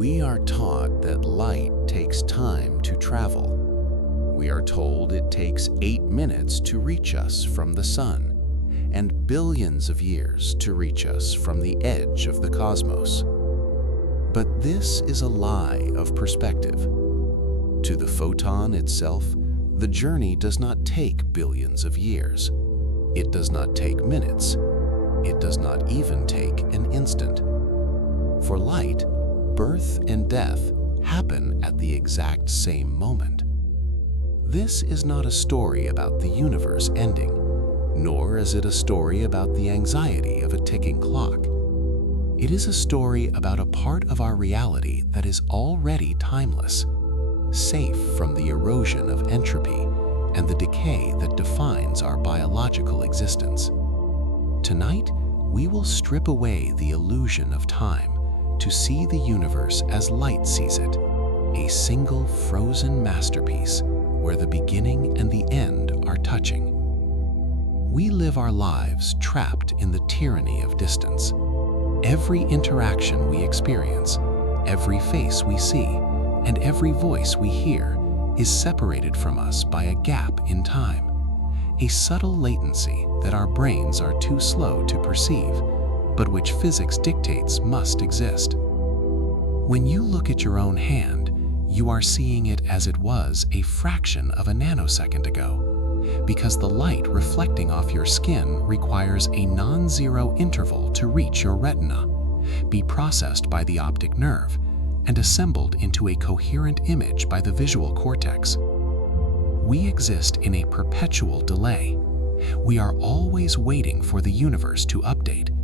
We are taught that light takes time to travel. We are told it takes 8 minutes to reach us from the sun, and billions of years to reach us from the edge of the cosmos. But this is a lie of perspective. To the photon itself, the journey does not take billions of years. It does not take minutes. It does not even take an instant. For light, birth and death happen at the exact same moment. This is not a story about the universe ending, nor is it a story about the anxiety of a ticking clock. It is a story about a part of our reality that is already timeless, safe from the erosion of entropy and the decay that defines our biological existence. Tonight, we will strip away the illusion of time to see the universe as light sees it, a single frozen masterpiece where the beginning and the end are touching. We live our lives trapped in the tyranny of distance. Every interaction we experience, every face we see, and every voice we hear is separated from us by a gap in time, a subtle latency that our brains are too slow to perceive, but which physics dictates must exist. When you look at your own hand, you are seeing it as it was a fraction of a nanosecond ago, because the light reflecting off your skin requires a non-zero interval to reach your retina, be processed by the optic nerve, and assembled into a coherent image by the visual cortex. We exist in a perpetual delay. We are always waiting for the universe to update,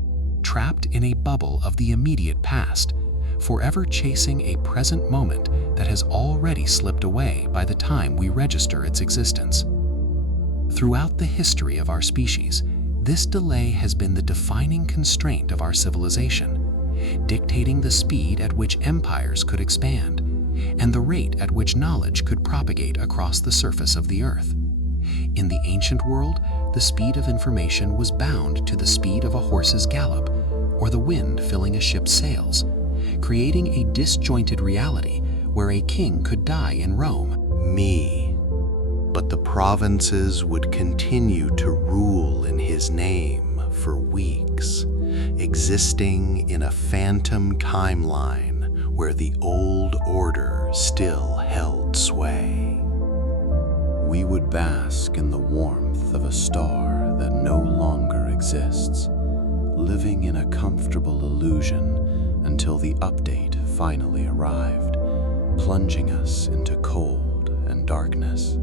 trapped in a bubble of the immediate past, forever chasing a present moment that has already slipped away by the time we register its existence. Throughout the history of our species, this delay has been the defining constraint of our civilization, dictating the speed at which empires could expand and the rate at which knowledge could propagate across the surface of the earth. In the ancient world, the speed of information was bound to the speed of a horse's gallop or the wind filling a ship's sails, creating a disjointed reality where a king could die in Rome. But the provinces would continue to rule in his name for weeks, existing in a phantom timeline where the old order still held sway. We would bask in the warmth of a star that no longer exists, living in a comfortable illusion until the update finally arrived, plunging us into cold and darkness.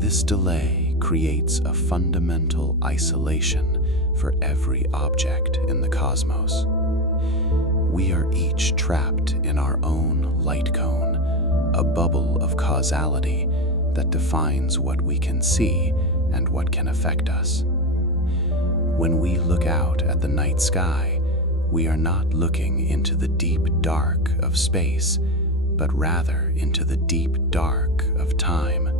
This delay creates a fundamental isolation for every object in the cosmos. We are each trapped in our own light cone, a bubble of causality that defines what we can see and what can affect us. When we look out at the night sky, we are not looking into the deep dark of space, but rather into the deep dark of time,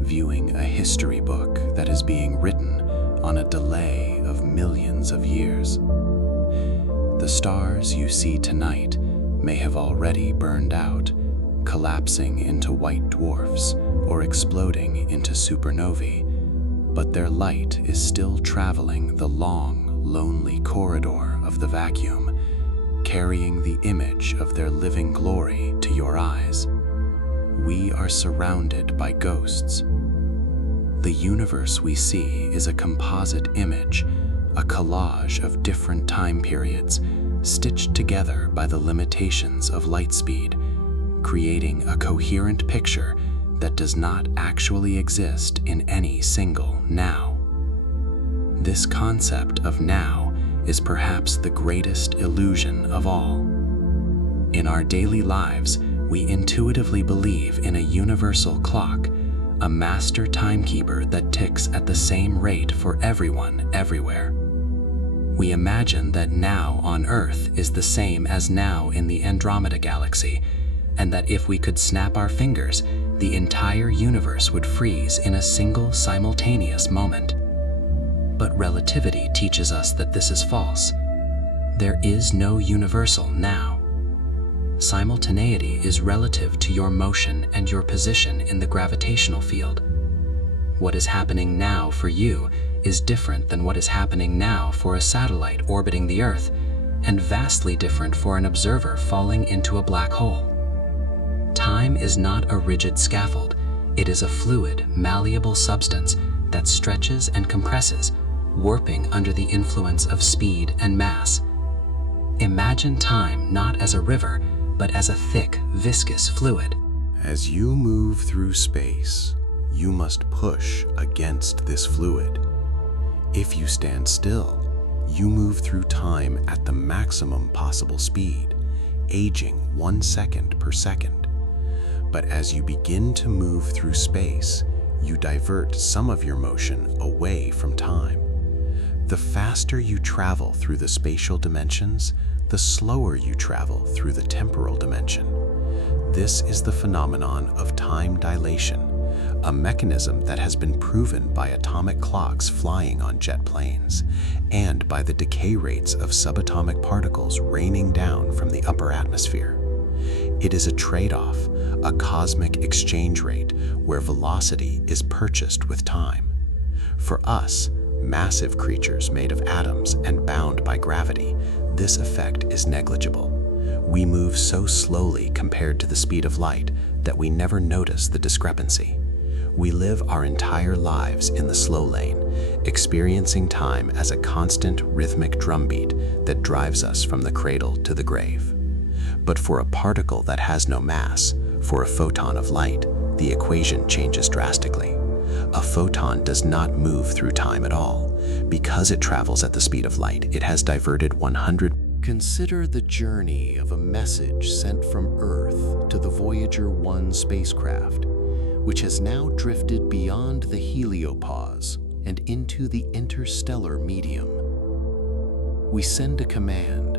viewing a history book that is being written on a delay of millions of years. The stars you see tonight may have already burned out, collapsing into white dwarfs or exploding into supernovae, but their light is still traveling the long, lonely corridor of the vacuum, carrying the image of their living glory to your eyes. We are surrounded by ghosts. The universe we see is a composite image, a collage of different time periods, stitched together by the limitations of light speed, creating a coherent picture that does not actually exist in any single now. This concept of now is perhaps the greatest illusion of all. In our daily lives, we intuitively believe in a universal clock, a master timekeeper that ticks at the same rate for everyone, everywhere. We imagine that now on Earth is the same as now in the Andromeda galaxy, and that if we could snap our fingers, the entire universe would freeze in a single simultaneous moment. But relativity teaches us that this is false. There is no universal now. Simultaneity is relative to your motion and your position in the gravitational field. What is happening now for you is different than what is happening now for a satellite orbiting the Earth, and vastly different for an observer falling into a black hole. Time is not a rigid scaffold. It is a fluid, malleable substance that stretches and compresses, warping under the influence of speed and mass. Imagine time not as a river, but as a thick, viscous fluid. As you move through space, you must push against this fluid. If you stand still, you move through time at the maximum possible speed, aging 1 second per second. But as you begin to move through space, you divert some of your motion away from time. The faster you travel through the spatial dimensions, the slower you travel through the temporal dimension. This is the phenomenon of time dilation, a mechanism that has been proven by atomic clocks flying on jet planes and by the decay rates of subatomic particles raining down from the upper atmosphere. It is a trade-off, a cosmic exchange rate where velocity is purchased with time. For us, massive creatures made of atoms and bound by gravity, this effect is negligible. We move so slowly compared to the speed of light that we never notice the discrepancy. We live our entire lives in the slow lane, experiencing time as a constant rhythmic drumbeat that drives us from the cradle to the grave. But for a particle that has no mass, for a photon of light, the equation changes drastically. A photon does not move through time at all. Because it travels at the speed of light, it has diverted 100. Consider the journey of a message sent from Earth to the Voyager 1 spacecraft, which has now drifted beyond the heliopause and into the interstellar medium. We send a command,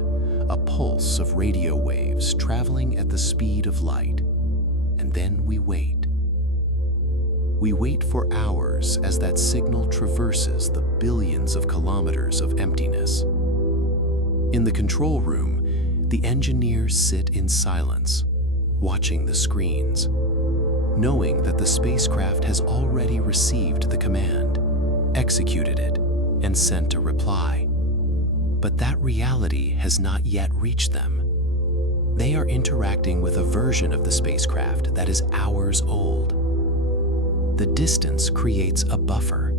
a pulse of radio waves traveling at the speed of light, and then we wait. We wait for hours as that signal traverses the billions of kilometers of emptiness. In the control room, the engineers sit in silence, watching the screens, knowing that the spacecraft has already received the command, executed it, and sent a reply. But that reality has not yet reached them. They are interacting with a version of the spacecraft that is hours old. The distance creates a buffer,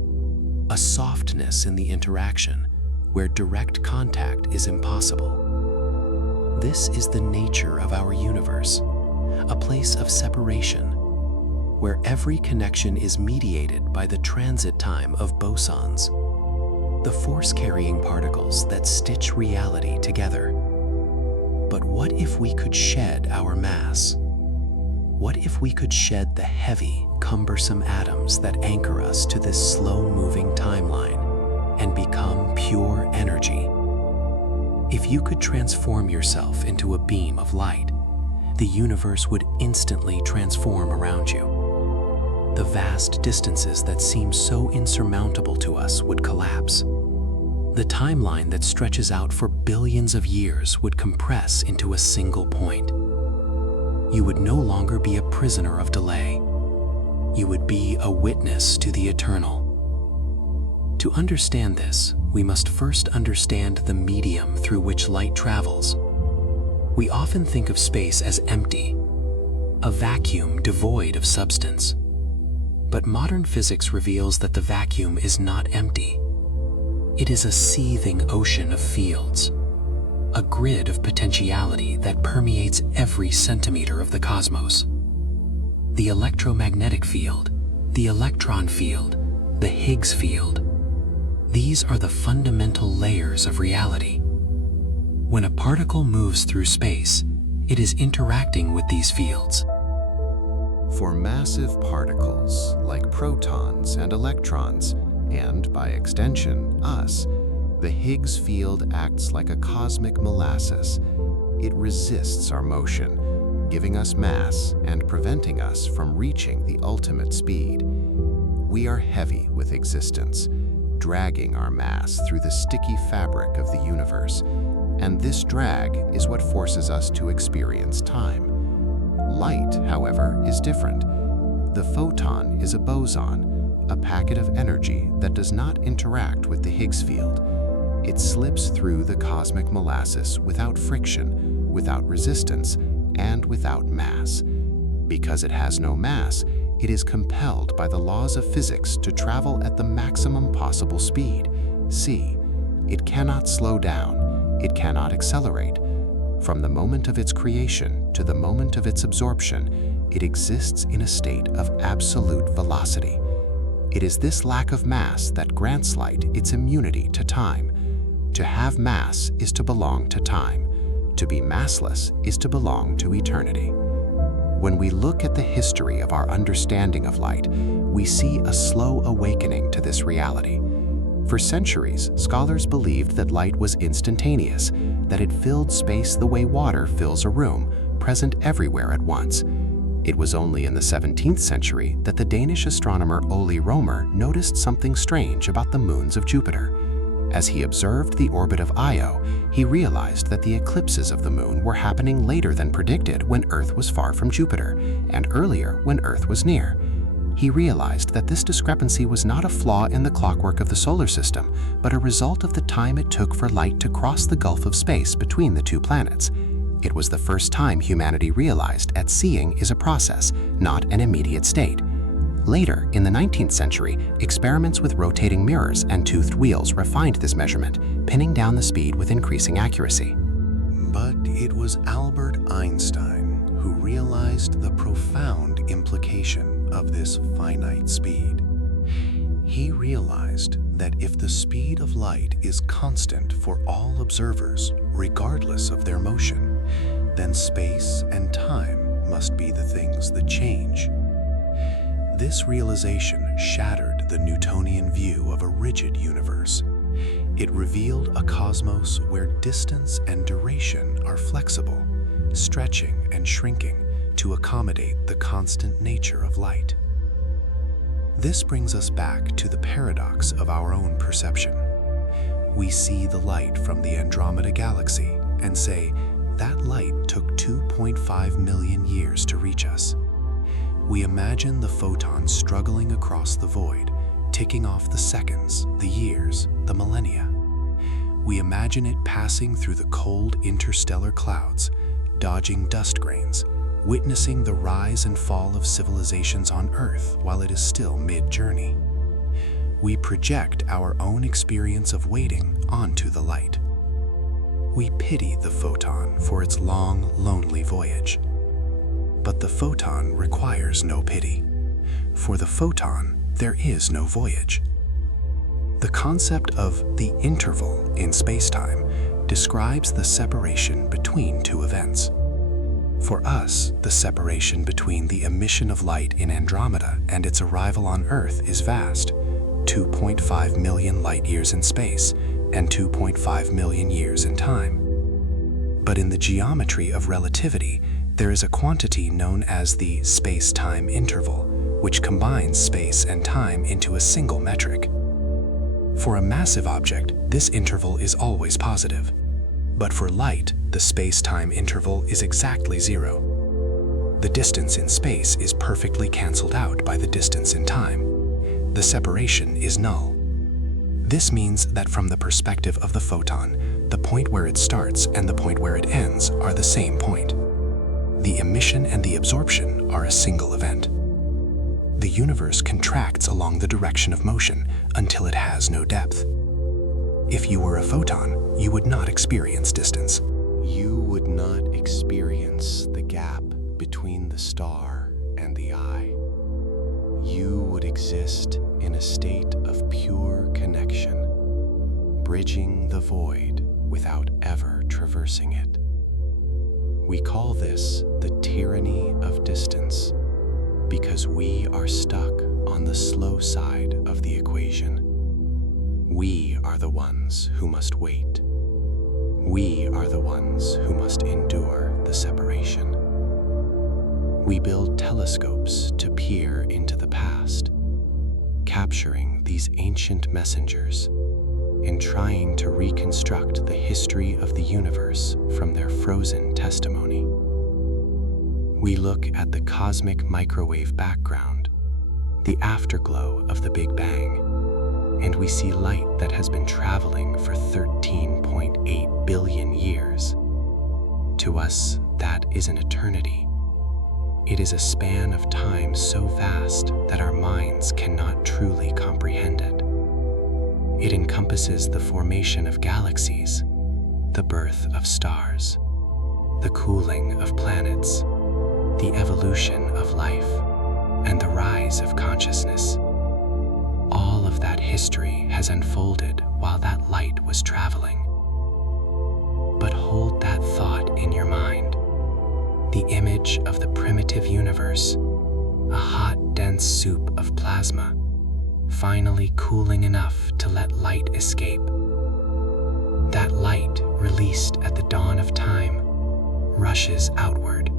a softness in the interaction where direct contact is impossible. This is the nature of our universe, a place of separation, where every connection is mediated by the transit time of bosons, the force-carrying particles that stitch reality together. But what if we could shed our mass? What if we could shed the heavy, cumbersome atoms that anchor us to this slow-moving timeline and become pure energy? If you could transform yourself into a beam of light, the universe would instantly transform around you. The vast distances that seem so insurmountable to us would collapse. The timeline that stretches out for billions of years would compress into a single point. You would no longer be a prisoner of delay. You would be a witness to the eternal. To understand this, we must first understand the medium through which light travels. We often think of space as empty, a vacuum devoid of substance. But modern physics reveals that the vacuum is not empty. It is a seething ocean of fields, a grid of potentiality that permeates every centimeter of the cosmos. The electromagnetic field, the electron field, the Higgs field, these are the fundamental layers of reality. When a particle moves through space, it is interacting with these fields. For massive particles like protons and electrons, and by extension, us, the Higgs field acts like a cosmic molasses. It resists our motion, giving us mass and preventing us from reaching the ultimate speed. We are heavy with existence, dragging our mass through the sticky fabric of the universe, and this drag is what forces us to experience time. Light, however, is different. The photon is a boson, a packet of energy that does not interact with the Higgs field. It slips through the cosmic molasses without friction, without resistance, and without mass. Because it has no mass, it is compelled by the laws of physics to travel at the maximum possible speed, c. It cannot slow down, it cannot accelerate. From the moment of its creation to the moment of its absorption, it exists in a state of absolute velocity. It is this lack of mass that grants light its immunity to time. To have mass is to belong to time. To be massless is to belong to eternity. When we look at the history of our understanding of light, we see a slow awakening to this reality. For centuries, scholars believed that light was instantaneous, that it filled space the way water fills a room, present everywhere at once. It was only in the 17th century that the Danish astronomer Ole Romer noticed something strange about the moons of Jupiter. As he observed the orbit of Io, he realized that the eclipses of the moon were happening later than predicted when Earth was far from Jupiter, and earlier when Earth was near. He realized that this discrepancy was not a flaw in the clockwork of the solar system, but a result of the time it took for light to cross the gulf of space between the two planets. It was the first time humanity realized that seeing is a process, not an immediate state. Later, in the 19th century, experiments with rotating mirrors and toothed wheels refined this measurement, pinning down the speed with increasing accuracy. But it was Albert Einstein who realized the profound implication of this finite speed. He realized that if the speed of light is constant for all observers, regardless of their motion, then space and time must be the things that change. This realization shattered the Newtonian view of a rigid universe. It revealed a cosmos where distance and duration are flexible, stretching and shrinking to accommodate the constant nature of light. This brings us back to the paradox of our own perception. We see the light from the Andromeda galaxy and say, that light took 2.5 million years to reach us. We imagine the photon struggling across the void, ticking off the seconds, the years, the millennia. We imagine it passing through the cold interstellar clouds, dodging dust grains, witnessing the rise and fall of civilizations on Earth while it is still mid-journey. We project our own experience of waiting onto the light. We pity the photon for its long, lonely voyage. But the photon requires no pity. For the photon, there is no voyage. The concept of the interval in space-time describes the separation between two events. For us, the separation between the emission of light in Andromeda and its arrival on Earth is vast, 2.5 million light-years in space and 2.5 million years in time. But in the geometry of relativity, there is a quantity known as the space-time interval, which combines space and time into a single metric. For a massive object, this interval is always positive. But for light, the space-time interval is exactly 0. The distance in space is perfectly cancelled out by the distance in time. The separation is null. This means that from the perspective of the photon, the point where it starts and the point where it ends are the same point. The emission and the absorption are a single event. The universe contracts along the direction of motion until it has no depth. If you were a photon, you would not experience distance. You would not experience the gap between the star and the eye. You would exist in a state of pure connection, bridging the void without ever traversing it. We call this the tyranny of distance because we are stuck on the slow side of the equation. We are the ones who must wait. We are the ones who must endure the separation. We build telescopes to peer into the past, capturing these ancient messengers, in trying to reconstruct the history of the universe from their frozen testimony. We look at the cosmic microwave background, the afterglow of the Big Bang, and we see light that has been traveling for 13.8 billion years. To us, that is an eternity. It is a span of time so vast that our minds cannot truly comprehend it. It encompasses the formation of galaxies, the birth of stars, the cooling of planets, the evolution of life, and the rise of consciousness. All of that history has unfolded while that light was traveling. But hold that thought in your mind. The image of the primitive universe, a hot, dense soup of plasma, finally cooling enough to let light escape. That light, released at the dawn of time, rushes outward.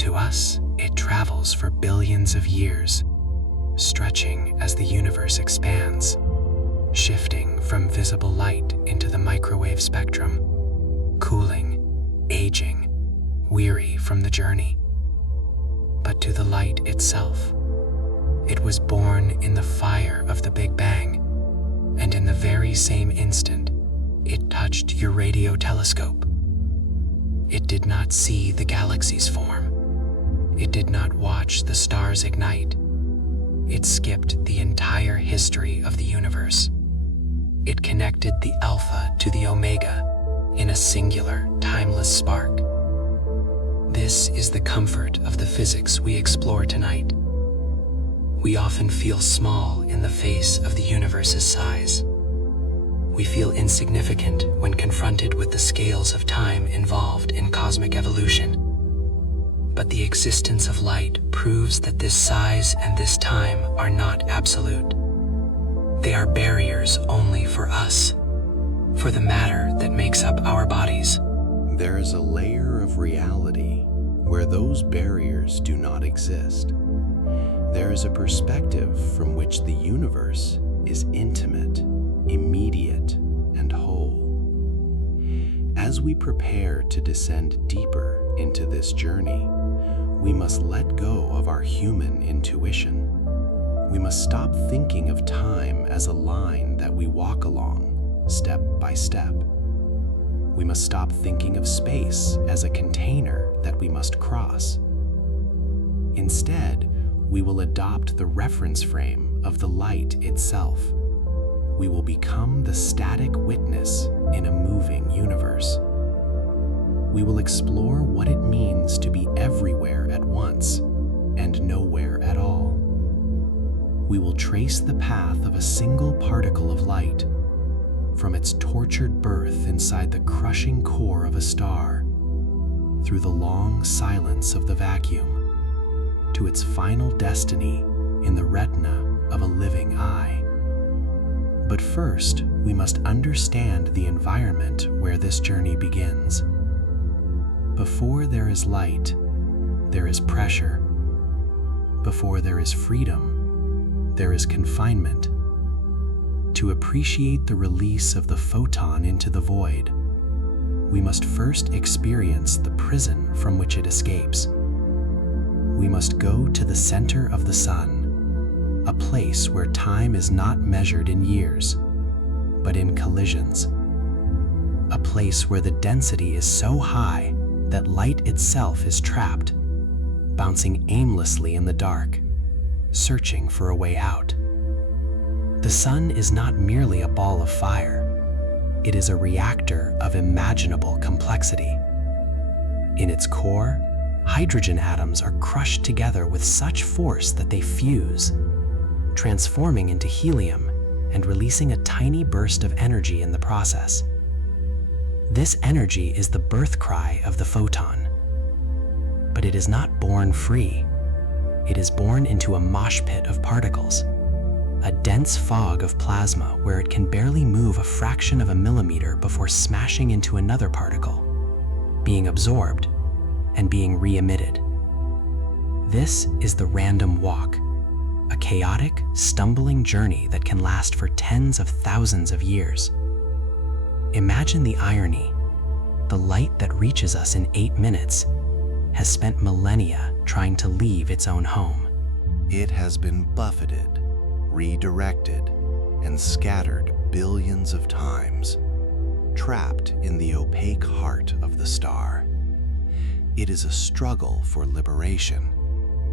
To us, it travels for billions of years, stretching as the universe expands, shifting from visible light into the microwave spectrum, cooling, aging, weary from the journey. But to the light itself, it was born in the fire of the Big Bang, and in the very same instant, it touched your radio telescope. It did not see the galaxies form. It did not watch the stars ignite. It skipped the entire history of the universe. It connected the Alpha to the Omega in a singular, timeless spark. This is the comfort of the physics we explore tonight. We often feel small in the face of the universe's size. We feel insignificant when confronted with the scales of time involved in cosmic evolution. But the existence of light proves that this size and this time are not absolute. They are barriers only for us, for the matter that makes up our bodies. There is a layer of reality where those barriers do not exist. There is a perspective from which the universe is intimate, immediate, and whole. As we prepare to descend deeper into this journey, we must let go of our human intuition. We must stop thinking of time as a line that we walk along, step by step. We must stop thinking of space as a container that we must cross. Instead, we will adopt the reference frame of the light itself. We will become the static witness in a moving universe. We will explore what it means to be everywhere at once and nowhere at all. We will trace the path of a single particle of light, from its tortured birth inside the crushing core of a star, through the long silence of the vacuum, to its final destiny in the retina of a living eye. But first, we must understand the environment where this journey begins. Before there is light, there is pressure. Before there is freedom, there is confinement. To appreciate the release of the photon into the void, we must first experience the prison from which it escapes. We must go to the center of the sun, a place where time is not measured in years, but in collisions. A place where the density is so high that light itself is trapped, bouncing aimlessly in the dark, searching for a way out. The sun is not merely a ball of fire. It is a reactor of imaginable complexity. In its core, hydrogen atoms are crushed together with such force that they fuse, transforming into helium and releasing a tiny burst of energy in the process. This energy is the birth cry of the photon. But it is not born free. It is born into a mosh pit of particles, a dense fog of plasma where it can barely move a fraction of a millimeter before smashing into another particle, being absorbed and being re-emitted. This is the random walk, a chaotic, stumbling journey that can last for tens of thousands of years. Imagine the irony. The light that reaches us in 8 minutes has spent millennia trying to leave its own home. It has been buffeted, redirected, and scattered billions of times, trapped in the opaque heart of the star. It is a struggle for liberation,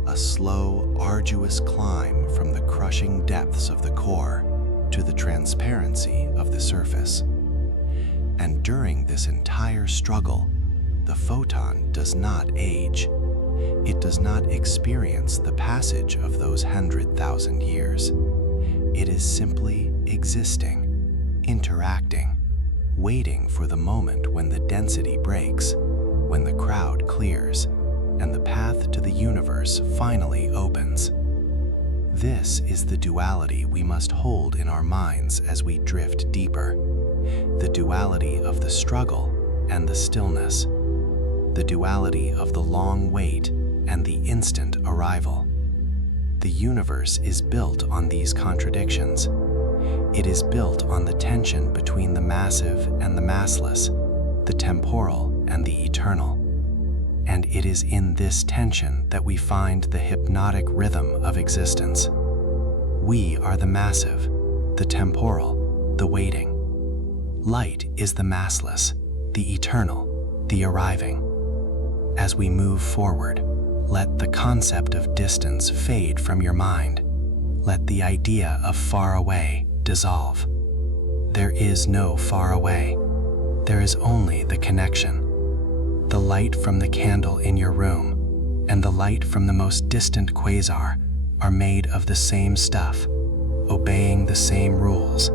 a slow, arduous climb from the crushing depths of the core to the transparency of the surface. And during this entire struggle, the photon does not age. It does not experience the passage of those 100,000 years. It is simply existing, interacting, waiting for the moment when the density breaks, when the crowd clears, and the path to the universe finally opens. This is the duality we must hold in our minds as we drift deeper. The duality of the struggle and the stillness. The duality of the long wait and the instant arrival. The universe is built on these contradictions. It is built on the tension between the massive and the massless, the temporal and the eternal. And it is in this tension that we find the hypnotic rhythm of existence. We are the massive, the temporal, the waiting. Light is the massless, the eternal, the arriving. As we move forward, let the concept of distance fade from your mind. Let the idea of far away dissolve. There is no far away. There is only the connection. The light from the candle in your room and the light from the most distant quasar are made of the same stuff, obeying the same rules,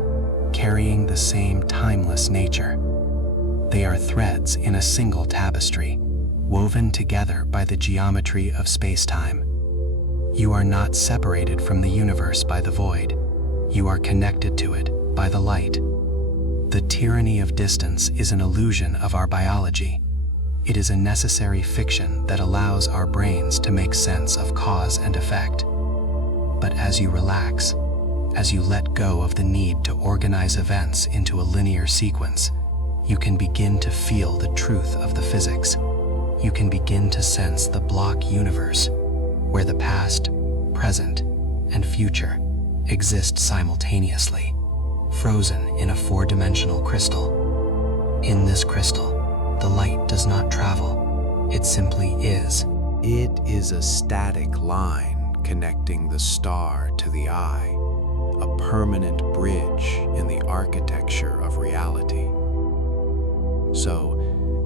carrying the same timeless nature. They are threads in a single tapestry, woven together by the geometry of space-time. You are not separated from the universe by the void. You are connected to it by the light. The tyranny of distance is an illusion of our biology. It is a necessary fiction that allows our brains to make sense of cause and effect. But as you relax, as you let go of the need to organize events into a linear sequence, you can begin to feel the truth of the physics. You can begin to sense the block universe, where the past, present, and future exist simultaneously, frozen in a four-dimensional crystal. In this crystal, the light does not travel, it simply is. It is a static line connecting the star to the eye, a permanent bridge in the architecture of reality. So,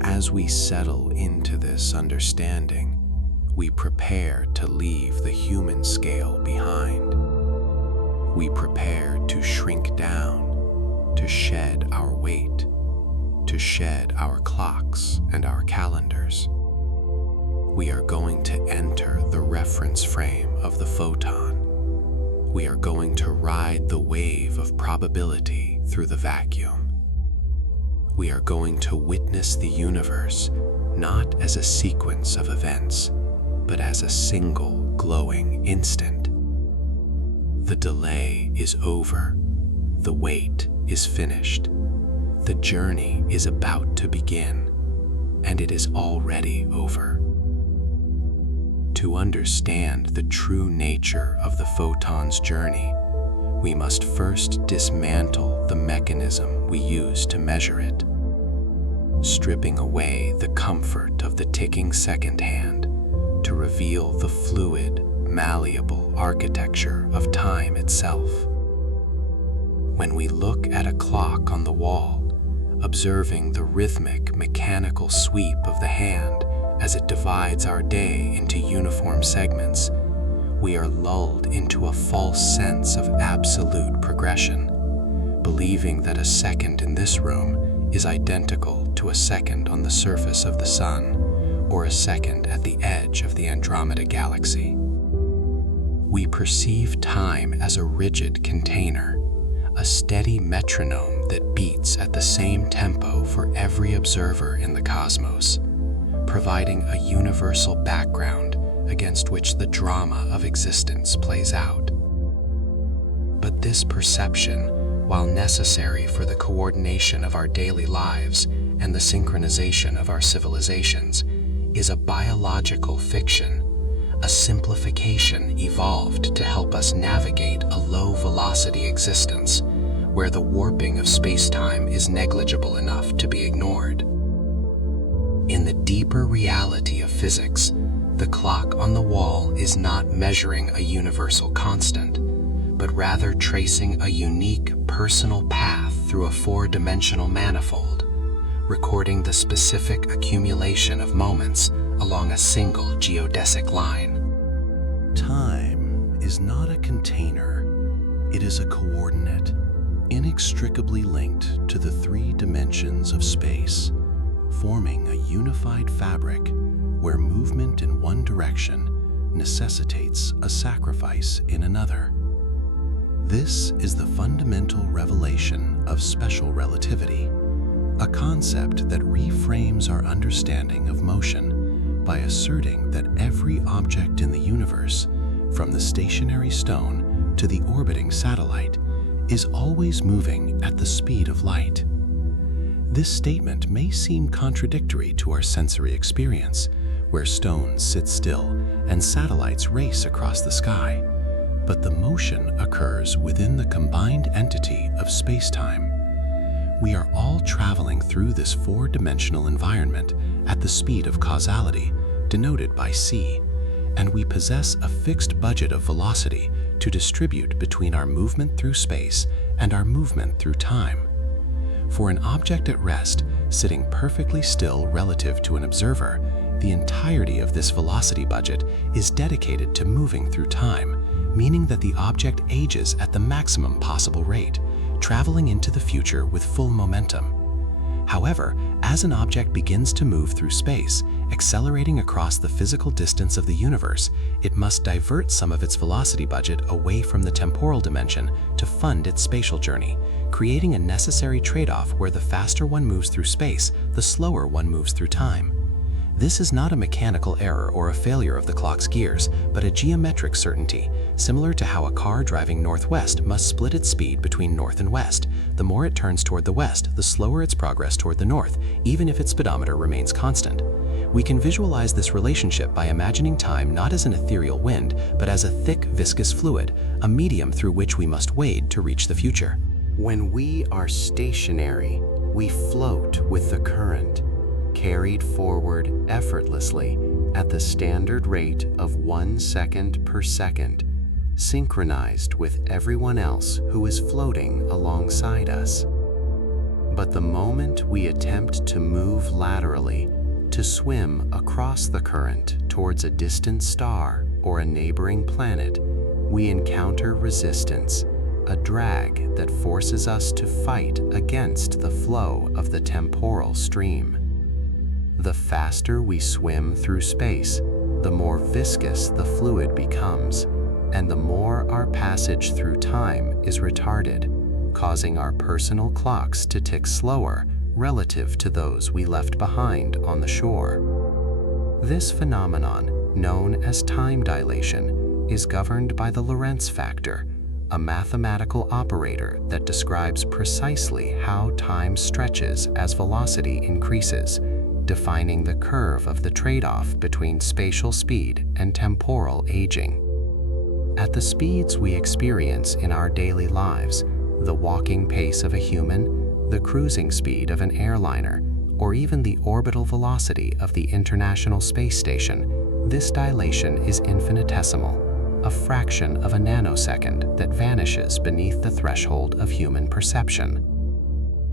as we settle into this understanding, we prepare to leave the human scale behind. We prepare to shrink down, to shed our weight, to shed our clocks and our calendars. We are going to enter the reference frame of the photon. We are going to ride the wave of probability through the vacuum. We are going to witness the universe not as a sequence of events, but as a single glowing instant. The delay is over. The wait is finished. The journey is about to begin, and it is already over. To understand the true nature of the photon's journey, we must first dismantle the mechanism we use to measure it, stripping away the comfort of the ticking second hand to reveal the fluid, malleable architecture of time itself. When we look at a clock on the wall, observing the rhythmic, mechanical sweep of the hand as it divides our day into uniform segments, we are lulled into a false sense of absolute progression, believing that a second in this room is identical to a second on the surface of the sun, or a second at the edge of the Andromeda galaxy. We perceive time as a rigid container, a steady metronome that beats at the same tempo for every observer in the cosmos, providing a universal background against which the drama of existence plays out. But this perception, while necessary for the coordination of our daily lives and the synchronization of our civilizations, is a biological fiction, a simplification evolved to help us navigate a low-velocity existence where the warping of space-time is negligible enough to be ignored. In the deeper reality of physics, the clock on the wall is not measuring a universal constant, but rather tracing a unique personal path through a four-dimensional manifold, recording the specific accumulation of moments along a single geodesic line. Time is not a container, it is a coordinate, inextricably linked to the three dimensions of space, forming a unified fabric where movement in one direction necessitates a sacrifice in another. This is the fundamental revelation of special relativity, a concept that reframes our understanding of motion by asserting that every object in the universe, from the stationary stone to the orbiting satellite, is always moving at the speed of light. This statement may seem contradictory to our sensory experience, where stones sit still and satellites race across the sky, but the motion occurs within the combined entity of space-time. We are all traveling through this four-dimensional environment at the speed of causality, denoted by c, and we possess a fixed budget of velocity to distribute between our movement through space and our movement through time. For an object at rest, sitting perfectly still relative to an observer, the entirety of this velocity budget is dedicated to moving through time, meaning that the object ages at the maximum possible rate, traveling into the future with full momentum. However, as an object begins to move through space, accelerating across the physical distance of the universe, it must divert some of its velocity budget away from the temporal dimension to fund its spatial journey, creating a necessary trade-off where the faster one moves through space, the slower one moves through time. This is not a mechanical error or a failure of the clock's gears, but a geometric certainty, similar to how a car driving northwest must split its speed between north and west. The more it turns toward the west, the slower its progress toward the north, even if its speedometer remains constant. We can visualize this relationship by imagining time not as an ethereal wind, but as a thick, viscous fluid, a medium through which we must wade to reach the future. When we are stationary, we float with the current, carried forward effortlessly at the standard rate of 1 second per second, synchronized with everyone else who is floating alongside us. But the moment we attempt to move laterally, to swim across the current towards a distant star or a neighboring planet, we encounter resistance, a drag that forces us to fight against the flow of the temporal stream. The faster we swim through space, the more viscous the fluid becomes, and the more our passage through time is retarded, causing our personal clocks to tick slower relative to those we left behind on the shore. This phenomenon, known as time dilation, is governed by the Lorentz factor, a mathematical operator that describes precisely how time stretches as velocity increases, defining the curve of the trade-off between spatial speed and temporal aging. At the speeds we experience in our daily lives, the walking pace of a human, the cruising speed of an airliner, or even the orbital velocity of the International Space Station, this dilation is infinitesimal, a fraction of a nanosecond that vanishes beneath the threshold of human perception.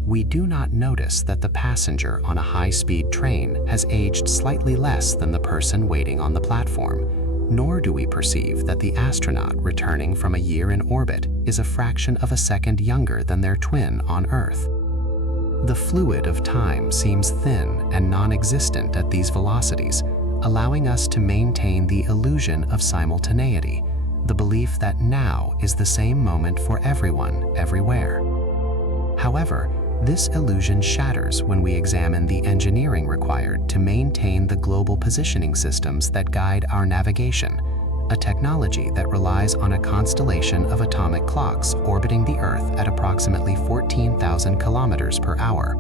We do not notice that the passenger on a high-speed train has aged slightly less than the person waiting on the platform, nor do we perceive that the astronaut returning from a year in orbit is a fraction of a second younger than their twin on Earth. The fluid of time seems thin and non-existent at these velocities, allowing us to maintain the illusion of simultaneity, the belief that now is the same moment for everyone, everywhere. However, this illusion shatters when we examine the engineering required to maintain the global positioning systems that guide our navigation, a technology that relies on a constellation of atomic clocks orbiting the Earth at approximately 14,000 kilometers per hour.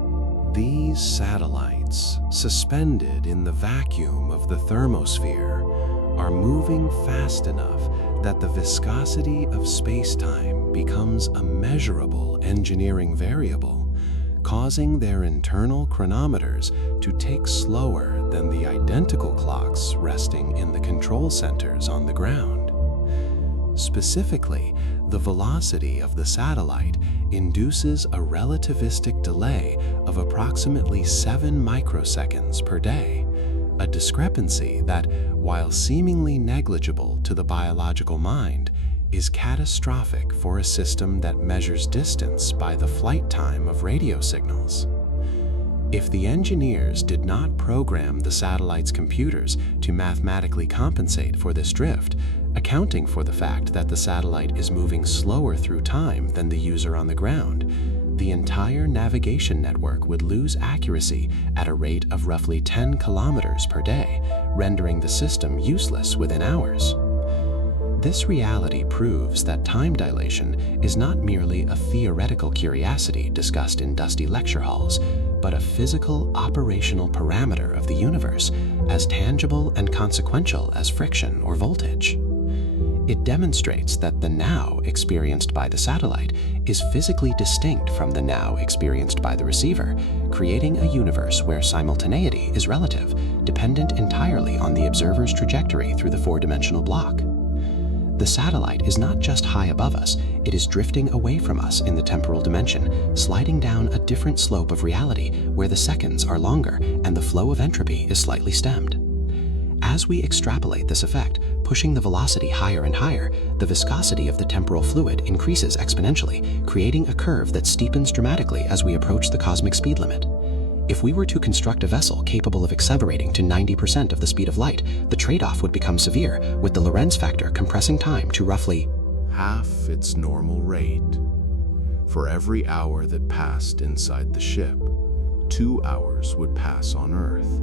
These satellites, suspended in the vacuum of the thermosphere, are moving fast enough that the viscosity of space-time becomes a measurable engineering variable, causing their internal chronometers to tick slower than the identical clocks resting in the control centers on the ground. Specifically, the velocity of the satellite induces a relativistic delay of approximately 7 microseconds per day, a discrepancy that, while seemingly negligible to the biological mind, is catastrophic for a system that measures distance by the flight time of radio signals. If the engineers did not program the satellite's computers to mathematically compensate for this drift, accounting for the fact that the satellite is moving slower through time than the user on the ground, the entire navigation network would lose accuracy at a rate of roughly 10 kilometers per day, rendering the system useless within hours. This reality proves that time dilation is not merely a theoretical curiosity discussed in dusty lecture halls, but a physical, operational parameter of the universe, as tangible and consequential as friction or voltage. It demonstrates that the now experienced by the satellite is physically distinct from the now experienced by the receiver, creating a universe where simultaneity is relative, dependent entirely on the observer's trajectory through the four-dimensional block. The satellite is not just high above us, it is drifting away from us in the temporal dimension, sliding down a different slope of reality where the seconds are longer and the flow of entropy is slightly stemmed. As we extrapolate this effect, pushing the velocity higher and higher, the viscosity of the temporal fluid increases exponentially, creating a curve that steepens dramatically as we approach the cosmic speed limit. If we were to construct a vessel capable of accelerating to 90% of the speed of light, the trade-off would become severe, with the Lorentz factor compressing time to roughly half its normal rate. For every hour that passed inside the ship, 2 hours would pass on Earth,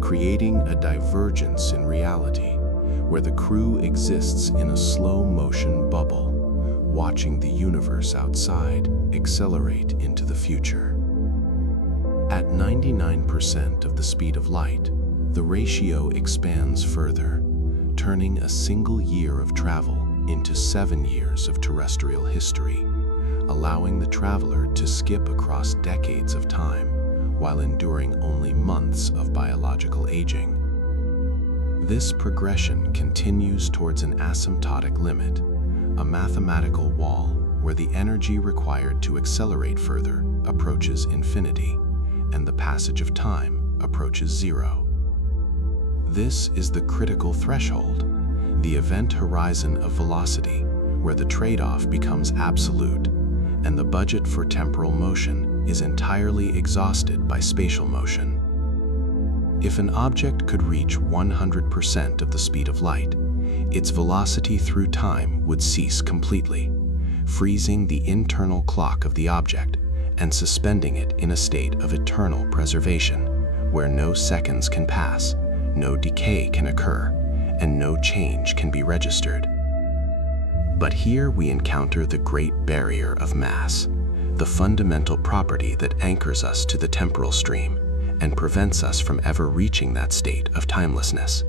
creating a divergence in reality where the crew exists in a slow-motion bubble, watching the universe outside accelerate into the future. At 99% of the speed of light, the ratio expands further, turning a single year of travel into 7 years of terrestrial history, allowing the traveler to skip across decades of time while enduring only months of biological aging. This progression continues towards an asymptotic limit, a mathematical wall where the energy required to accelerate further approaches infinity, and the passage of time approaches zero. This is the critical threshold, the event horizon of velocity, where the trade-off becomes absolute, and the budget for temporal motion is entirely exhausted by spatial motion. If an object could reach 100% of the speed of light, its velocity through time would cease completely, freezing the internal clock of the object and suspending it in a state of eternal preservation, where no seconds can pass, no decay can occur, and no change can be registered. But here we encounter the great barrier of mass, the fundamental property that anchors us to the temporal stream and prevents us from ever reaching that state of timelessness.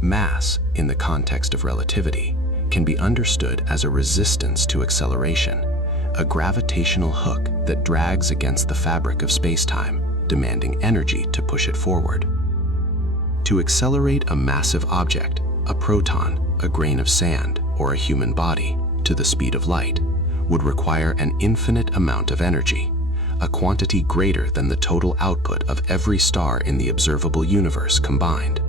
Mass, in the context of relativity, can be understood as a resistance to acceleration, a gravitational hook that drags against the fabric of space-time, demanding energy to push it forward. To accelerate a massive object, a proton, a grain of sand, or a human body, to the speed of light, would require an infinite amount of energy, a quantity greater than the total output of every star in the observable universe combined.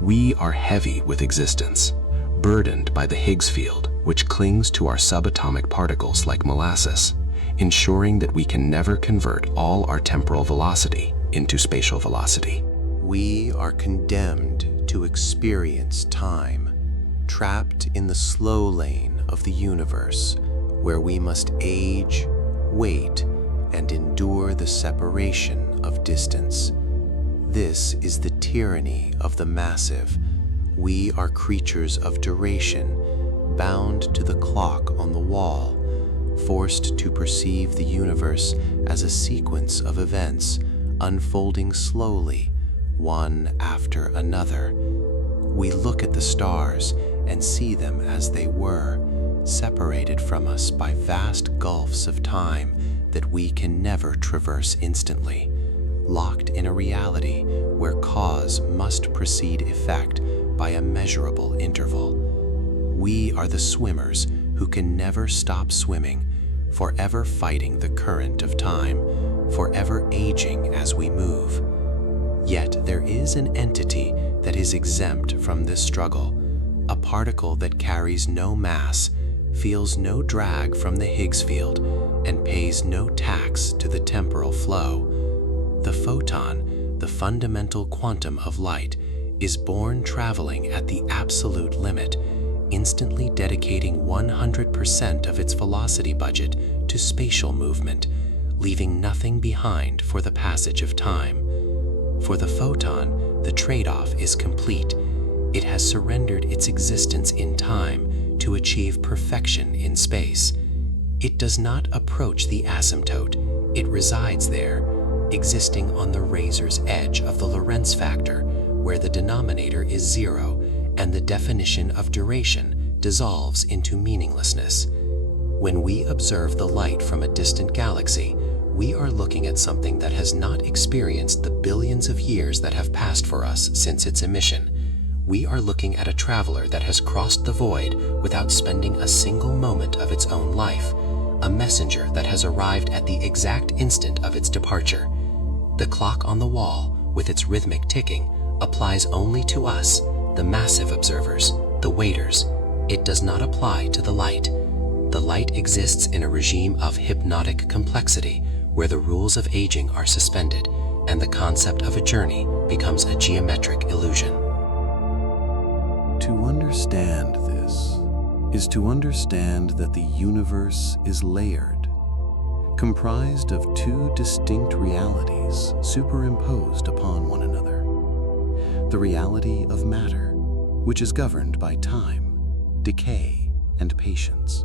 We are heavy with existence, burdened by the Higgs field, which clings to our subatomic particles like molasses, ensuring that we can never convert all our temporal velocity into spatial velocity. We are condemned to experience time, trapped in the slow lane of the universe, where we must age, wait, and endure the separation of distance. This is the tyranny of the massive, We are creatures of duration, bound to the clock on the wall, forced to perceive the universe as a sequence of events unfolding slowly, one after another. We look at the stars and see them as they were, separated from us by vast gulfs of time that we can never traverse instantly, locked in a reality where cause must precede effect by a measurable interval. We are the swimmers who can never stop swimming, forever fighting the current of time, forever aging as we move. Yet there is an entity that is exempt from this struggle, a particle that carries no mass, feels no drag from the Higgs field, and pays no tax to the temporal flow. The photon, the fundamental quantum of light, is born traveling at the absolute limit, instantly dedicating 100% of its velocity budget to spatial movement, leaving nothing behind for the passage of time. For the photon, the trade-off is complete. It has surrendered its existence in time to achieve perfection in space. It does not approach the asymptote. It resides there, existing on the razor's edge of the Lorentz factor, where the denominator is zero and the definition of duration dissolves into meaninglessness. When we observe the light from a distant galaxy, we are looking at something that has not experienced the billions of years that have passed for us since its emission. We are looking at a traveler that has crossed the void without spending a single moment of its own life, a messenger that has arrived at the exact instant of its departure. The clock on the wall, with its rhythmic ticking, applies only to us, the massive observers, the waiters. It does not apply to the light. The light exists in a regime of hypnotic complexity, where the rules of aging are suspended, and the concept of a journey becomes a geometric illusion. To understand this is to understand that the universe is layered, comprised of two distinct realities superimposed upon one another. The reality of matter, which is governed by time, decay, and patience,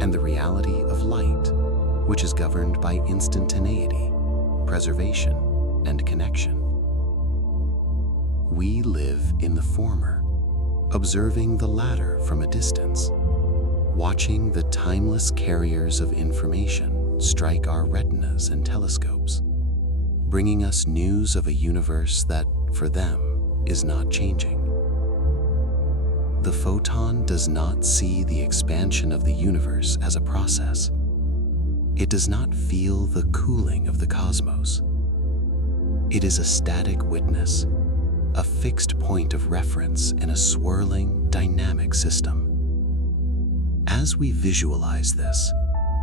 and the reality of light, which is governed by instantaneity, preservation, and connection. We live in the former, observing the latter from a distance, watching the timeless carriers of information strike our retinas and telescopes, bringing us news of a universe that, for them, is not changing. The photon does not see the expansion of the universe as a process. It does not feel the cooling of the cosmos. It is a static witness, a fixed point of reference in a swirling, dynamic system. As we visualize this,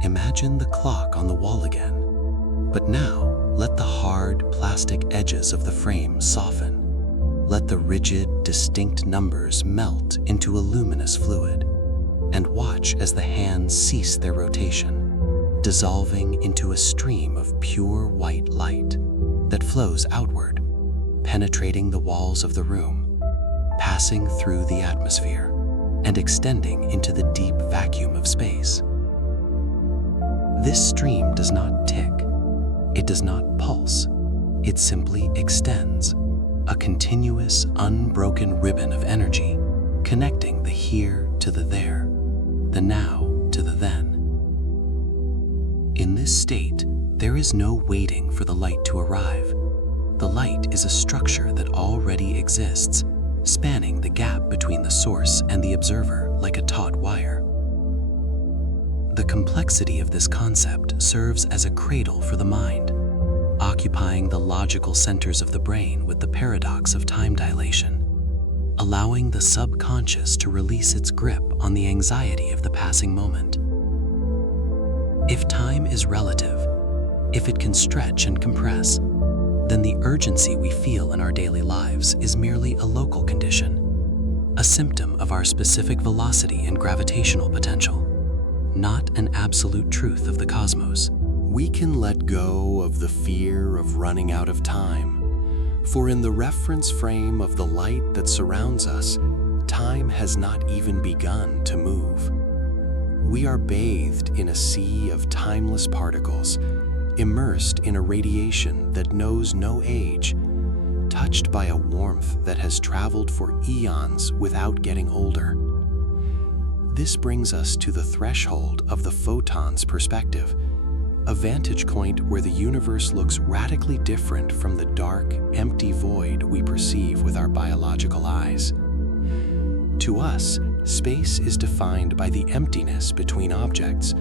imagine the clock on the wall again. But now, let the hard, plastic edges of the frame soften. Let the rigid, distinct numbers melt into a luminous fluid, and watch as the hands cease their rotation, dissolving into a stream of pure white light that flows outward, penetrating the walls of the room, passing through the atmosphere, and extending into the deep vacuum of space. This stream does not tick. It does not pulse. It simply extends, a continuous, unbroken ribbon of energy, connecting the here to the there, the now to the then. In this state, there is no waiting for the light to arrive. The light is a structure that already exists, spanning the gap between the source and the observer like a taut wire. The complexity of this concept serves as a cradle for the mind, occupying the logical centers of the brain with the paradox of time dilation, allowing the subconscious to release its grip on the anxiety of the passing moment. If time is relative, if it can stretch and compress, then the urgency we feel in our daily lives is merely a local condition, a symptom of our specific velocity and gravitational potential, not an absolute truth of the cosmos. We can let go of the fear of running out of time, For in the reference frame of the light that surrounds us, time has not even begun to move. We are bathed in a sea of timeless particles, immersed in a radiation that knows no age, touched by a warmth that has traveled for eons without getting older. This brings us to the threshold of the photons perspective, a vantage point where the universe looks radically different from the dark, empty void we perceive with our biological eyes. To us, space is defined by the emptiness between objects,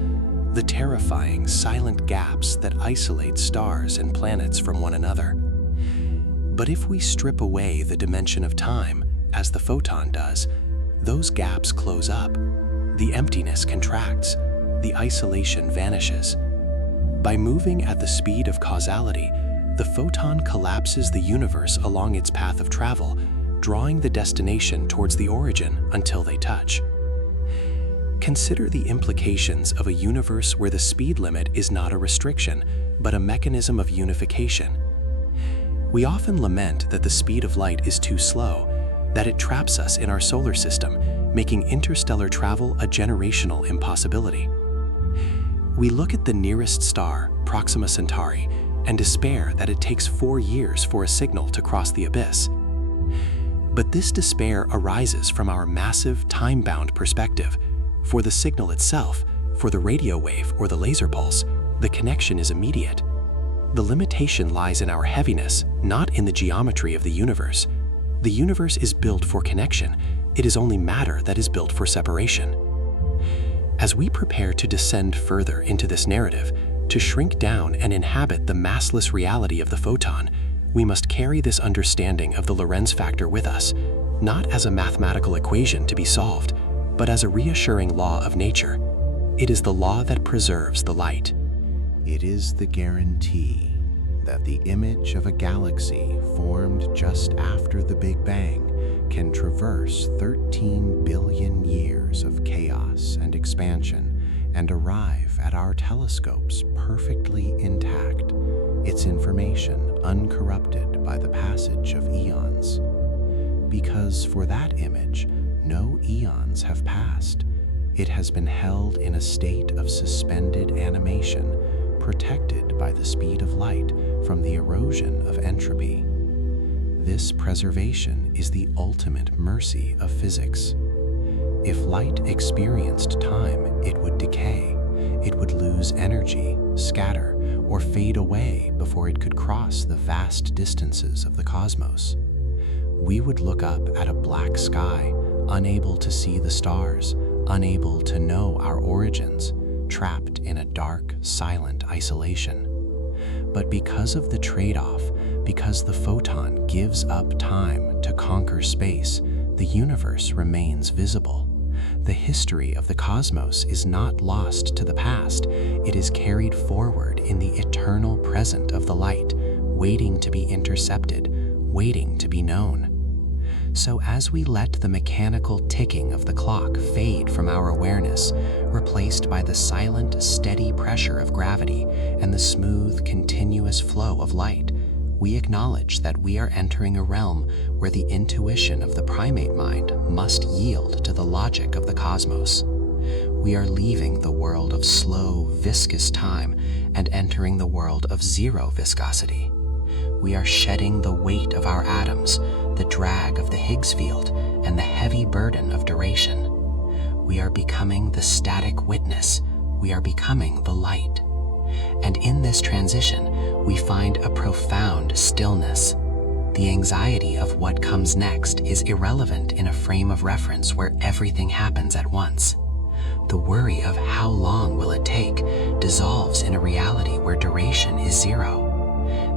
the terrifying, silent gaps that isolate stars and planets from one another. But if we strip away the dimension of time, as the photon does, those gaps close up, the emptiness contracts, the isolation vanishes. By moving at the speed of causality, the photon collapses the universe along its path of travel, drawing the destination towards the origin until they touch. Consider the implications of a universe where the speed limit is not a restriction, but a mechanism of unification. We often lament that the speed of light is too slow, that it traps us in our solar system, making interstellar travel a generational impossibility. We look at the nearest star, Proxima Centauri, and despair that it takes 4 years for a signal to cross the abyss. But this despair arises from our massive, time-bound perspective. For the signal itself, for the radio wave or the laser pulse, the connection is immediate. The limitation lies in our heaviness, not in the geometry of the universe. The universe is built for connection. It is only matter that is built for separation. As we prepare to descend further into this narrative, to shrink down and inhabit the massless reality of the photon, we must carry this understanding of the Lorentz factor with us, not as a mathematical equation to be solved, but as a reassuring law of nature. It is the law that preserves the light. It is the guarantee that the image of a galaxy formed just after the Big Bang can traverse 13 billion years of chaos and expansion and arrive at our telescopes perfectly intact, its information uncorrupted by the passage of eons. Because for that image, no eons have passed. It has been held in a state of suspended animation, protected by the speed of light from the erosion of entropy. This preservation is the ultimate mercy of physics. If light experienced time, it would decay. It would lose energy, scatter, or fade away before it could cross the vast distances of the cosmos. We would look up at a black sky, unable to see the stars, unable to know our origins, trapped in a dark, silent isolation. But because of the trade-off, because the photon gives up time to conquer space, the universe remains visible. The history of the cosmos is not lost to the past. It is carried forward in the eternal present of the light, waiting to be intercepted, waiting to be known. So as we let the mechanical ticking of the clock fade from our awareness, replaced by the silent, steady pressure of gravity and the smooth, continuous flow of light, we acknowledge that we are entering a realm where the intuition of the primate mind must yield to the logic of the cosmos. We are leaving the world of slow, viscous time and entering the world of zero viscosity. We are shedding the weight of our atoms, the drag of the Higgs field, and the heavy burden of duration. We are becoming the static witness. We are becoming the light. And in this transition, we find a profound stillness. The anxiety of what comes next is irrelevant in a frame of reference where everything happens at once. The worry of how long will it take dissolves in a reality where duration is zero.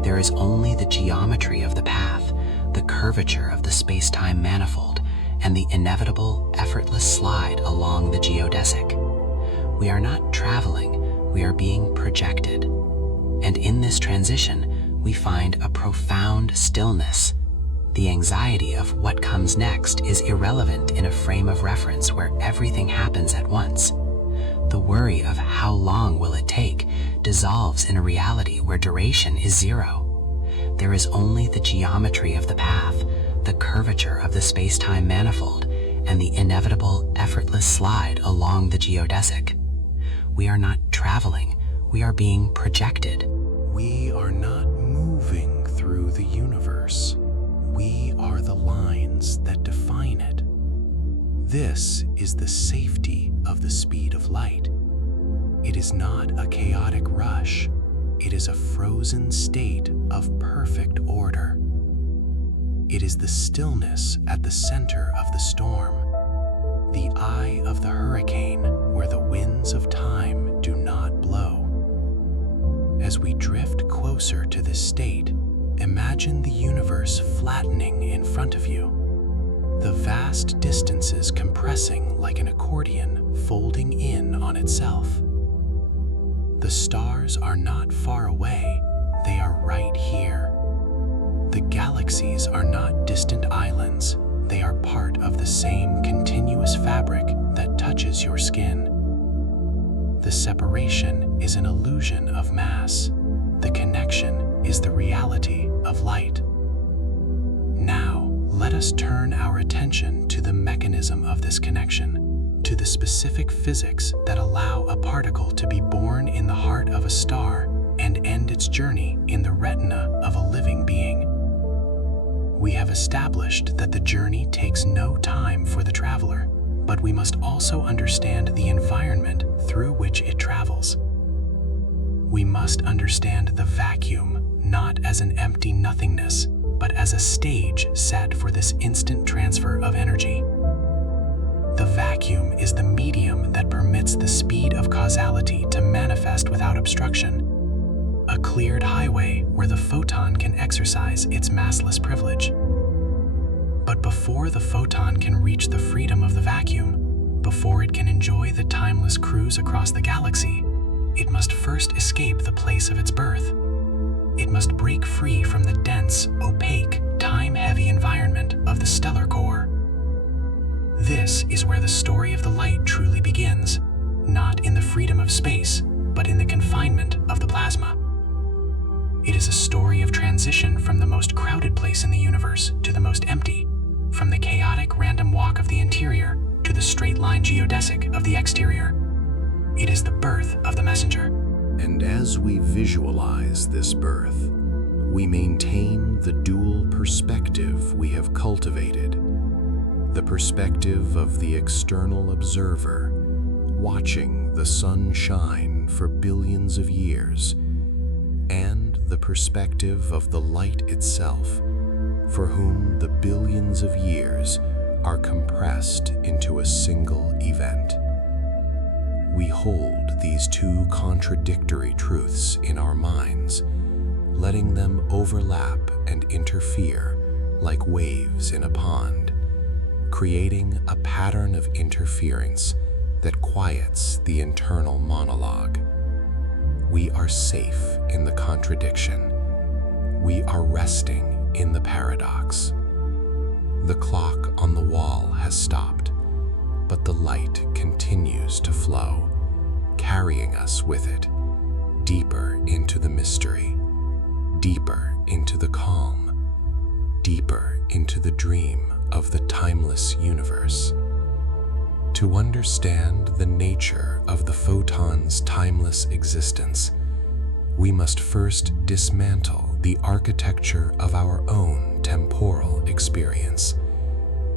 There is only the geometry of the path, the curvature of the space-time manifold, and the inevitable, effortless slide along the geodesic. We are not traveling, we are being projected. And in this transition, we find a profound stillness. The anxiety of what comes next is irrelevant in a frame of reference where everything happens at once. The worry of how long will it take dissolves in a reality where duration is zero. There is only the geometry of the path, the curvature of the space-time manifold, and the inevitable, effortless slide along the geodesic. We are not traveling, we are being projected. We are not moving through the universe. We are the lines that define it. This is the safety of the speed of light. It is not a chaotic rush. It is a frozen state of perfect order. It is the stillness at the center of the storm, the eye of the hurricane where the winds of time do not blow. As we drift closer to this state, imagine the universe flattening in front of you, the vast distances compressing like an accordion folding in on itself. The stars are not far away, they are right here. The galaxies are not distant islands, they are part of the same continuous fabric that touches your skin. The separation is an illusion of mass. The connection is the reality of light. Now, let us turn our attention to the mechanism of this connection, to the specific physics that allow a particle to be born in the heart of a star and end its journey in the retina of a living being. We have established that the journey takes no time for the traveler, but we must also understand the environment through which it travels. We must understand the vacuum not as an empty nothingness, but as a stage set for this instant transfer of energy. The vacuum is the medium that permits the speed of causality to manifest without obstruction, a cleared highway where the photon can exercise its massless privilege. But before the photon can reach the freedom of the vacuum, before it can enjoy the timeless cruise across the galaxy, it must first escape the place of its birth. It must break free from the dense, opaque, time-heavy environment of the stellar core. This is where the story of the light truly begins, not in the freedom of space, but in the confinement of the plasma. It is a story of transition from the most crowded place in the universe to the most empty, from the chaotic random walk of the interior to the straight-line geodesic of the exterior. It is the birth of the messenger. And as we visualize this birth, we maintain the dual perspective we have cultivated. The perspective of the external observer, watching the sun shine for billions of years, and the perspective of the light itself, for whom the billions of years are compressed into a single event. We hold these two contradictory truths in our minds, letting them overlap and interfere like waves in a pond, creating a pattern of interference that quiets the internal monologue. We are safe in the contradiction. We are resting in the paradox. The clock on the wall has stopped, but the light continues to flow, carrying us with it, deeper into the mystery, deeper into the calm, deeper into the dream of the timeless universe. To understand the nature of the photon's timeless existence, we must first dismantle the architecture of our own temporal experience,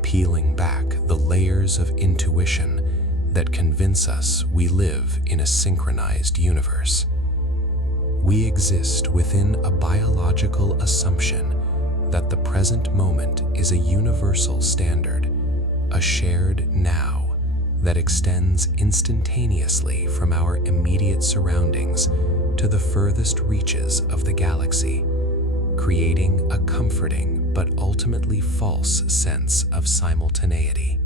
peeling back the layers of intuition that convince us we live in a synchronized universe. We exist within a biological assumption that the present moment is a universal standard, a shared now that extends instantaneously from our immediate surroundings to the furthest reaches of the galaxy, creating a comforting but ultimately false sense of simultaneity.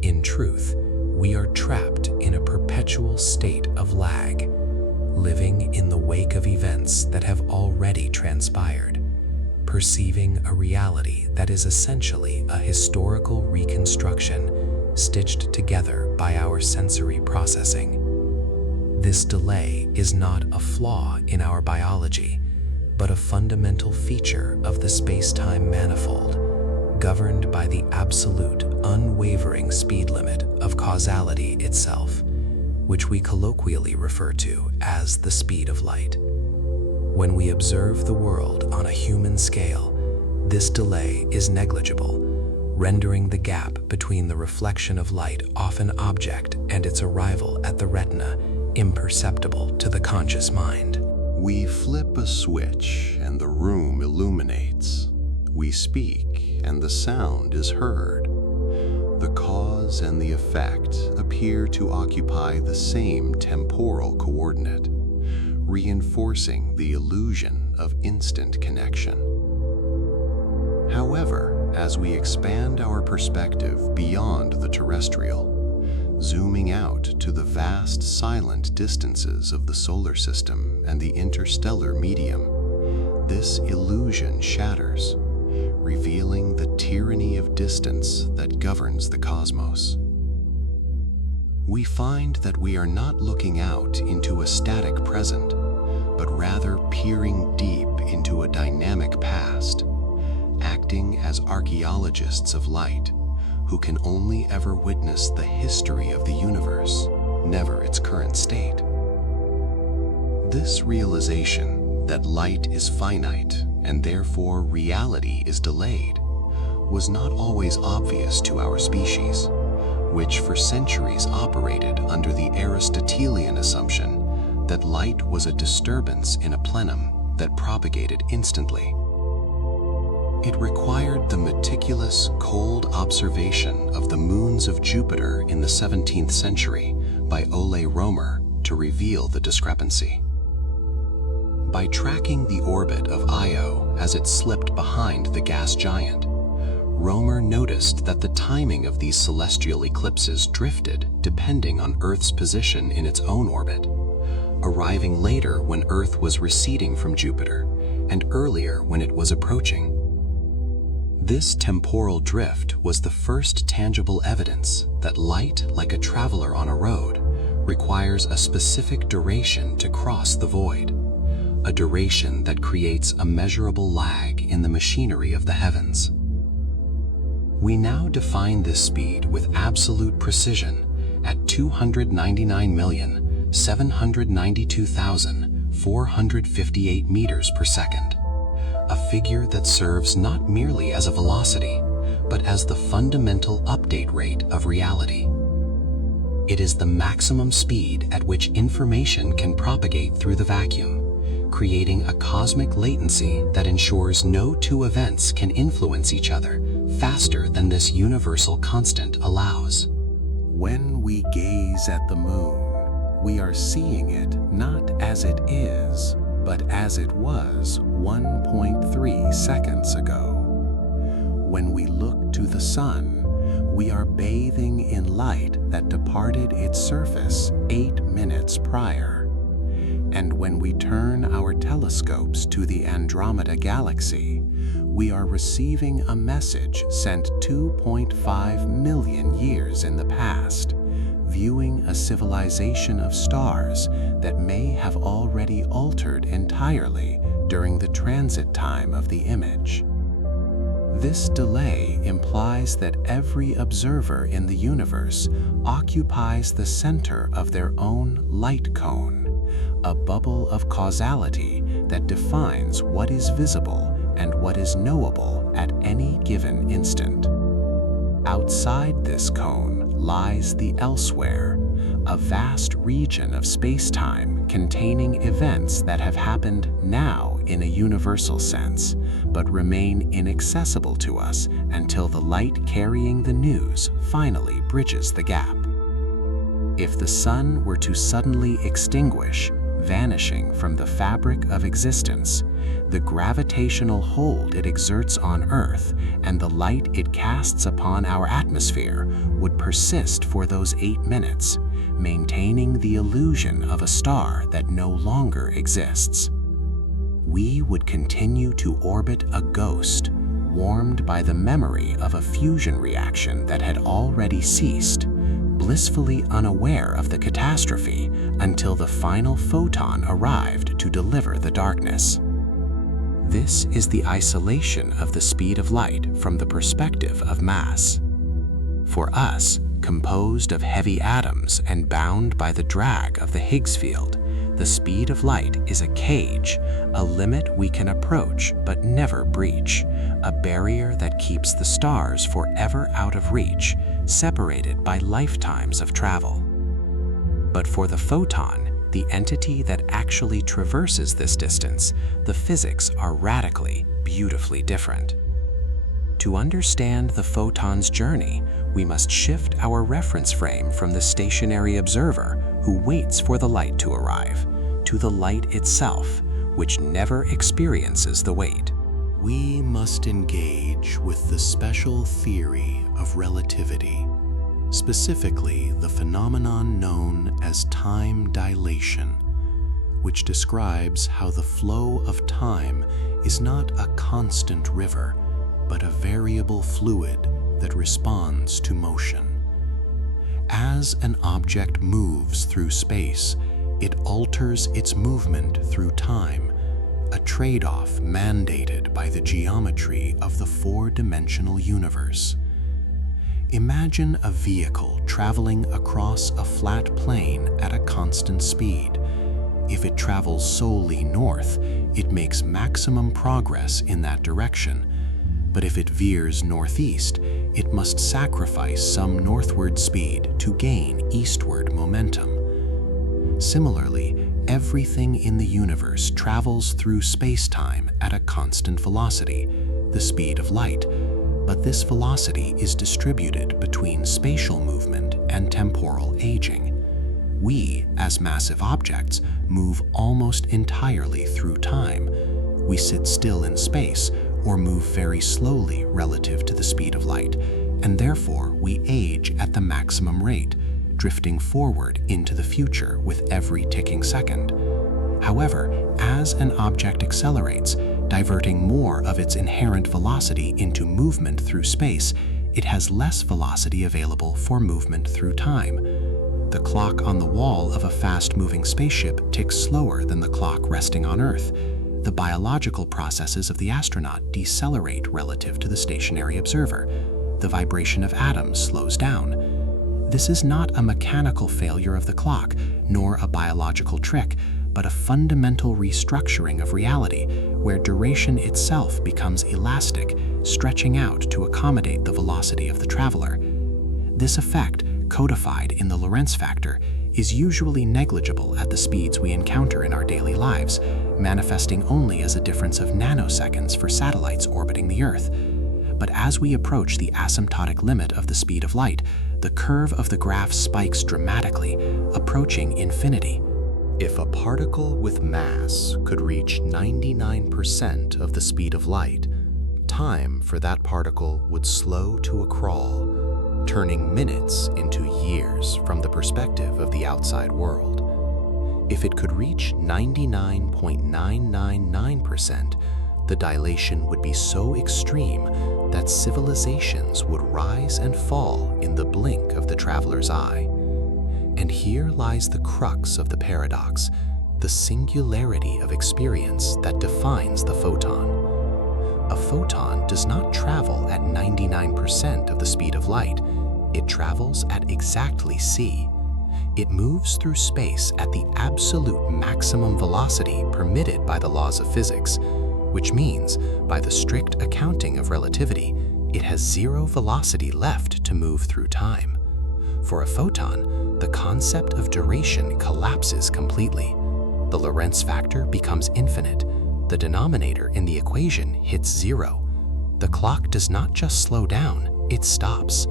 In truth, we are trapped in a perpetual state of lag, living in the wake of events that have already transpired, perceiving a reality that is essentially a historical reconstruction stitched together by our sensory processing. This delay is not a flaw in our biology, but a fundamental feature of the space-time manifold, governed by the absolute, unwavering speed limit of causality itself, which we colloquially refer to as the speed of light. When we observe the world on a human scale, this delay is negligible, rendering the gap between the reflection of light off an object and its arrival at the retina imperceptible to the conscious mind. We flip a switch and the room illuminates. We speak and the sound is heard. The cause and the effect appear to occupy the same temporal coordinate, reinforcing the illusion of instant connection. However, as we expand our perspective beyond the terrestrial, zooming out to the vast silent distances of the solar system and the interstellar medium, this illusion shatters, revealing the tyranny of distance that governs the cosmos. We find that we are not looking out into a static present, but rather peering deep into a dynamic past, acting as archaeologists of light who can only ever witness the history of the universe, never its current state. This realization that light is finite and therefore reality is delayed was not always obvious to our species, which for centuries operated under the Aristotelian assumption that light was a disturbance in a plenum that propagated instantly. It required the meticulous, cold observation of the moons of Jupiter in the 17th century by Ole Romer to reveal the discrepancy. By tracking the orbit of Io as it slipped behind the gas giant, Romer noticed that the timing of these celestial eclipses drifted depending on Earth's position in its own orbit, arriving later when Earth was receding from Jupiter and earlier when it was approaching. This temporal drift was the first tangible evidence that light, like a traveler on a road, requires a specific duration to cross the void, a duration that creates a measurable lag in the machinery of the heavens. We now define this speed with absolute precision at 299,792,458 meters per second. A figure that serves not merely as a velocity, but as the fundamental update rate of reality. It is the maximum speed at which information can propagate through the vacuum, creating a cosmic latency that ensures no two events can influence each other faster than this universal constant allows. When we gaze at the moon, we are seeing it not as it is, but as it was 1.3 seconds ago. When we look to the sun, we are bathing in light that departed its surface 8 minutes prior. And when we turn our telescopes to the Andromeda Galaxy, we are receiving a message sent 2.5 million years in the past, viewing a civilization of stars that may have already altered entirely during the transit time of the image. This delay implies that every observer in the universe occupies the center of their own light cone, a bubble of causality that defines what is visible and what is knowable at any given instant. Outside this cone lies the elsewhere, a vast region of space-time containing events that have happened now in a universal sense, but remain inaccessible to us until the light carrying the news finally bridges the gap. If the sun were to suddenly extinguish, vanishing from the fabric of existence, the gravitational hold it exerts on Earth and the light it casts upon our atmosphere would persist for those 8 minutes, maintaining the illusion of a star that no longer exists. We would continue to orbit a ghost, warmed by the memory of a fusion reaction that had already ceased, blissfully unaware of the catastrophe until the final photon arrived to deliver the darkness. This is the isolation of the speed of light from the perspective of mass. For us, composed of heavy atoms and bound by the drag of the Higgs field, the speed of light is a cage, a limit we can approach but never breach, a barrier that keeps the stars forever out of reach, separated by lifetimes of travel. But for the photon, the entity that actually traverses this distance, the physics are radically, beautifully different. To understand the photon's journey, we must shift our reference frame from the stationary observer who waits for the light to arrive, to the light itself, which never experiences the wait. We must engage with the special theory of relativity, specifically the phenomenon known as time dilation, which describes how the flow of time is not a constant river, but a variable fluid that responds to motion. As an object moves through space, it alters its movement through time, a trade-off mandated by the geometry of the four-dimensional universe. Imagine a vehicle traveling across a flat plane at a constant speed. If it travels solely north, it makes maximum progress in that direction. But if it veers northeast, it must sacrifice some northward speed to gain eastward momentum. Similarly, everything in the universe travels through space-time at a constant velocity, the speed of light, but this velocity is distributed between spatial movement and temporal aging. We, as massive objects, move almost entirely through time. We sit still in space, or move very slowly relative to the speed of light, and therefore we age at the maximum rate, drifting forward into the future with every ticking second. However, as an object accelerates, diverting more of its inherent velocity into movement through space, it has less velocity available for movement through time. The clock on the wall of a fast-moving spaceship ticks slower than the clock resting on Earth. The biological processes of the astronaut decelerate relative to the stationary observer. The vibration of atoms slows down. This is not a mechanical failure of the clock, nor a biological trick, but a fundamental restructuring of reality, where duration itself becomes elastic, stretching out to accommodate the velocity of the traveler. This effect, codified in the Lorentz factor, is usually negligible at the speeds we encounter in our daily lives, manifesting only as a difference of nanoseconds for satellites orbiting the Earth. But as we approach the asymptotic limit of the speed of light, the curve of the graph spikes dramatically, approaching infinity. If a particle with mass could reach 99% of the speed of light, time for that particle would slow to a crawl, turning minutes into years from the perspective of the outside world. If it could reach 99.999%, the dilation would be so extreme that civilizations would rise and fall in the blink of the traveler's eye. And here lies the crux of the paradox, the singularity of experience that defines the photon. A photon does not travel at 99% of the speed of light. It travels at exactly c. It moves through space at the absolute maximum velocity permitted by the laws of physics, which means, by the strict accounting of relativity, it has zero velocity left to move through time. For a photon, the concept of duration collapses completely. The Lorentz factor becomes infinite. The denominator in the equation hits zero. The clock does not just slow down, it stops.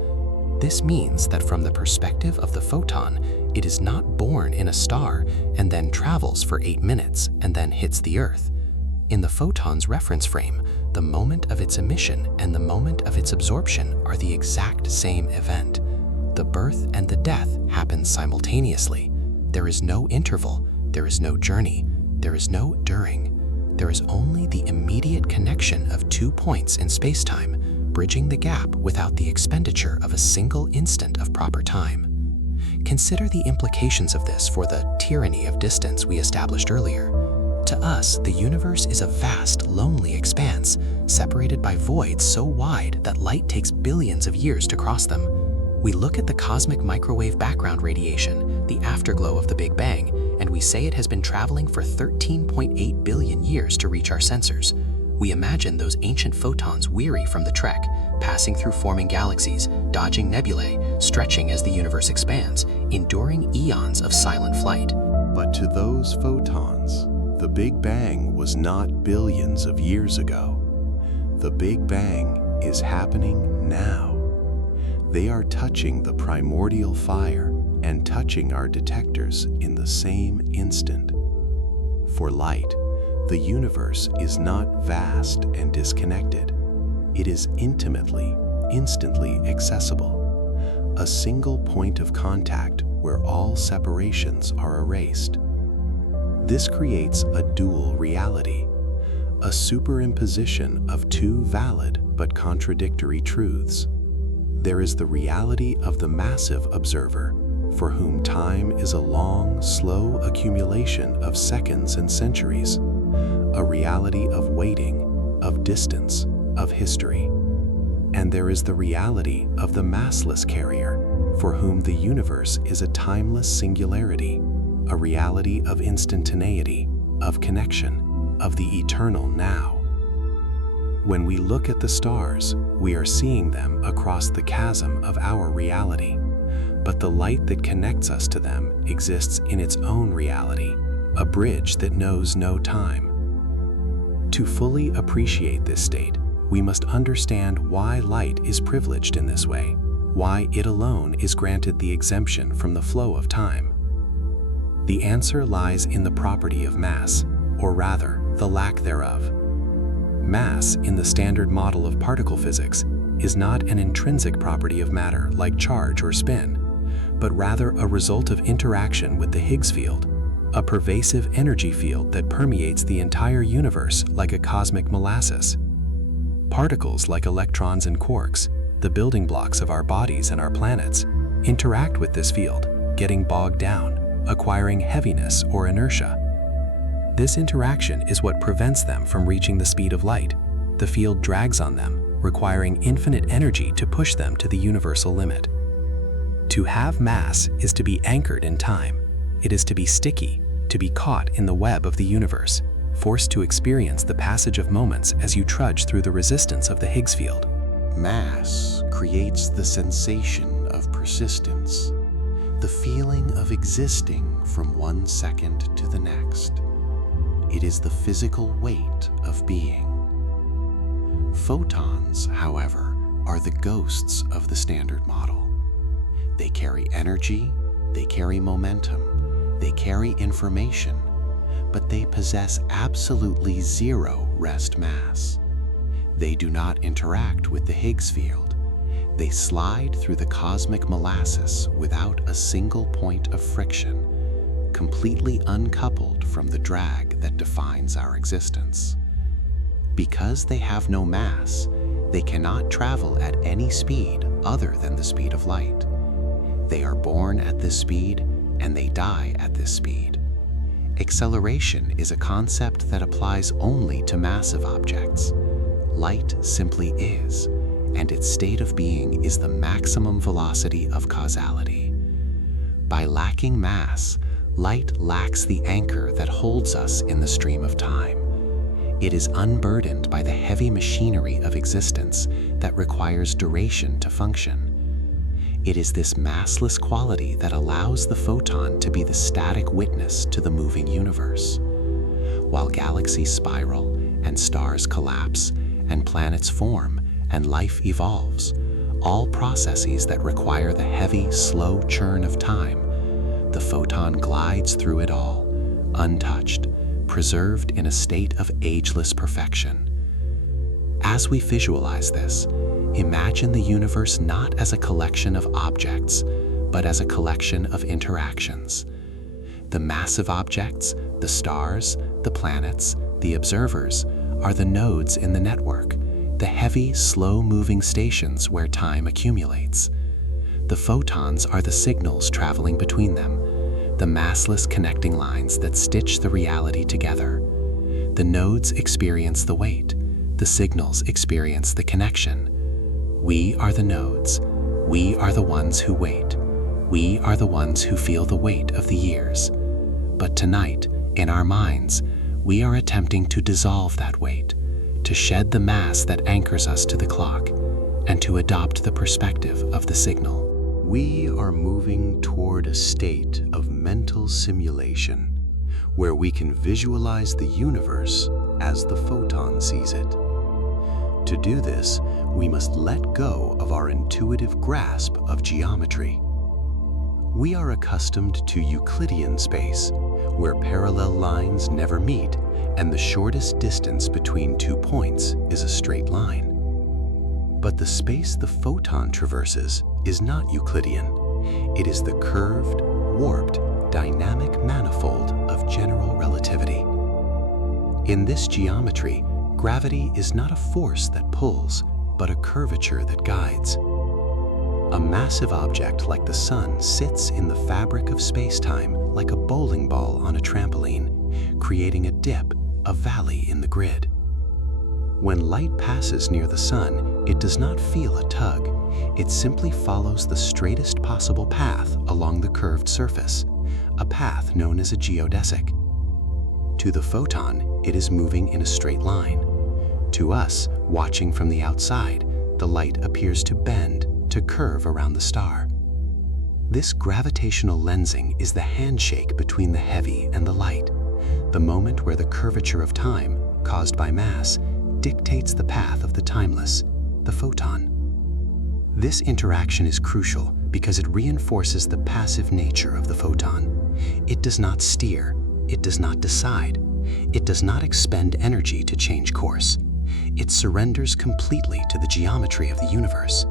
This means that from the perspective of the photon, it is not born in a star and then travels for 8 minutes and then hits the Earth. In the photon's reference frame, the moment of its emission and the moment of its absorption are the exact same event. The birth and the death happen simultaneously. There is no interval, there is no journey, there is no during. There is only the immediate connection of 2 points in spacetime, bridging the gap without the expenditure of a single instant of proper time. Consider the implications of this for the tyranny of distance we established earlier. To us, the universe is a vast, lonely expanse, separated by voids so wide that light takes billions of years to cross them. We look at the cosmic microwave background radiation, the afterglow of the Big Bang, and we say it has been traveling for 13.8 billion years to reach our sensors. We imagine those ancient photons weary from the trek, passing through forming galaxies, dodging nebulae, stretching as the universe expands, enduring eons of silent flight. But to those photons, the Big Bang was not billions of years ago. The Big Bang is happening now. They are touching the primordial fire and touching our detectors in the same instant. For light, the universe is not vast and disconnected. It is intimately, instantly accessible. A single point of contact where all separations are erased. This creates a dual reality, a superimposition of two valid but contradictory truths. There is the reality of the massive observer, for whom time is a long, slow accumulation of seconds and centuries, a reality of waiting, of distance, of history. And there is the reality of the massless carrier, for whom the universe is a timeless singularity, a reality of instantaneity, of connection, of the eternal now. When we look at the stars, we are seeing them across the chasm of our reality, but the light that connects us to them exists in its own reality, a bridge that knows no time. To fully appreciate this state, we must understand why light is privileged in this way, why it alone is granted the exemption from the flow of time. The answer lies in the property of mass, or rather, the lack thereof. Mass, in the standard model of particle physics, is not an intrinsic property of matter like charge or spin, but rather a result of interaction with the Higgs field, a pervasive energy field that permeates the entire universe like a cosmic molasses. Particles like electrons and quarks, the building blocks of our bodies and our planets, interact with this field, getting bogged down, acquiring heaviness or inertia. This interaction is what prevents them from reaching the speed of light. The field drags on them, requiring infinite energy to push them to the universal limit. To have mass is to be anchored in time. It is to be sticky, to be caught in the web of the universe, forced to experience the passage of moments as you trudge through the resistance of the Higgs field. Mass creates the sensation of persistence, the feeling of existing from one second to the next. It is the physical weight of being. Photons, however, are the ghosts of the standard model. They carry energy, they carry momentum, they carry information, but they possess absolutely zero rest mass. They do not interact with the Higgs field. They slide through the cosmic molasses without a single point of friction, completely uncoupled from the drag that defines our existence. Because they have no mass, they cannot travel at any speed other than the speed of light. They are born at this speed, and they die at this speed. Acceleration is a concept that applies only to massive objects. Light simply is, and its state of being is the maximum velocity of causality. By lacking mass, light lacks the anchor that holds us in the stream of time. It is unburdened by the heavy machinery of existence that requires duration to function. It is this massless quality that allows the photon to be the static witness to the moving universe. While galaxies spiral, and stars collapse, and planets form, and life evolves, all processes that require the heavy, slow churn of time, the photon glides through it all, untouched, preserved in a state of ageless perfection. As we visualize this, imagine the universe not as a collection of objects, but as a collection of interactions. The massive objects, the stars, the planets, the observers, are the nodes in the network, the heavy, slow-moving stations where time accumulates. The photons are the signals traveling between them, the massless connecting lines that stitch the reality together. The nodes experience the weight. The signals experience the connection. We are the nodes. We are the ones who wait. We are the ones who feel the weight of the years. But tonight, in our minds, we are attempting to dissolve that weight, to shed the mass that anchors us to the clock, and to adopt the perspective of the signal. We are moving toward a state of mental simulation, where we can visualize the universe as the photon sees it. To do this, we must let go of our intuitive grasp of geometry. We are accustomed to Euclidean space, where parallel lines never meet and the shortest distance between 2 points is a straight line. But the space the photon traverses is not Euclidean. It is the curved, warped, dynamic manifold of general relativity. In this geometry, gravity is not a force that pulls, but a curvature that guides. A massive object like the sun sits in the fabric of space-time like a bowling ball on a trampoline, creating a dip, a valley in the grid. When light passes near the sun, it does not feel a tug. It simply follows the straightest possible path along the curved surface, a path known as a geodesic. To the photon, it is moving in a straight line. To us, watching from the outside, the light appears to bend, to curve around the star. This gravitational lensing is the handshake between the heavy and the light, the moment where the curvature of time, caused by mass, dictates the path of the timeless, the photon. This interaction is crucial because it reinforces the passive nature of the photon. It does not steer, it does not decide, it does not expend energy to change course. It surrenders completely to the geometry of the universe.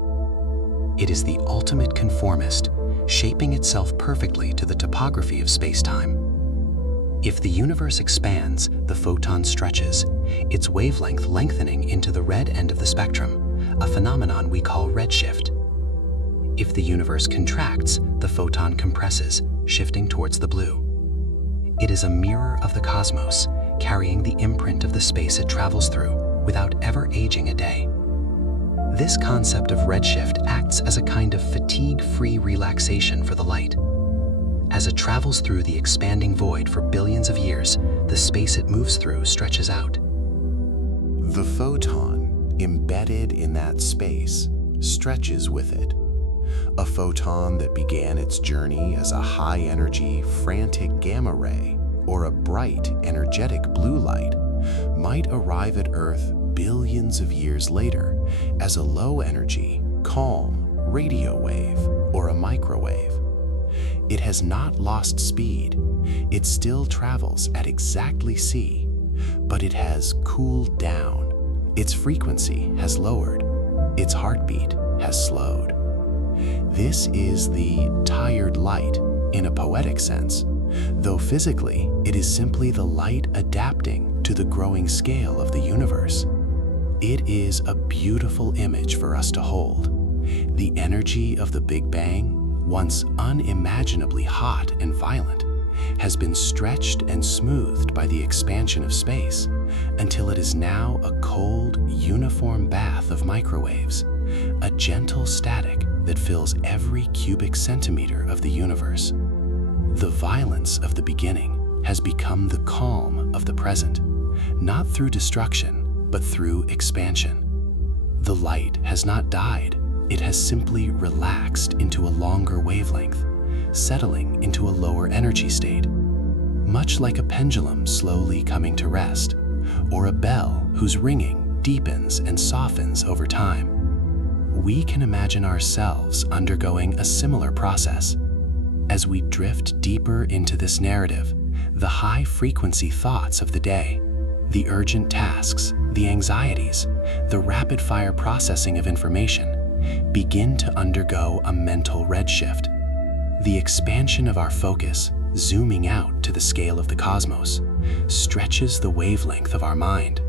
It is the ultimate conformist, shaping itself perfectly to the topography of space-time. If the universe expands, the photon stretches, its wavelength lengthening into the red end of the spectrum, a phenomenon we call redshift. If the universe contracts, the photon compresses, shifting towards the blue. It is a mirror of the cosmos, carrying the imprint of the space it travels through, without ever aging a day. This concept of redshift acts as a kind of fatigue-free relaxation for the light. As it travels through the expanding void for billions of years, the space it moves through stretches out. The photon, embedded in that space, stretches with it. A photon that began its journey as a high-energy, frantic gamma ray or a bright, energetic blue light might arrive at Earth billions of years later as a low-energy, calm radio wave or a microwave. It has not lost speed. It still travels at exactly c, but it has cooled down. Its frequency has lowered. Its heartbeat has slowed. This is the tired light in a poetic sense, though physically it is simply the light adapting to the growing scale of the universe. It is a beautiful image for us to hold. The energy of the Big Bang, once unimaginably hot and violent, has been stretched and smoothed by the expansion of space until it is now a cold, uniform bath of microwaves, a gentle static that fills every cubic centimeter of the universe. The violence of the beginning has become the calm of the present, not through destruction, but through expansion. The light has not died. It has simply relaxed into a longer wavelength, settling into a lower energy state, much like a pendulum slowly coming to rest, or a bell whose ringing deepens and softens over time. We can imagine ourselves undergoing a similar process. As we drift deeper into this narrative, the high-frequency thoughts of the day, the urgent tasks, the anxieties, the rapid-fire processing of information, begin to undergo a mental redshift. The expansion of our focus, zooming out to the scale of the cosmos, stretches the wavelength of our mind.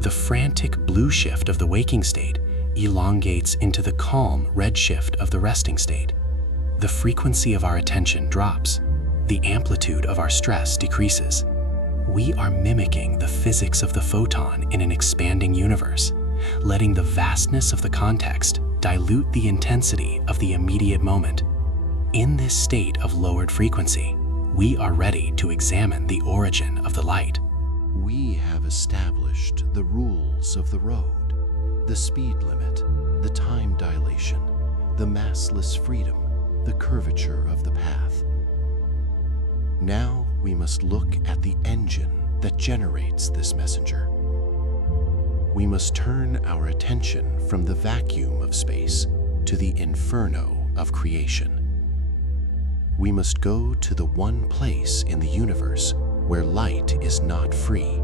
The frantic blue shift of the waking state elongates into the calm red shift of the resting state. The frequency of our attention drops. The amplitude of our stress decreases. We are mimicking the physics of the photon in an expanding universe, letting the vastness of the context dilute the intensity of the immediate moment. In this state of lowered frequency, we are ready to examine the origin of the light. We have established the rules of the road, the speed limit, the time dilation, the massless freedom, the curvature of the path. Now we must look at the engine that generates this messenger. We must turn our attention from the vacuum of space to the inferno of creation. We must go to the one place in the universe where light is not free,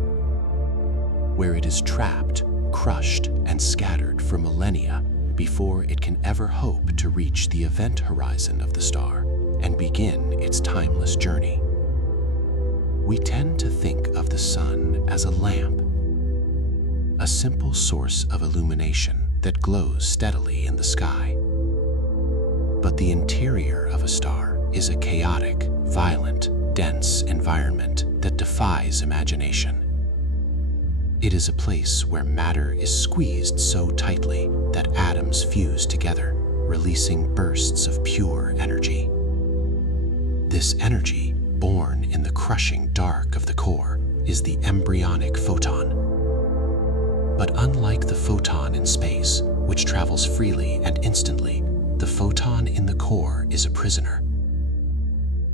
where it is trapped, crushed, and scattered for millennia before it can ever hope to reach the event horizon of the star and begin its timeless journey. We tend to think of the sun as a lamp, a simple source of illumination that glows steadily in the sky. But the interior of a star is a chaotic, violent, dense environment that defies imagination. It is a place where matter is squeezed so tightly that atoms fuse together, releasing bursts of pure energy. This energy, born in the crushing dark of the core, is the embryonic photon. But unlike the photon in space, which travels freely and instantly, the photon in the core is a prisoner.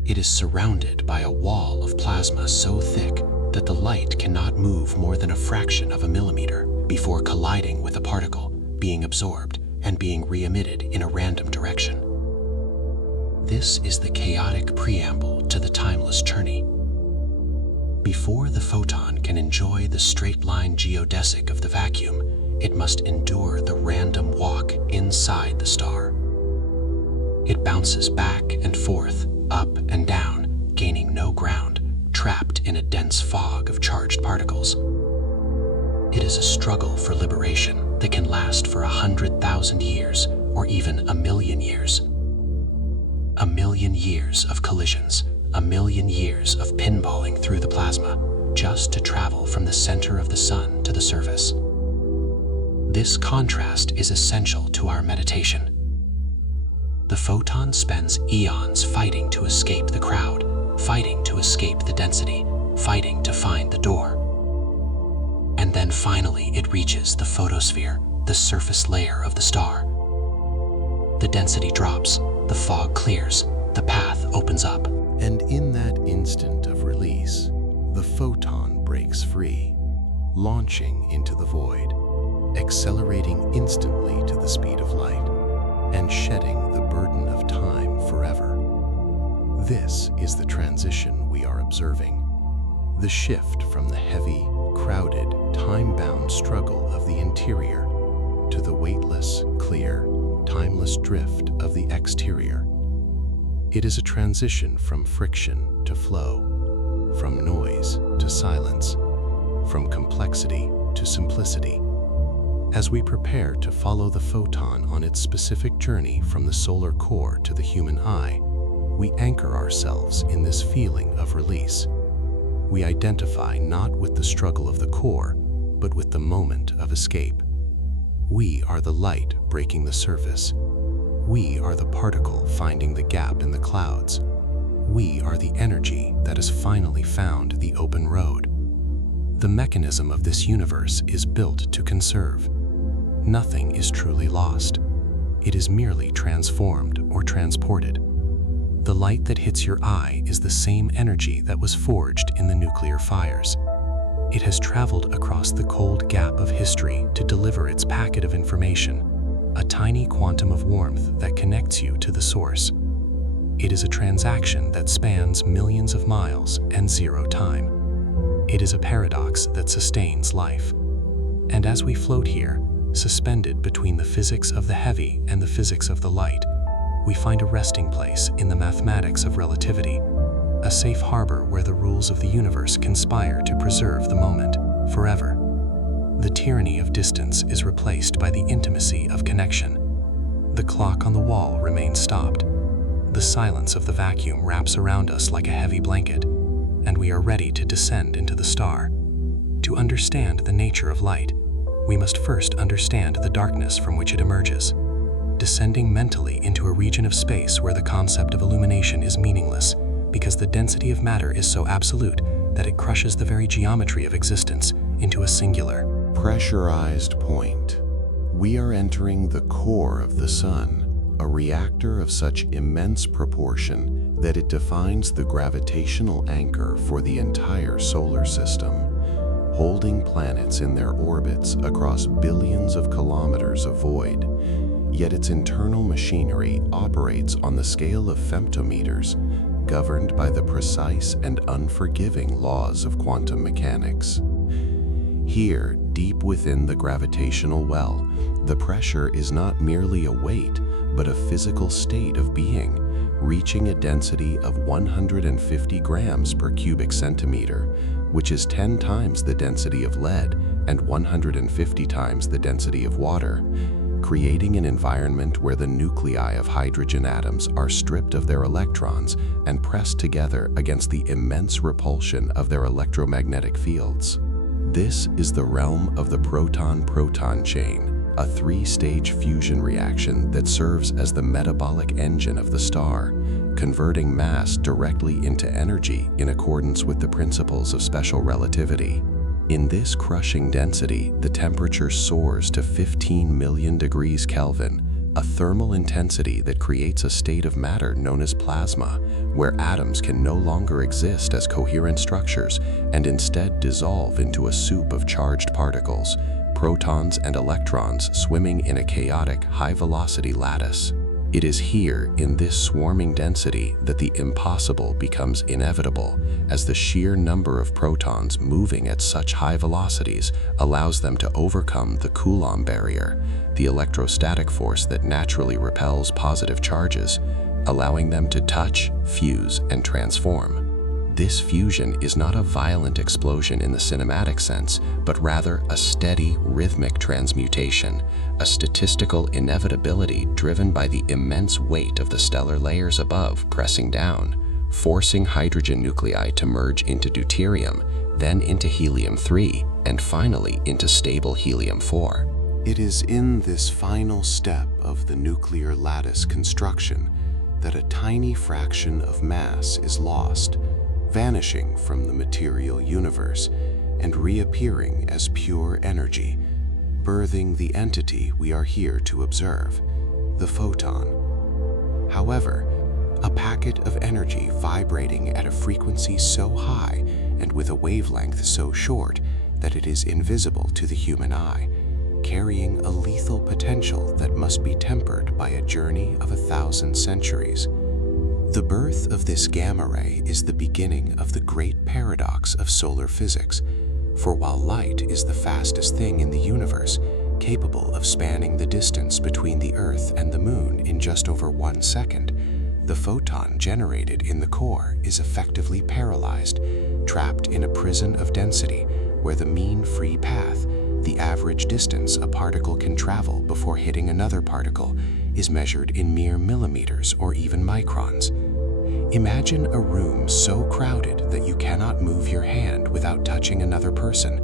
It is surrounded by a wall of plasma so thick that the light cannot move more than a fraction of a millimeter before colliding with a particle, being absorbed, and being re-emitted in a random direction. This is the chaotic preamble to the timeless journey. Before the photon can enjoy the straight-line geodesic of the vacuum, it must endure the random walk inside the star. It bounces back and forth, up and down, gaining no ground, trapped in a dense fog of charged particles. It is a struggle for liberation that can last for 100,000 years or even 1,000,000 years. 1,000,000 years of collisions, 1,000,000 years of pinballing through the plasma, just to travel from the center of the sun to the surface. This contrast is essential to our meditation. The photon spends eons fighting to escape the crowd, fighting to escape the density, fighting to find the door. And then finally it reaches the photosphere, the surface layer of the star. The density drops, the fog clears, the path opens up. And in that instant of release, the photon breaks free, launching into the void, accelerating instantly to the speed of light, and shedding the burden of time forever. This is the transition we are observing, the shift from the heavy, crowded, time-bound struggle of the interior to the weightless, clear, timeless drift of the exterior. It is a transition from friction to flow, from noise to silence, from complexity to simplicity. As we prepare to follow the photon on its specific journey from the solar core to the human eye, we anchor ourselves in this feeling of release. We identify not with the struggle of the core, but with the moment of escape. We are the light breaking the surface. We are the particle finding the gap in the clouds. We are the energy that has finally found the open road. The mechanism of this universe is built to conserve. Nothing is truly lost. It is merely transformed or transported. The light that hits your eye is the same energy that was forged in the nuclear fires. It has traveled across the cold gap of history to deliver its packet of information, a tiny quantum of warmth that connects you to the source. It is a transaction that spans millions of miles and zero time. It is a paradox that sustains life. And as we float here, suspended between the physics of the heavy and the physics of the light, we find a resting place in the mathematics of relativity, a safe harbor where the rules of the universe conspire to preserve the moment forever. The tyranny of distance is replaced by the intimacy of connection. The clock on the wall remains stopped. The silence of the vacuum wraps around us like a heavy blanket. and we are ready to descend into the star. To understand the nature of light, we must first understand the darkness from which it emerges, descending mentally into a region of space where the concept of illumination is meaningless, because the density of matter is so absolute that it crushes the very geometry of existence into a singular, pressurized point. We are entering the core of the Sun, a reactor of such immense proportion that it defines the gravitational anchor for the entire solar system, holding planets in their orbits across billions of kilometers of void. Yet its internal machinery operates on the scale of femtometers, governed by the precise and unforgiving laws of quantum mechanics. Here, deep within the gravitational well, the pressure is not merely a weight, but a physical state of being, reaching a density of 150 grams per cubic centimeter, which is 10 times the density of lead and 150 times the density of water, creating an environment where the nuclei of hydrogen atoms are stripped of their electrons and pressed together against the immense repulsion of their electromagnetic fields. This is the realm of the proton-proton chain, a three-stage fusion reaction that serves as the metabolic engine of the star, converting mass directly into energy in accordance with the principles of special relativity. In this crushing density, the temperature soars to 15 million degrees Kelvin, a thermal intensity that creates a state of matter known as plasma, where atoms can no longer exist as coherent structures and instead dissolve into a soup of charged particles, protons and electrons swimming in a chaotic, high-velocity lattice. It is here, in this swarming density, that the impossible becomes inevitable, as the sheer number of protons moving at such high velocities allows them to overcome the Coulomb barrier, the electrostatic force that naturally repels positive charges, allowing them to touch, fuse, and transform. This fusion is not a violent explosion in the cinematic sense, but rather a steady, rhythmic transmutation, a statistical inevitability driven by the immense weight of the stellar layers above pressing down, forcing hydrogen nuclei to merge into deuterium, then into helium-3, and finally into stable helium-4. It is in this final step of the nuclear lattice construction that a tiny fraction of mass is lost, vanishing from the material universe and reappearing as pure energy, birthing the entity we are here to observe, the photon. However, a packet of energy vibrating at a frequency so high and with a wavelength so short that it is invisible to the human eye, carrying a lethal potential that must be tempered by a journey of 1,000 centuries. The birth of this gamma ray is the beginning of the great paradox of solar physics, for while light is the fastest thing in the universe, capable of spanning the distance between the Earth and the Moon in just over 1 second, the photon generated in the core is effectively paralyzed, trapped in a prison of density where the mean free path, the average distance a particle can travel before hitting another particle, is measured in mere millimeters or even microns. Imagine a room so crowded that you cannot move your hand without touching another person,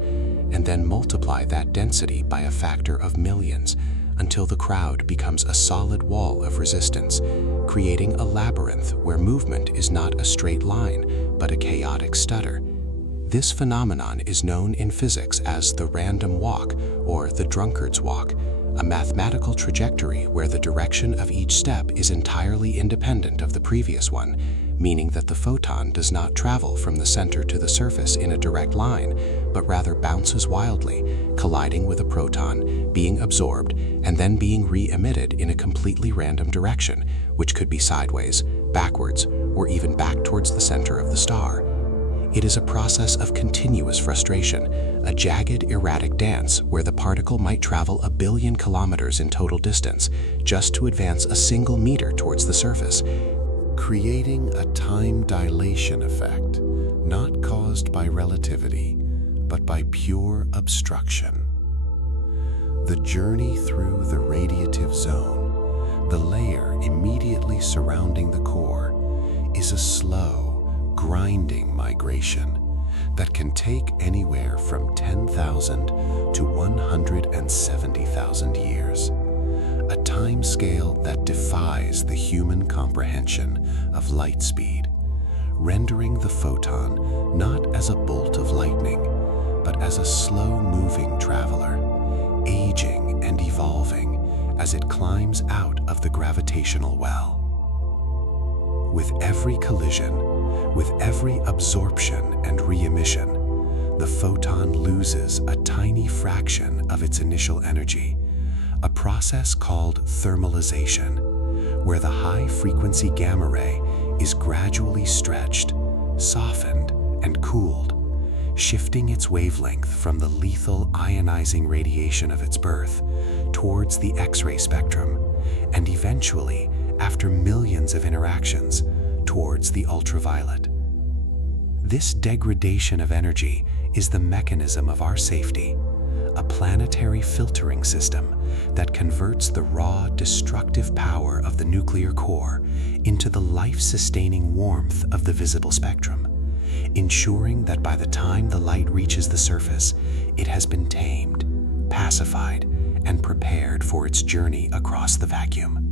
and then multiply that density by a factor of millions until the crowd becomes a solid wall of resistance, creating a labyrinth where movement is not a straight line, but a chaotic stutter. This phenomenon is known in physics as the random walk or the drunkard's walk, a mathematical trajectory where the direction of each step is entirely independent of the previous one, meaning that the photon does not travel from the center to the surface in a direct line, but rather bounces wildly, colliding with a proton, being absorbed, and then being re-emitted in a completely random direction, which could be sideways, backwards, or even back towards the center of the star. It is a process of continuous frustration, a jagged, erratic dance where the particle might travel 1 billion kilometers in total distance just to advance a single meter towards the surface, creating a time dilation effect, not caused by relativity, but by pure obstruction. The journey through the radiative zone, the layer immediately surrounding the core, is a slow, grinding migration that can take anywhere from 10,000 to 170,000 years, a time scale that defies the human comprehension of light speed, rendering the photon not as a bolt of lightning, but as a slow-moving traveler, aging and evolving as it climbs out of the gravitational well. With every collision, with every absorption and re-emission, the photon loses a tiny fraction of its initial energy, a process called thermalization, where the high-frequency gamma ray is gradually stretched, softened, and cooled, shifting its wavelength from the lethal ionizing radiation of its birth towards the X-ray spectrum, and eventually, after millions of interactions, towards the ultraviolet. This degradation of energy is the mechanism of our safety, a planetary filtering system that converts the raw, destructive power of the nuclear core into the life-sustaining warmth of the visible spectrum, ensuring that by the time the light reaches the surface, it has been tamed, pacified, and prepared for its journey across the vacuum.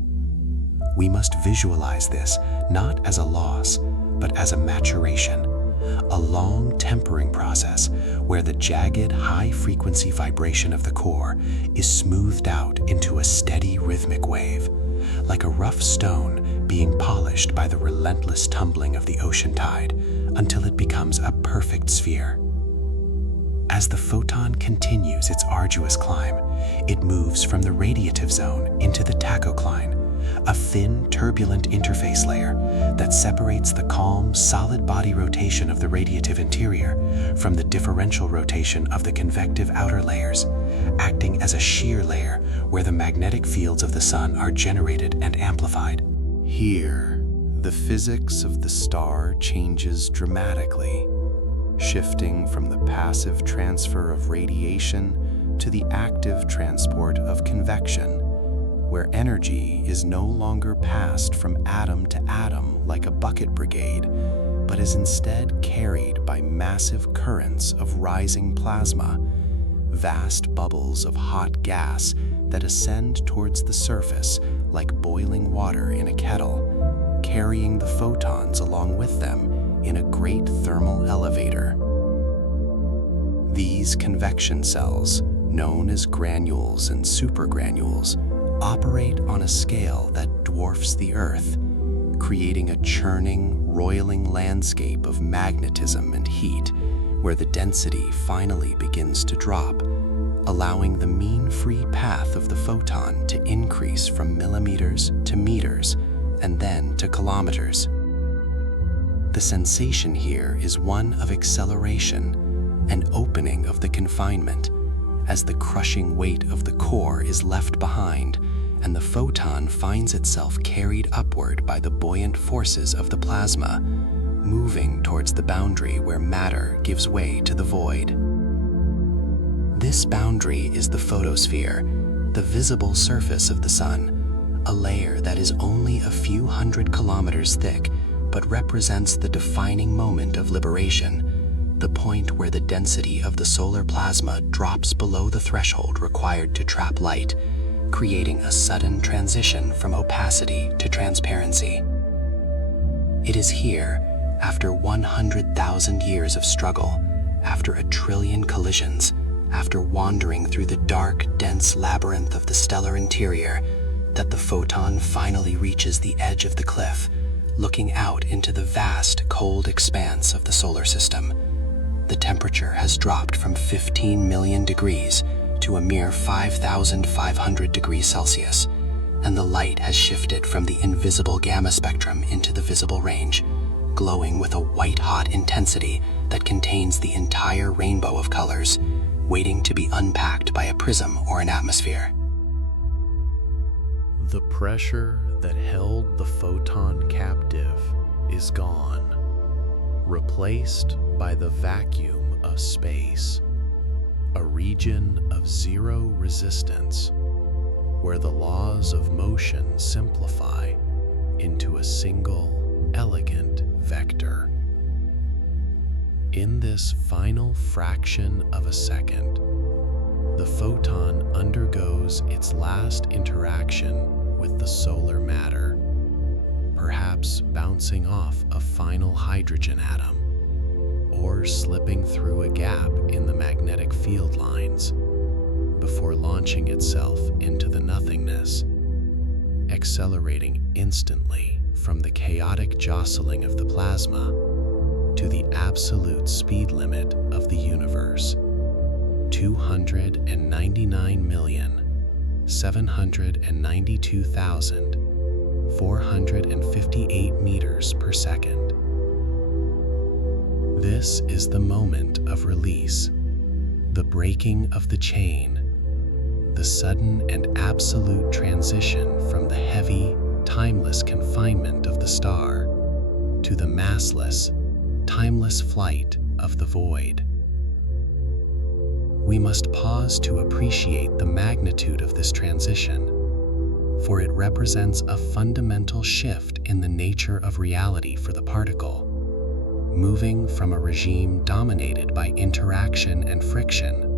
We must visualize this not as a loss, but as a maturation, a long tempering process where the jagged, high-frequency vibration of the core is smoothed out into a steady rhythmic wave, like a rough stone being polished by the relentless tumbling of the ocean tide until it becomes a perfect sphere. As the photon continues its arduous climb, it moves from the radiative zone into the tachocline, a thin, turbulent interface layer that separates the calm, solid body rotation of the radiative interior from the differential rotation of the convective outer layers, acting as a shear layer where the magnetic fields of the sun are generated and amplified. Here, the physics of the star changes dramatically, shifting from the passive transfer of radiation to the active transport of convection, where energy is no longer passed from atom to atom like a bucket brigade, but is instead carried by massive currents of rising plasma, vast bubbles of hot gas that ascend towards the surface like boiling water in a kettle, carrying the photons along with them in a great thermal elevator. These convection cells, known as granules and supergranules, operate on a scale that dwarfs the Earth, creating a churning, roiling landscape of magnetism and heat, where the density finally begins to drop, allowing the mean free path of the photon to increase from millimeters to meters, and then to kilometers. The sensation here is one of acceleration, an opening of the confinement, as the crushing weight of the core is left behind and the photon finds itself carried upward by the buoyant forces of the plasma, moving towards the boundary where matter gives way to the void. This boundary is the photosphere, the visible surface of the sun, a layer that is only a few hundred kilometers thick but represents the defining moment of liberation, the point where the density of the solar plasma drops below the threshold required to trap light, creating a sudden transition from opacity to transparency. It is here, after 100,000 years of struggle, after a trillion collisions, after wandering through the dark, dense labyrinth of the stellar interior, that the photon finally reaches the edge of the cliff, looking out into the vast, cold expanse of the solar system. The temperature has dropped from 15 million degrees to a mere 5,500 degrees Celsius, and the light has shifted from the invisible gamma spectrum into the visible range, glowing with a white-hot intensity that contains the entire rainbow of colors, waiting to be unpacked by a prism or an atmosphere. The pressure that held the photon captive is gone, replaced by the vacuum of space, a region of zero resistance, where the laws of motion simplify into a single, elegant vector. In this final fraction of a second, the photon undergoes its last interaction with the solar matter, perhaps bouncing off a final hydrogen atom, or slipping through a gap in the magnetic field lines, before launching itself into the nothingness, accelerating instantly from the chaotic jostling of the plasma to the absolute speed limit of the universe, 299,792,458 meters per second. This is the moment of release, the breaking of the chain, the sudden and absolute transition from the heavy, timeless confinement of the star to the massless, timeless flight of the void. We must pause to appreciate the magnitude of this transition, for it represents a fundamental shift in the nature of reality for the particle, moving from a regime dominated by interaction and friction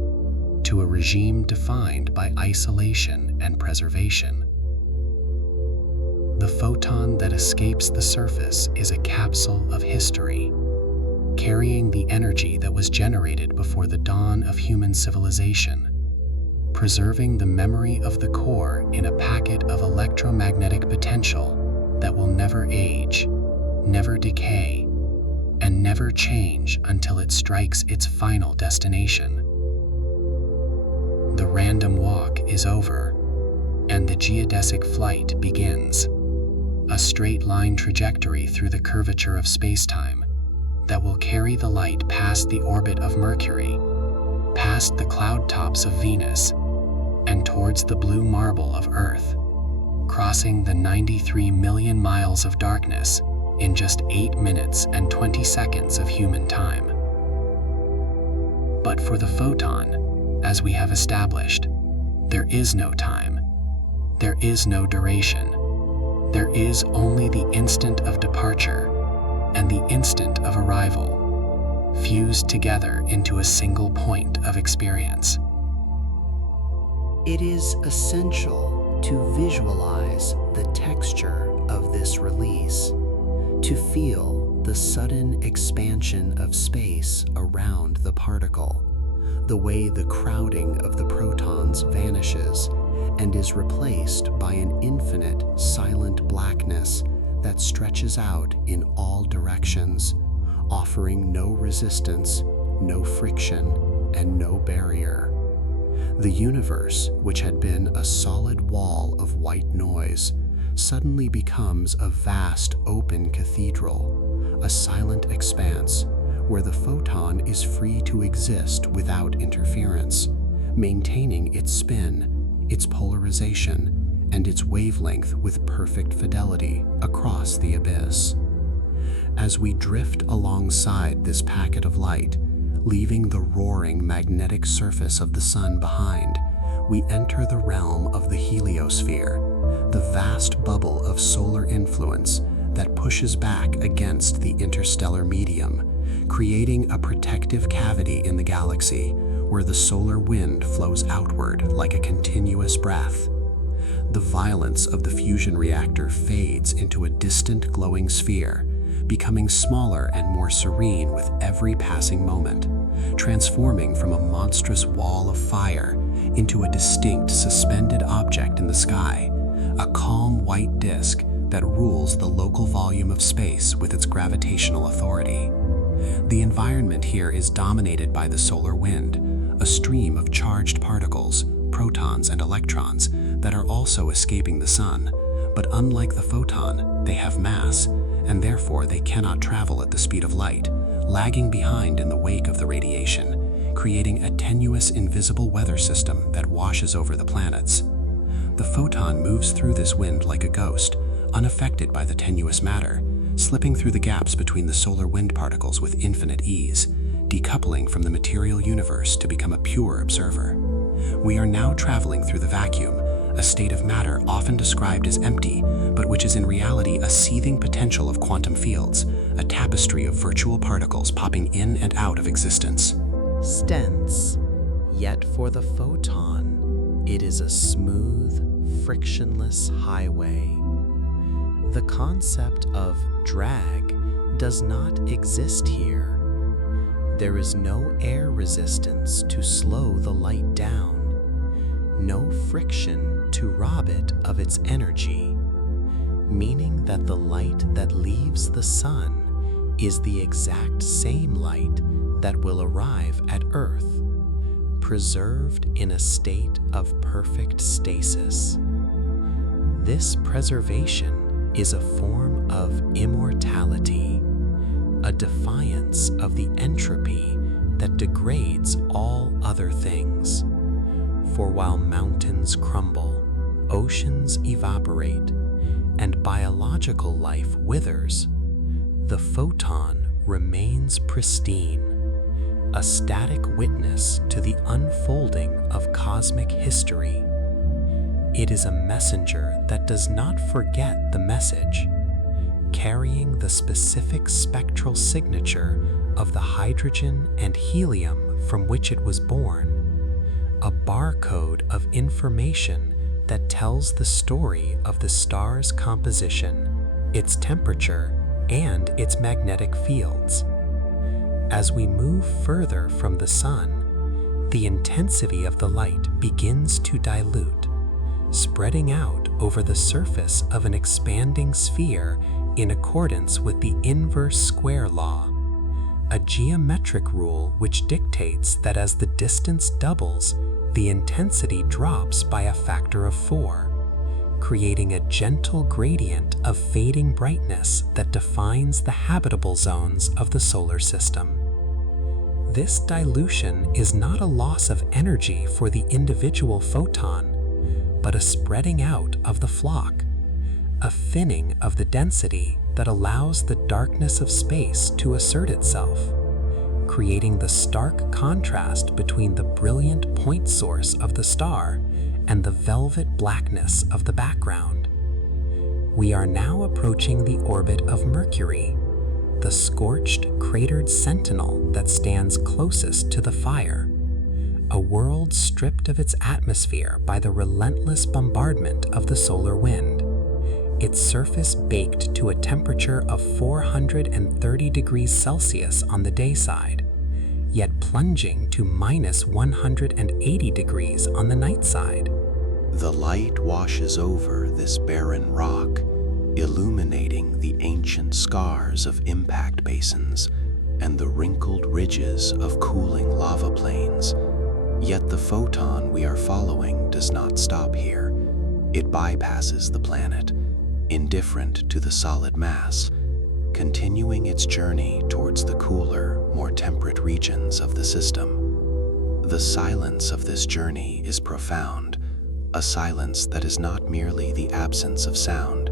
to a regime defined by isolation and preservation. The photon that escapes the surface is a capsule of history, carrying the energy that was generated before the dawn of human civilization, preserving the memory of the core in a packet of electromagnetic potential that will never age, never decay, and never change until it strikes its final destination. The random walk is over, and the geodesic flight begins, a straight-line trajectory through the curvature of space-time that will carry the light past the orbit of Mercury, past the cloud tops of Venus, and towards the blue marble of Earth, crossing the 93 million miles of darkness in just 8 minutes and 20 seconds of human time. But for the photon, as we have established, there is no time, there is no duration, there is only the instant of departure and the instant of arrival, fused together into a single point of experience. It is essential to visualize the texture of this release, to feel the sudden expansion of space around the particle, the way the crowding of the protons vanishes and is replaced by an infinite silent blackness that stretches out in all directions, offering no resistance, no friction, and no barrier. The universe, which had been a solid wall of white noise, suddenly becomes a vast open cathedral, a silent expanse where the photon is free to exist without interference, maintaining its spin, its polarization, and its wavelength with perfect fidelity across the abyss. As we drift alongside this packet of light, leaving the roaring magnetic surface of the sun behind, we enter the realm of the heliosphere, the vast bubble of solar influence that pushes back against the interstellar medium, creating a protective cavity in the galaxy where the solar wind flows outward like a continuous breath. The violence of the fusion reactor fades into a distant glowing sphere, becoming smaller and more serene with every passing moment, transforming from a monstrous wall of fire into a distinct suspended object in the sky, a calm white disk that rules the local volume of space with its gravitational authority. The environment here is dominated by the solar wind, a stream of charged particles, protons and electrons that are also escaping the sun, but unlike the photon, they have mass, and therefore they cannot travel at the speed of light, lagging behind in the wake of the radiation, creating a tenuous invisible weather system that washes over the planets. The photon moves through this wind like a ghost, unaffected by the tenuous matter, slipping through the gaps between the solar wind particles with infinite ease, decoupling from the material universe to become a pure observer. We are now traveling through the vacuum, a state of matter often described as empty, but which is in reality a seething potential of quantum fields, a tapestry of virtual particles popping in and out of existence. Stents, yet for the photon, it is a smooth, frictionless highway. The concept of drag does not exist here. There is no air resistance to slow the light down, no friction to rob it of its energy, meaning that the light that leaves the sun is the exact same light that will arrive at Earth, preserved in a state of perfect stasis. This preservation is a form of immortality, a defiance of the entropy that degrades all other things. For while mountains crumble, oceans evaporate, and biological life withers, the photon remains pristine, a static witness to the unfolding of cosmic history. It is a messenger that does not forget the message, carrying the specific spectral signature of the hydrogen and helium from which it was born, a barcode of information that tells the story of the star's composition, its temperature, and its magnetic fields. As we move further from the sun, the intensity of the light begins to dilute, spreading out over the surface of an expanding sphere in accordance with the inverse square law, a geometric rule which dictates that as the distance doubles, the intensity drops by a factor of 4, creating a gentle gradient of fading brightness that defines the habitable zones of the solar system. This dilution is not a loss of energy for the individual photon, but a spreading out of the flock, a thinning of the density that allows the darkness of space to assert itself, creating the stark contrast between the brilliant point source of the star and the velvet blackness of the background. We are now approaching the orbit of Mercury, the scorched, cratered sentinel that stands closest to the fire, a world stripped of its atmosphere by the relentless bombardment of the solar wind, its surface baked to a temperature of 430 degrees Celsius on the day side, yet plunging to minus 180 degrees on the night side. The light washes over this barren rock, illuminating the ancient scars of impact basins and the wrinkled ridges of cooling lava plains. Yet the photon we are following does not stop here. It bypasses the planet, indifferent to the solid mass, continuing its journey towards the cooler, more temperate regions of the system. The silence of this journey is profound, a silence that is not merely the absence of sound,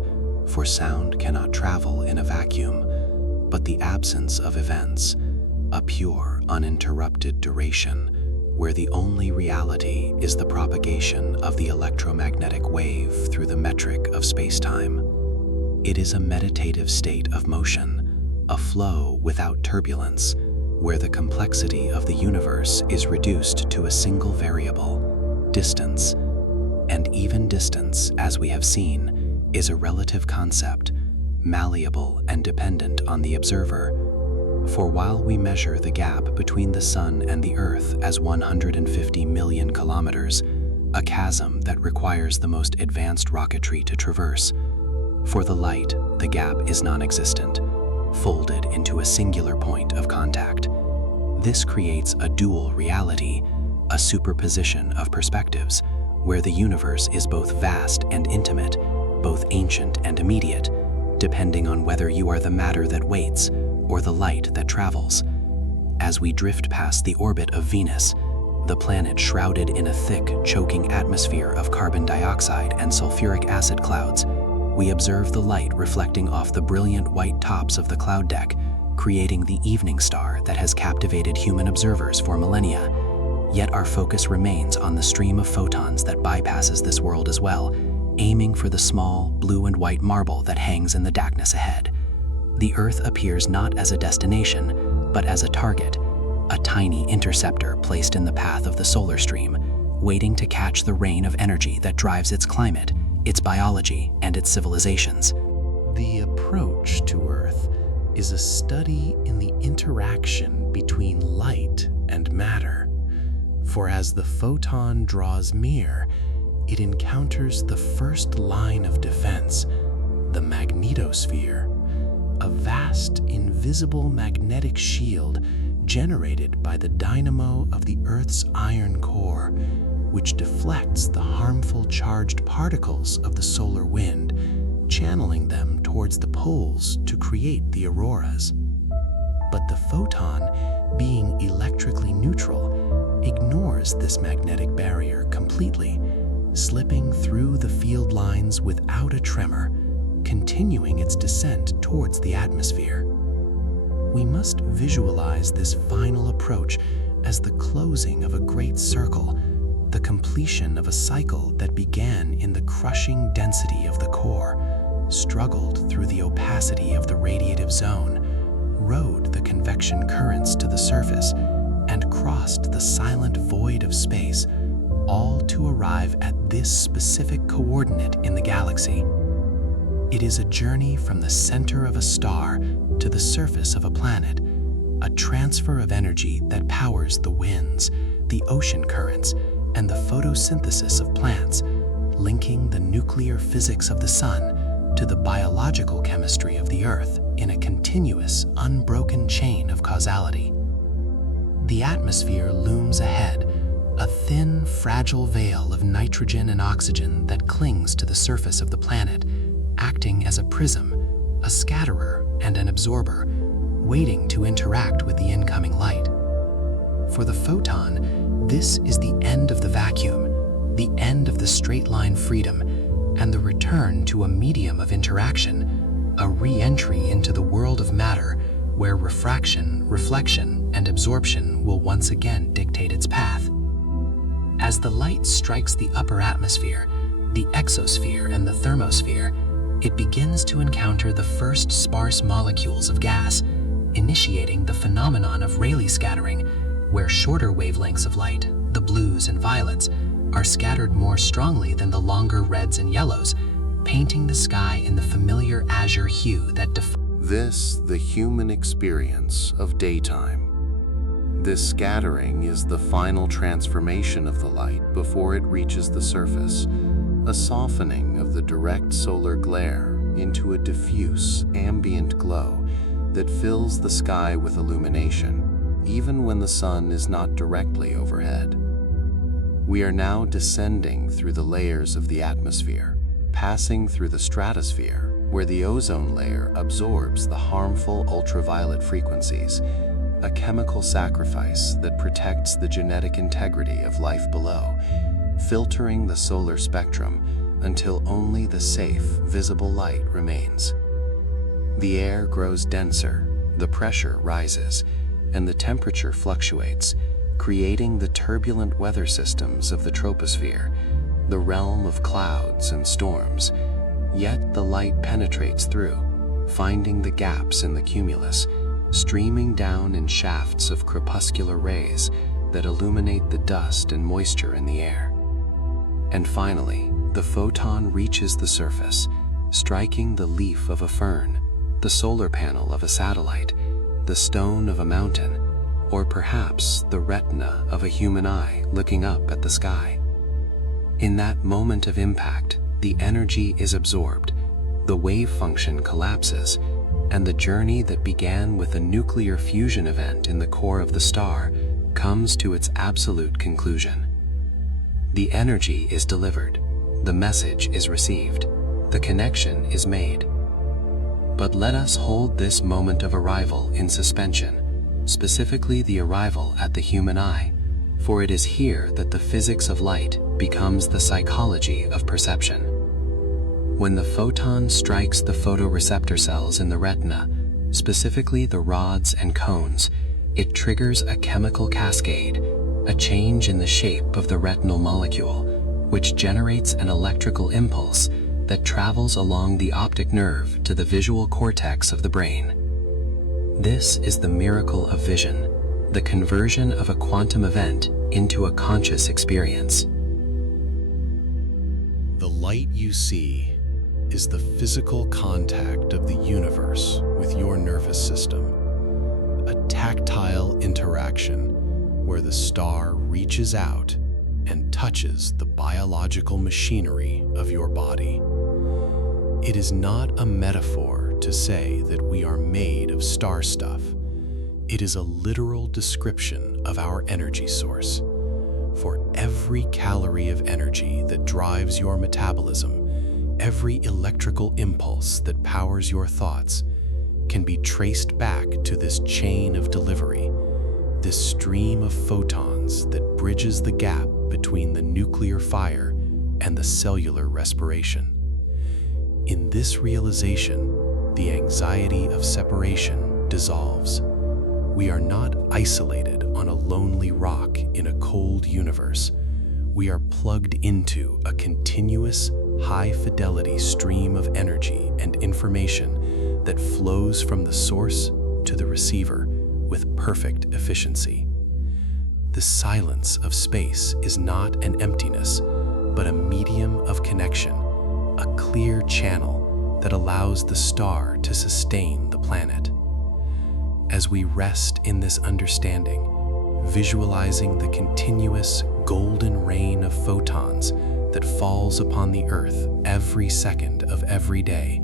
for sound cannot travel in a vacuum, but the absence of events, a pure, uninterrupted duration, where the only reality is the propagation of the electromagnetic wave through the metric of space-time. It is a meditative state of motion, a flow without turbulence, where the complexity of the universe is reduced to a single variable, distance. And even distance, as we have seen, is a relative concept, malleable and dependent on the observer. For while we measure the gap between the Sun and the Earth as 150 million kilometers, a chasm that requires the most advanced rocketry to traverse, for the light, the gap is non-existent, folded into a singular point of contact. This creates a dual reality, a superposition of perspectives, where the universe is both vast and intimate, both ancient and immediate, depending on whether you are the matter that waits or the light that travels. As we drift past the orbit of Venus, the planet shrouded in a thick, choking atmosphere of carbon dioxide and sulfuric acid clouds, we observe the light reflecting off the brilliant white tops of the cloud deck, creating the evening star that has captivated human observers for millennia. Yet our focus remains on the stream of photons that bypasses this world as well, aiming for the small blue and white marble that hangs in the darkness ahead. The Earth appears not as a destination, but as a target, a tiny interceptor placed in the path of the solar stream, waiting to catch the rain of energy that drives its climate, its biology, and its civilizations. The approach to Earth is a study in the interaction between light and matter. For as the photon draws near, it encounters the first line of defense, the magnetosphere, a vast, invisible magnetic shield generated by the dynamo of the Earth's iron core, which deflects the harmful charged particles of the solar wind, channeling them towards the poles to create the auroras. But the photon, being electrically neutral, ignores this magnetic barrier completely, slipping through the field lines without a tremor, continuing its descent towards the atmosphere. We must visualize this final approach as the closing of a great circle, the completion of a cycle that began in the crushing density of the core, struggled through the opacity of the radiative zone, rode the convection currents to the surface, and crossed the silent void of space, all to arrive at this specific coordinate in the galaxy. It is a journey from the center of a star to the surface of a planet, a transfer of energy that powers the winds, the ocean currents, and the photosynthesis of plants, linking the nuclear physics of the sun to the biological chemistry of the Earth in a continuous, unbroken chain of causality. The atmosphere looms ahead, a thin, fragile veil of nitrogen and oxygen that clings to the surface of the planet, acting as a prism, a scatterer, and an absorber, waiting to interact with the incoming light. For the photon, this is the end of the vacuum, the end of the straight-line freedom, and the return to a medium of interaction, a re-entry into the world of matter where refraction, reflection, and absorption will once again dictate its path. As the light strikes the upper atmosphere, the exosphere and the thermosphere, it begins to encounter the first sparse molecules of gas, initiating the phenomenon of Rayleigh scattering, where shorter wavelengths of light, the blues and violets, are scattered more strongly than the longer reds and yellows, painting the sky in the familiar azure hue that defines This, the human experience of daytime. This scattering is the final transformation of the light before it reaches the surface, a softening of the direct solar glare into a diffuse, ambient glow that fills the sky with illumination, even when the sun is not directly overhead. We are now descending through the layers of the atmosphere, passing through the stratosphere, where the ozone layer absorbs the harmful ultraviolet frequencies, a chemical sacrifice that protects the genetic integrity of life below, filtering the solar spectrum until only the safe, visible light remains. The air grows denser, the pressure rises, and the temperature fluctuates, creating the turbulent weather systems of the troposphere, the realm of clouds and storms. Yet the light penetrates through, finding the gaps in the cumulus, streaming down in shafts of crepuscular rays that illuminate the dust and moisture in the air. And finally, the photon reaches the surface, striking the leaf of a fern, the solar panel of a satellite, the stone of a mountain, or perhaps the retina of a human eye looking up at the sky. In that moment of impact, the energy is absorbed, the wave function collapses, and the journey that began with a nuclear fusion event in the core of the star comes to its absolute conclusion. The energy is delivered, the message is received, the connection is made. But let us hold this moment of arrival in suspension, specifically the arrival at the human eye, for it is here that the physics of light becomes the psychology of perception. When the photon strikes the photoreceptor cells in the retina, specifically the rods and cones, it triggers a chemical cascade, a change in the shape of the retinal molecule, which generates an electrical impulse that travels along the optic nerve to the visual cortex of the brain. This is the miracle of vision, the conversion of a quantum event into a conscious experience. The light you see is the physical contact of the universe with your nervous system, a tactile interaction where the star reaches out and touches the biological machinery of your body. It is not a metaphor to say that we are made of star stuff. It is a literal description of our energy source. For every calorie of energy that drives your metabolism, every electrical impulse that powers your thoughts, can be traced back to this chain of delivery, this stream of photons that bridges the gap between the nuclear fire and the cellular respiration. In this realization, the anxiety of separation dissolves. We are not isolated on a lonely rock in a cold universe. We are plugged into a continuous, high-fidelity stream of energy and information that flows from the source to the receiver with perfect efficiency. The silence of space is not an emptiness, but a medium of connection, a clear channel that allows the star to sustain the planet. As we rest in this understanding, visualizing the continuous golden rain of photons that falls upon the Earth every second of every day,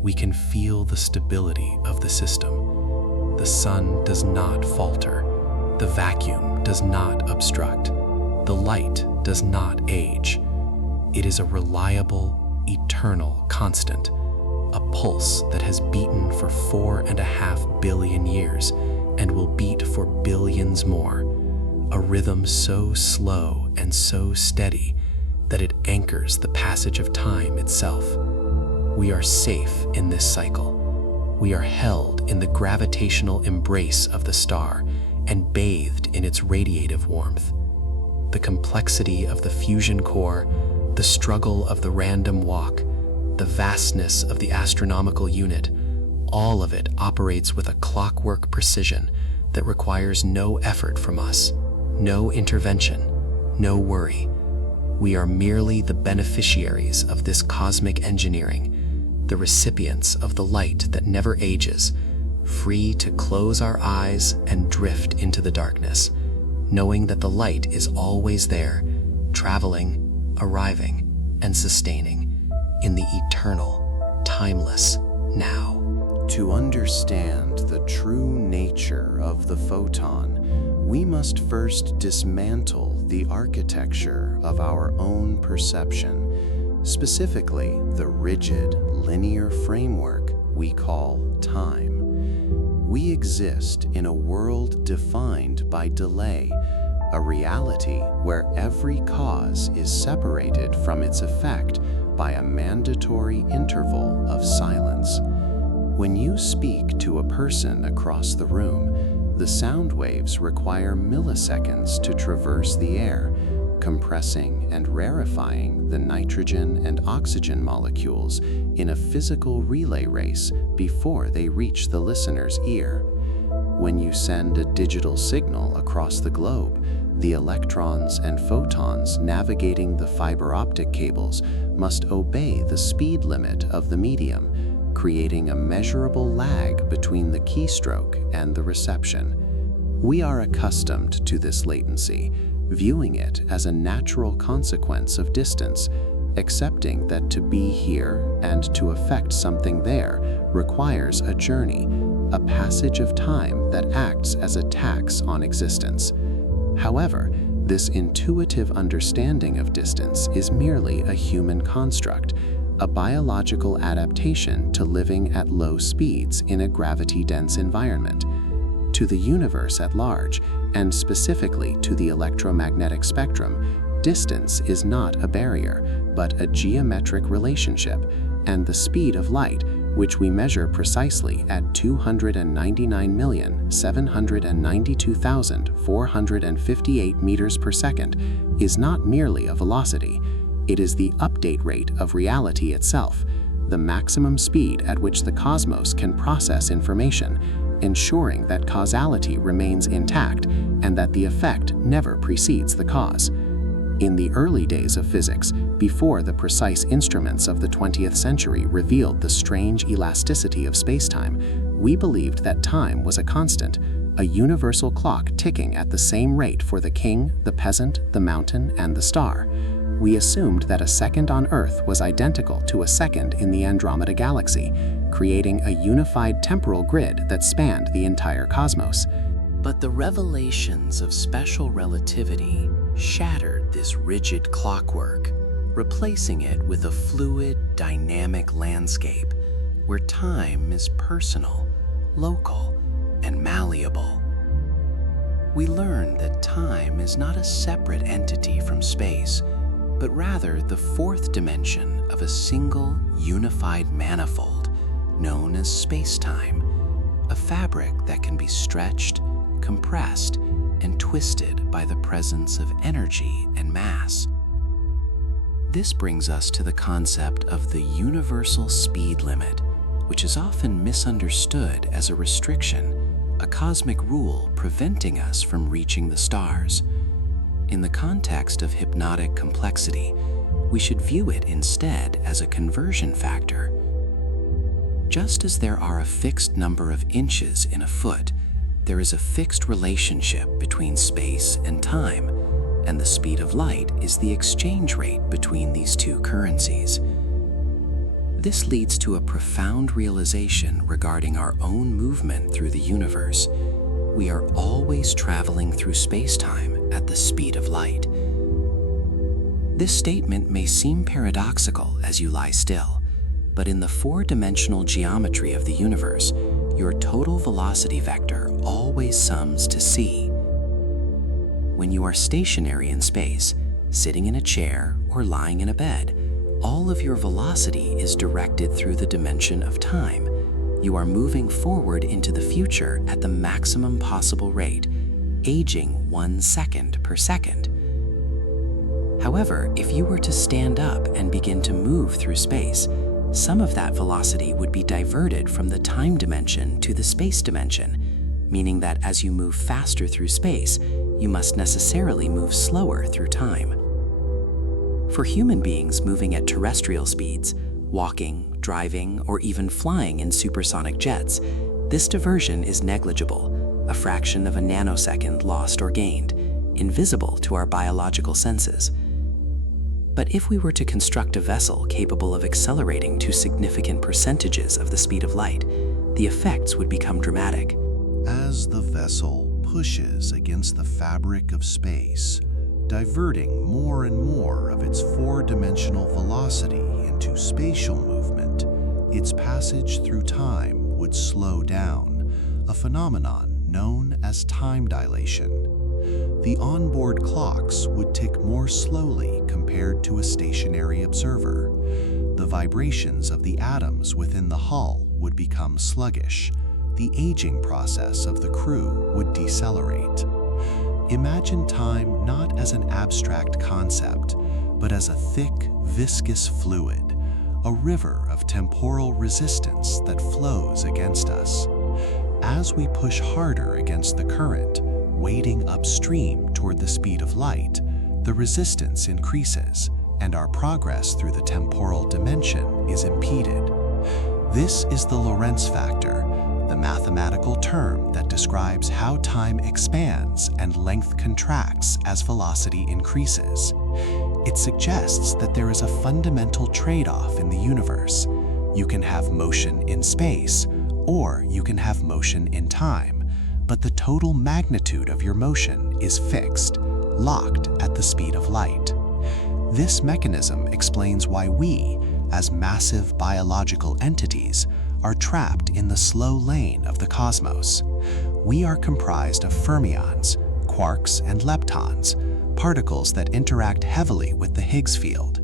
we can feel the stability of the system. The sun does not falter. The vacuum does not obstruct. The light does not age. It is a reliable, eternal constant, a pulse that has beaten for 4.5 billion years and will beat for billions more, a rhythm so slow and so steady that it anchors the passage of time itself. We are safe in this cycle. We are held in the gravitational embrace of the star and bathed in its radiative warmth. The complexity of the fusion core, the struggle of the random walk, the vastness of the astronomical unit, all of it operates with a clockwork precision that requires no effort from us, no intervention, no worry. We are merely the beneficiaries of this cosmic engineering, the recipients of the light that never ages, free to close our eyes and drift into the darkness, knowing that the light is always there, traveling, arriving, and sustaining in the eternal, timeless now. To understand the true nature of the photon, we must first dismantle the architecture of our own perception, specifically the rigid, linear framework we call time. We exist in a world defined by delay, a reality where every cause is separated from its effect by a mandatory interval of silence. When you speak to a person across the room, the sound waves require milliseconds to traverse the air, compressing and rarefying the nitrogen and oxygen molecules in a physical relay race before they reach the listener's ear. When you send a digital signal across the globe, the electrons and photons navigating the fiber optic cables must obey the speed limit of the medium, creating a measurable lag between the keystroke and the reception. We are accustomed to this latency, viewing it as a natural consequence of distance, accepting that to be here and to affect something there requires a journey, a passage of time that acts as a tax on existence. However, this intuitive understanding of distance is merely a human construct, a biological adaptation to living at low speeds in a gravity-dense environment. To the universe at large, and specifically to the electromagnetic spectrum, distance is not a barrier, but a geometric relationship, and the speed of light, which we measure precisely at 299,792,458 meters per second, is not merely a velocity. It is the update rate of reality itself, the maximum speed at which the cosmos can process information, ensuring that causality remains intact and that the effect never precedes the cause. In the early days of physics, before the precise instruments of the 20th century revealed the strange elasticity of spacetime, we believed that time was a constant, a universal clock ticking at the same rate for the king, the peasant, the mountain, and the star. We assumed that a second on Earth was identical to a second in the Andromeda Galaxy, creating a unified temporal grid that spanned the entire cosmos. But the revelations of special relativity shattered this rigid clockwork, replacing it with a fluid, dynamic landscape where time is personal, local, and malleable. We learned that time is not a separate entity from space, but rather the fourth dimension of a single, unified manifold known as spacetime, a fabric that can be stretched, compressed, and twisted by the presence of energy and mass. This brings us to the concept of the universal speed limit, which is often misunderstood as a restriction, a cosmic rule preventing us from reaching the stars. In the context of hypnotic complexity, we should view it instead as a conversion factor. Just as there are a fixed number of inches in a foot, there is a fixed relationship between space and time, and the speed of light is the exchange rate between these two currencies. This leads to a profound realization regarding our own movement through the universe. We are always traveling through space-time at the speed of light. This statement may seem paradoxical as you lie still, but in the four-dimensional geometry of the universe, your total velocity vector always sums to c. When you are stationary in space, sitting in a chair or lying in a bed, all of your velocity is directed through the dimension of time. You are moving forward into the future at the maximum possible rate, aging 1 second per second. However, if you were to stand up and begin to move through space, some of that velocity would be diverted from the time dimension to the space dimension, meaning that as you move faster through space, you must necessarily move slower through time. For human beings moving at terrestrial speeds, walking, driving, or even flying in supersonic jets, this diversion is negligible, a fraction of a nanosecond lost or gained, invisible to our biological senses. But if we were to construct a vessel capable of accelerating to significant percentages of the speed of light, the effects would become dramatic. As the vessel pushes against the fabric of space, diverting more and more of its four-dimensional velocity into spatial movement, its passage through time would slow down, a phenomenon known as time dilation. The onboard clocks would tick more slowly compared to a stationary observer. The vibrations of the atoms within the hull would become sluggish. The aging process of the crew would decelerate. Imagine time not as an abstract concept, but as a thick, viscous fluid, a river of temporal resistance that flows against us. As we push harder against the current, wading upstream toward the speed of light, the resistance increases, and our progress through the temporal dimension is impeded. This is the Lorentz factor, the mathematical term that describes how time expands and length contracts as velocity increases. It suggests that there is a fundamental trade-off in the universe. You can have motion in space, or you can have motion in time, but the total magnitude of your motion is fixed, locked at the speed of light. This mechanism explains why we, as massive biological entities, are trapped in the slow lane of the cosmos. We are comprised of fermions, quarks, and leptons, particles that interact heavily with the Higgs field.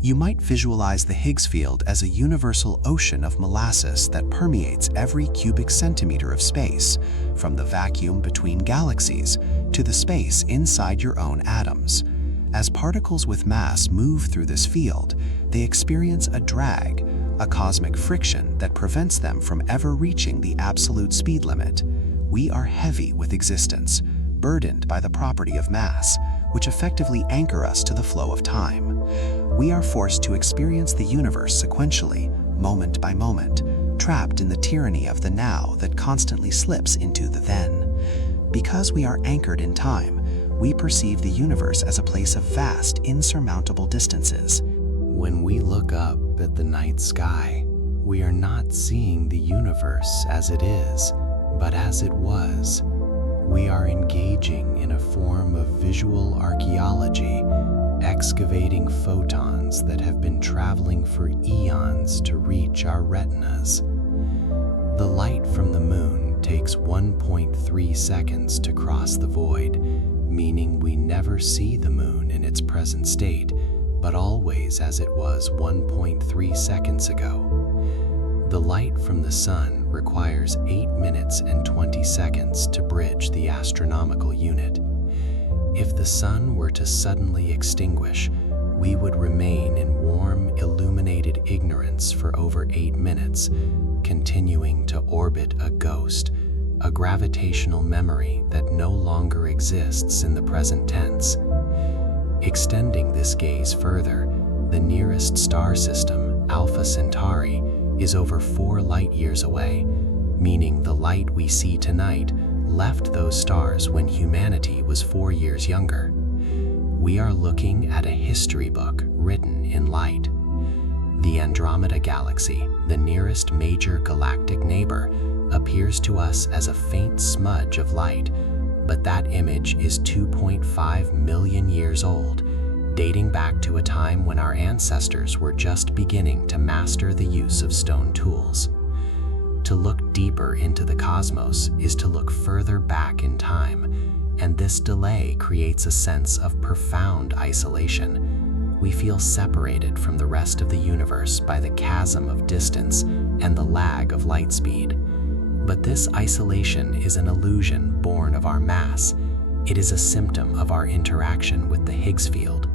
You might visualize the Higgs field as a universal ocean of molasses that permeates every cubic centimeter of space, from the vacuum between galaxies to the space inside your own atoms. As particles with mass move through this field, they experience a drag, a cosmic friction that prevents them from ever reaching the absolute speed limit. We are heavy with existence, burdened by the property of mass, which effectively anchor us to the flow of time. We are forced to experience the universe sequentially, moment by moment, trapped in the tyranny of the now that constantly slips into the then. Because we are anchored in time, we perceive the universe as a place of vast, insurmountable distances. When we look up at the night sky, we are not seeing the universe as it is, but as it was. We are engaging in a form of visual archaeology, excavating photons that have been traveling for eons to reach our retinas. The light from the moon takes 1.3 seconds to cross the void, meaning we never see the moon in its present state, but always as it was 1.3 seconds ago. The light from the sun requires 8 minutes and 20 seconds to bridge the astronomical unit. If the sun were to suddenly extinguish, we would remain in warm, illuminated ignorance for over 8 minutes, continuing to orbit a ghost, a gravitational memory that no longer exists in the present tense. Extending this gaze further, the nearest star system, Alpha Centauri, is over 4 light-years away, meaning the light we see tonight left those stars when humanity was 4 years younger. We are looking at a history book written in light. The Andromeda Galaxy, the nearest major galactic neighbor, appears to us as a faint smudge of light, but that image is 2.5 million years old, dating back to a time when our ancestors were just beginning to master the use of stone tools. To look deeper into the cosmos is to look further back in time, and this delay creates a sense of profound isolation. We feel separated from the rest of the universe by the chasm of distance and the lag of light speed. But this isolation is an illusion born of our mass. It is a symptom of our interaction with the Higgs field.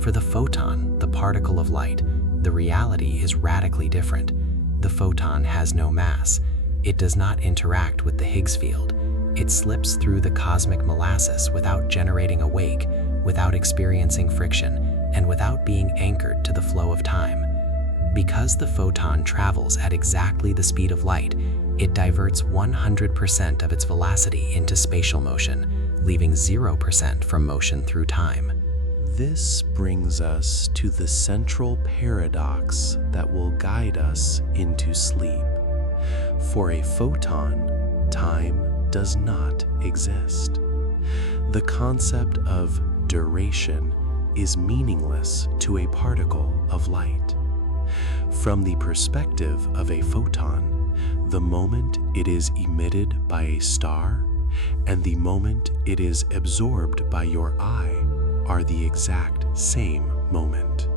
For the photon, the particle of light, the reality is radically different. The photon has no mass. It does not interact with the Higgs field. It slips through the cosmic molasses without generating a wake, without experiencing friction, and without being anchored to the flow of time. Because the photon travels at exactly the speed of light, it diverts 100% of its velocity into spatial motion, leaving 0% from motion through time. This brings us to the central paradox that will guide us into sleep. For a photon, time does not exist. The concept of duration is meaningless to a particle of light. From the perspective of a photon, the moment it is emitted by a star and the moment it is absorbed by your eye are the exact same moment.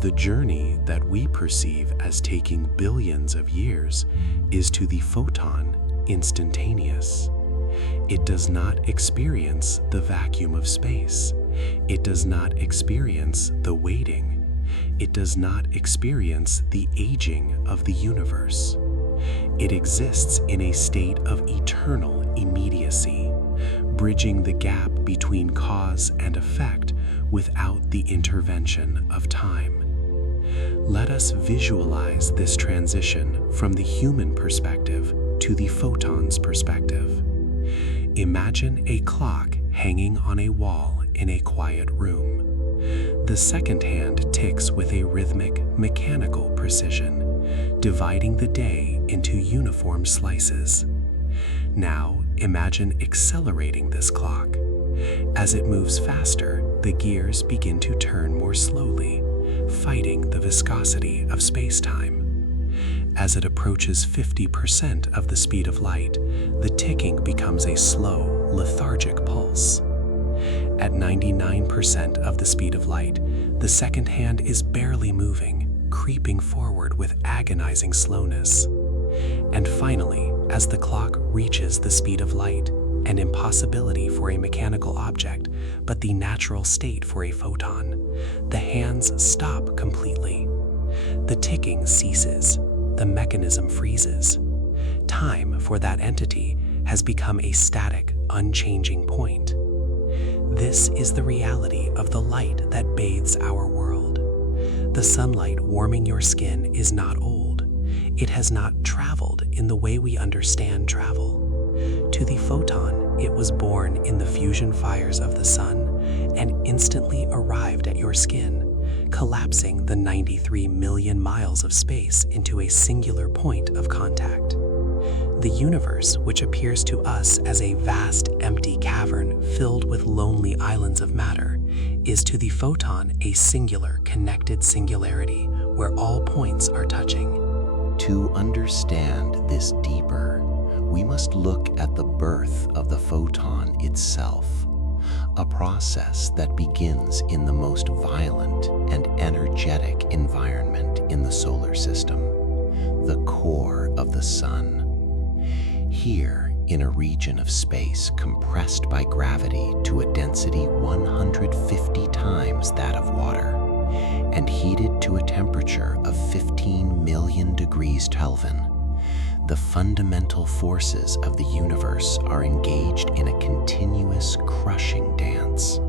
The journey that we perceive as taking billions of years is to the photon instantaneous. It does not experience the vacuum of space. It does not experience the waiting. It does not experience the aging of the universe. It exists in a state of eternal immediacy, bridging the gap between cause and effect without the intervention of time. Let us visualize this transition from the human perspective to the photon's perspective. Imagine a clock hanging on a wall in a quiet room. The second hand ticks with a rhythmic, mechanical precision, dividing the day into uniform slices. Now, imagine accelerating this clock. As it moves faster, the gears begin to turn more slowly, fighting the viscosity of space-time. As it approaches 50% of the speed of light, the ticking becomes a slow, lethargic pulse. At 99% of the speed of light, the second hand is barely moving, creeping forward with agonizing slowness. And finally, as the clock reaches the speed of light, an impossibility for a mechanical object, but the natural state for a photon, the hands stop completely. The ticking ceases, the mechanism freezes. Time for that entity has become a static, unchanging point. This is the reality of the light that bathes our world. The sunlight warming your skin is not old. It has not traveled in the way we understand travel. To the photon, it was born in the fusion fires of the sun and instantly arrived at your skin, collapsing the 93 million miles of space into a singular point of contact. The universe, which appears to us as a vast, empty cavern filled with lonely islands of matter, is to the photon a singular, connected singularity where all points are touching. To understand this deeper, we must look at the birth of the photon itself, a process that begins in the most violent and energetic environment in the solar system, the core of the sun. Here, in a region of space compressed by gravity to a density 150 times that of water, and heated to a temperature of 15 million degrees Kelvin, the fundamental forces of the universe are engaged in a continuous crushing dance.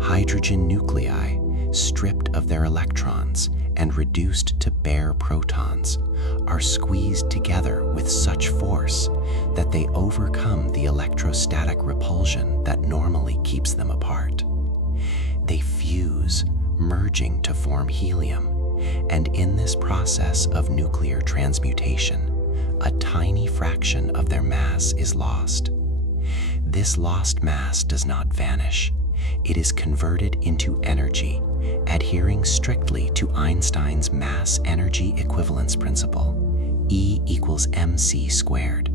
Hydrogen nuclei, stripped of their electrons and reduced to bare protons, are squeezed together with such force that they overcome the electrostatic repulsion that normally keeps them apart. They fuse, merging to form helium, and in this process of nuclear transmutation, a tiny fraction of their mass is lost. This lost mass does not vanish. It is converted into energy, adhering strictly to Einstein's mass-energy equivalence principle, E equals mc squared.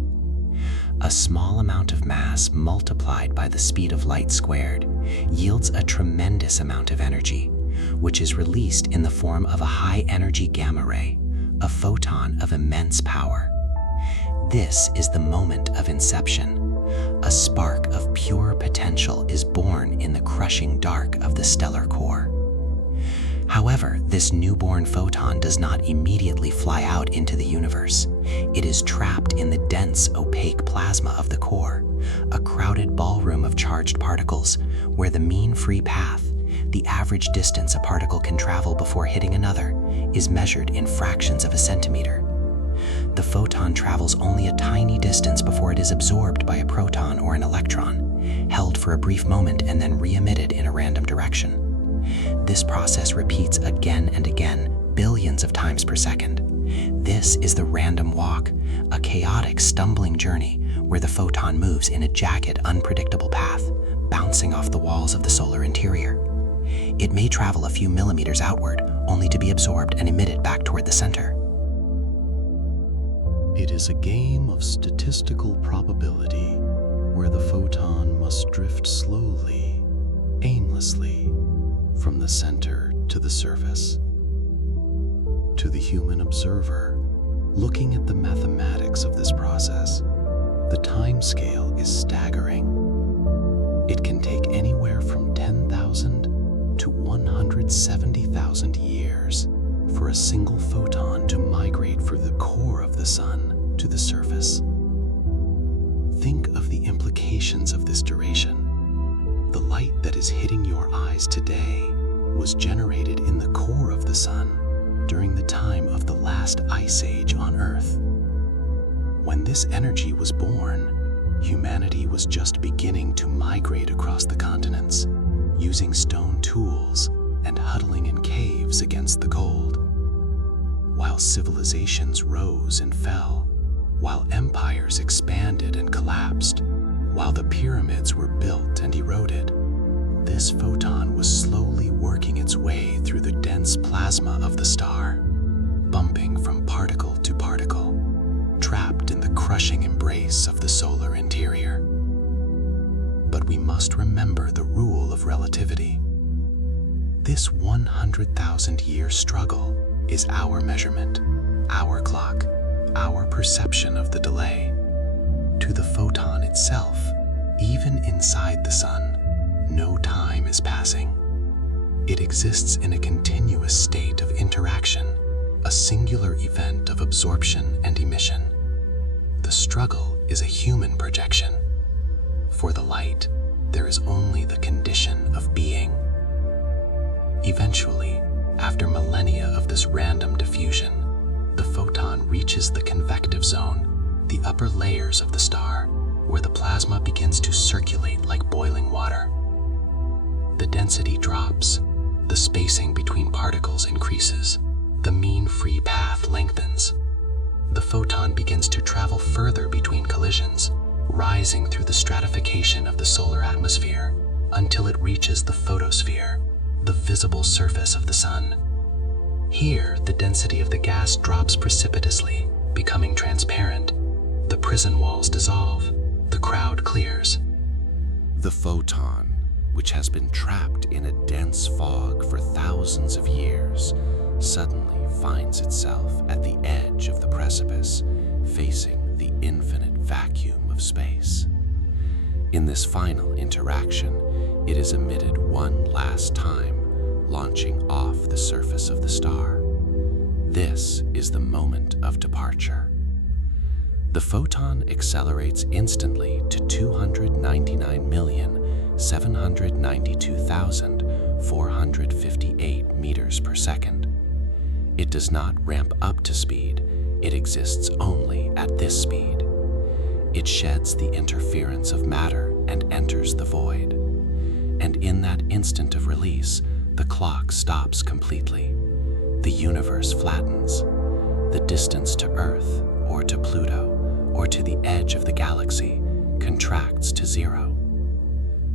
A small amount of mass multiplied by the speed of light squared yields a tremendous amount of energy, which is released in the form of a high-energy gamma ray, a photon of immense power. This is the moment of inception. A spark of pure potential is born in the crushing dark of the stellar core. However, this newborn photon does not immediately fly out into the universe. It is trapped in the dense, opaque plasma of the core, a crowded ballroom of charged particles, where the mean free path, the average distance a particle can travel before hitting another, is measured in fractions of a centimeter. The photon travels only a tiny distance before it is absorbed by a proton or an electron, held for a brief moment and then re-emitted in a random direction. This process repeats again and again, billions of times per second. This is the random walk, a chaotic, stumbling journey where the photon moves in a jagged, unpredictable path, bouncing off the walls of the solar interior. It may travel a few millimeters outward, only to be absorbed and emitted back toward the center. It is a game of statistical probability where the photon must drift slowly, aimlessly, from the center to the surface. To the human observer, looking at the mathematics of this process, the time scale is staggering. It can take anywhere from 10,000 to 170,000 years for a single photon to migrate from the core of the sun to the surface. Think of the implications of this duration. The light that is hitting your eyes today was generated in the core of the sun during the time of the last ice age on Earth. When this energy was born, humanity was just beginning to migrate across the continents, using stone tools and huddling in caves against the cold. While civilizations rose and fell, while empires expanded and collapsed, while the pyramids were built and eroded, this photon was slowly working its way through the dense plasma of the star, bumping from particle to particle, trapped in the crushing embrace of the solar interior. But we must remember the rule of relativity. This 100,000-year struggle is our measurement, our clock, our perception of the delay. To the photon itself, even inside the sun, no time is passing. It exists in a continuous state of interaction, a singular event of absorption and emission. The struggle is a human projection. For the light, there is only the condition of being. Eventually, after millennia of this random diffusion, the photon reaches the convective zone, the upper layers of the star, where the plasma begins to circulate like boiling water. The density drops, the spacing between particles increases, the mean free path lengthens. The photon begins to travel further between collisions, rising through the stratification of the solar atmosphere until it reaches the photosphere, the visible surface of the sun. Here, the density of the gas drops precipitously, becoming transparent. The prison walls dissolve, the crowd clears. The photon, which has been trapped in a dense fog for thousands of years, suddenly finds itself at the edge of the precipice, facing the infinite vacuum of space. In this final interaction, it is emitted one last time, launching off the surface of the star. This is the moment of departure. The photon accelerates instantly to 299,792,458 meters per second. It does not ramp up to speed, it exists only at this speed. It sheds the interference of matter and enters the void. And in that instant of release, the clock stops completely. The universe flattens. The distance to Earth, or to Pluto, or to the edge of the galaxy, contracts to zero.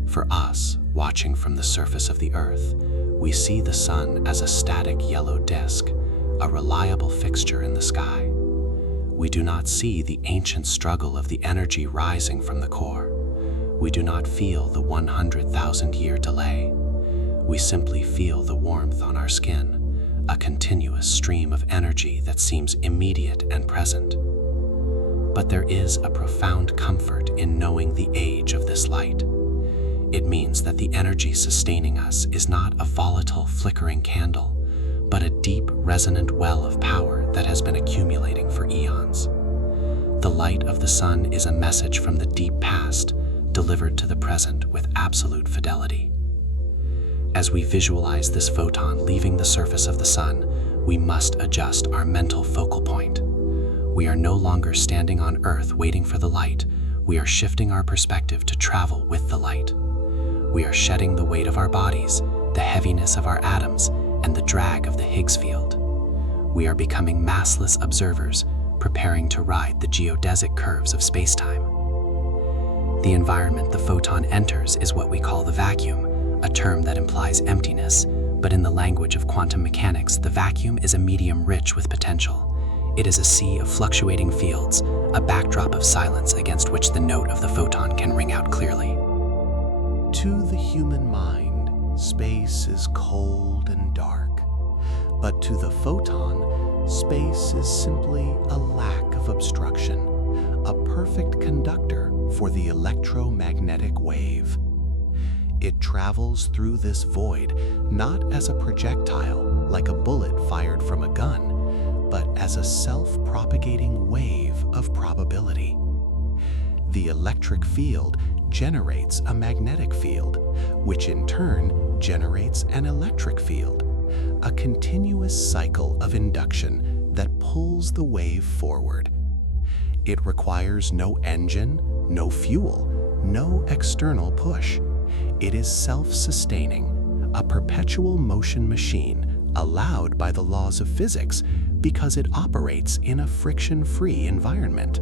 For us, watching from the surface of the Earth, we see the sun as a static yellow disk, a reliable fixture in the sky. We do not see the ancient struggle of the energy rising from the core. We do not feel the 100,000-year delay. We simply feel the warmth on our skin, a continuous stream of energy that seems immediate and present. But there is a profound comfort in knowing the age of this light. It means that the energy sustaining us is not a volatile, flickering candle, but a deep, resonant well of power that has been accumulating for eons. The light of the sun is a message from the deep past, delivered to the present with absolute fidelity. As we visualize this photon leaving the surface of the sun, we must adjust our mental focal point. We are no longer standing on Earth waiting for the light. We are shifting our perspective to travel with the light. We are shedding the weight of our bodies, the heaviness of our atoms, and the drag of the Higgs field. We are becoming massless observers, preparing to ride the geodesic curves of spacetime. The environment the photon enters is what we call the vacuum, a term that implies emptiness, but in the language of quantum mechanics, the vacuum is a medium rich with potential. It is a sea of fluctuating fields, a backdrop of silence against which the note of the photon can ring out clearly. To the human mind, space is cold and dark, but to the photon, space is simply a lack of obstruction, a perfect conductor for the electromagnetic wave. It travels through this void not as a projectile like a bullet fired from a gun, but as a self-propagating wave of probability. The electric field generates a magnetic field, which in turn generates an electric field, a continuous cycle of induction that pulls the wave forward. It requires no engine, no fuel, no external push. It is self-sustaining, a perpetual motion machine allowed by the laws of physics because it operates in a friction-free environment.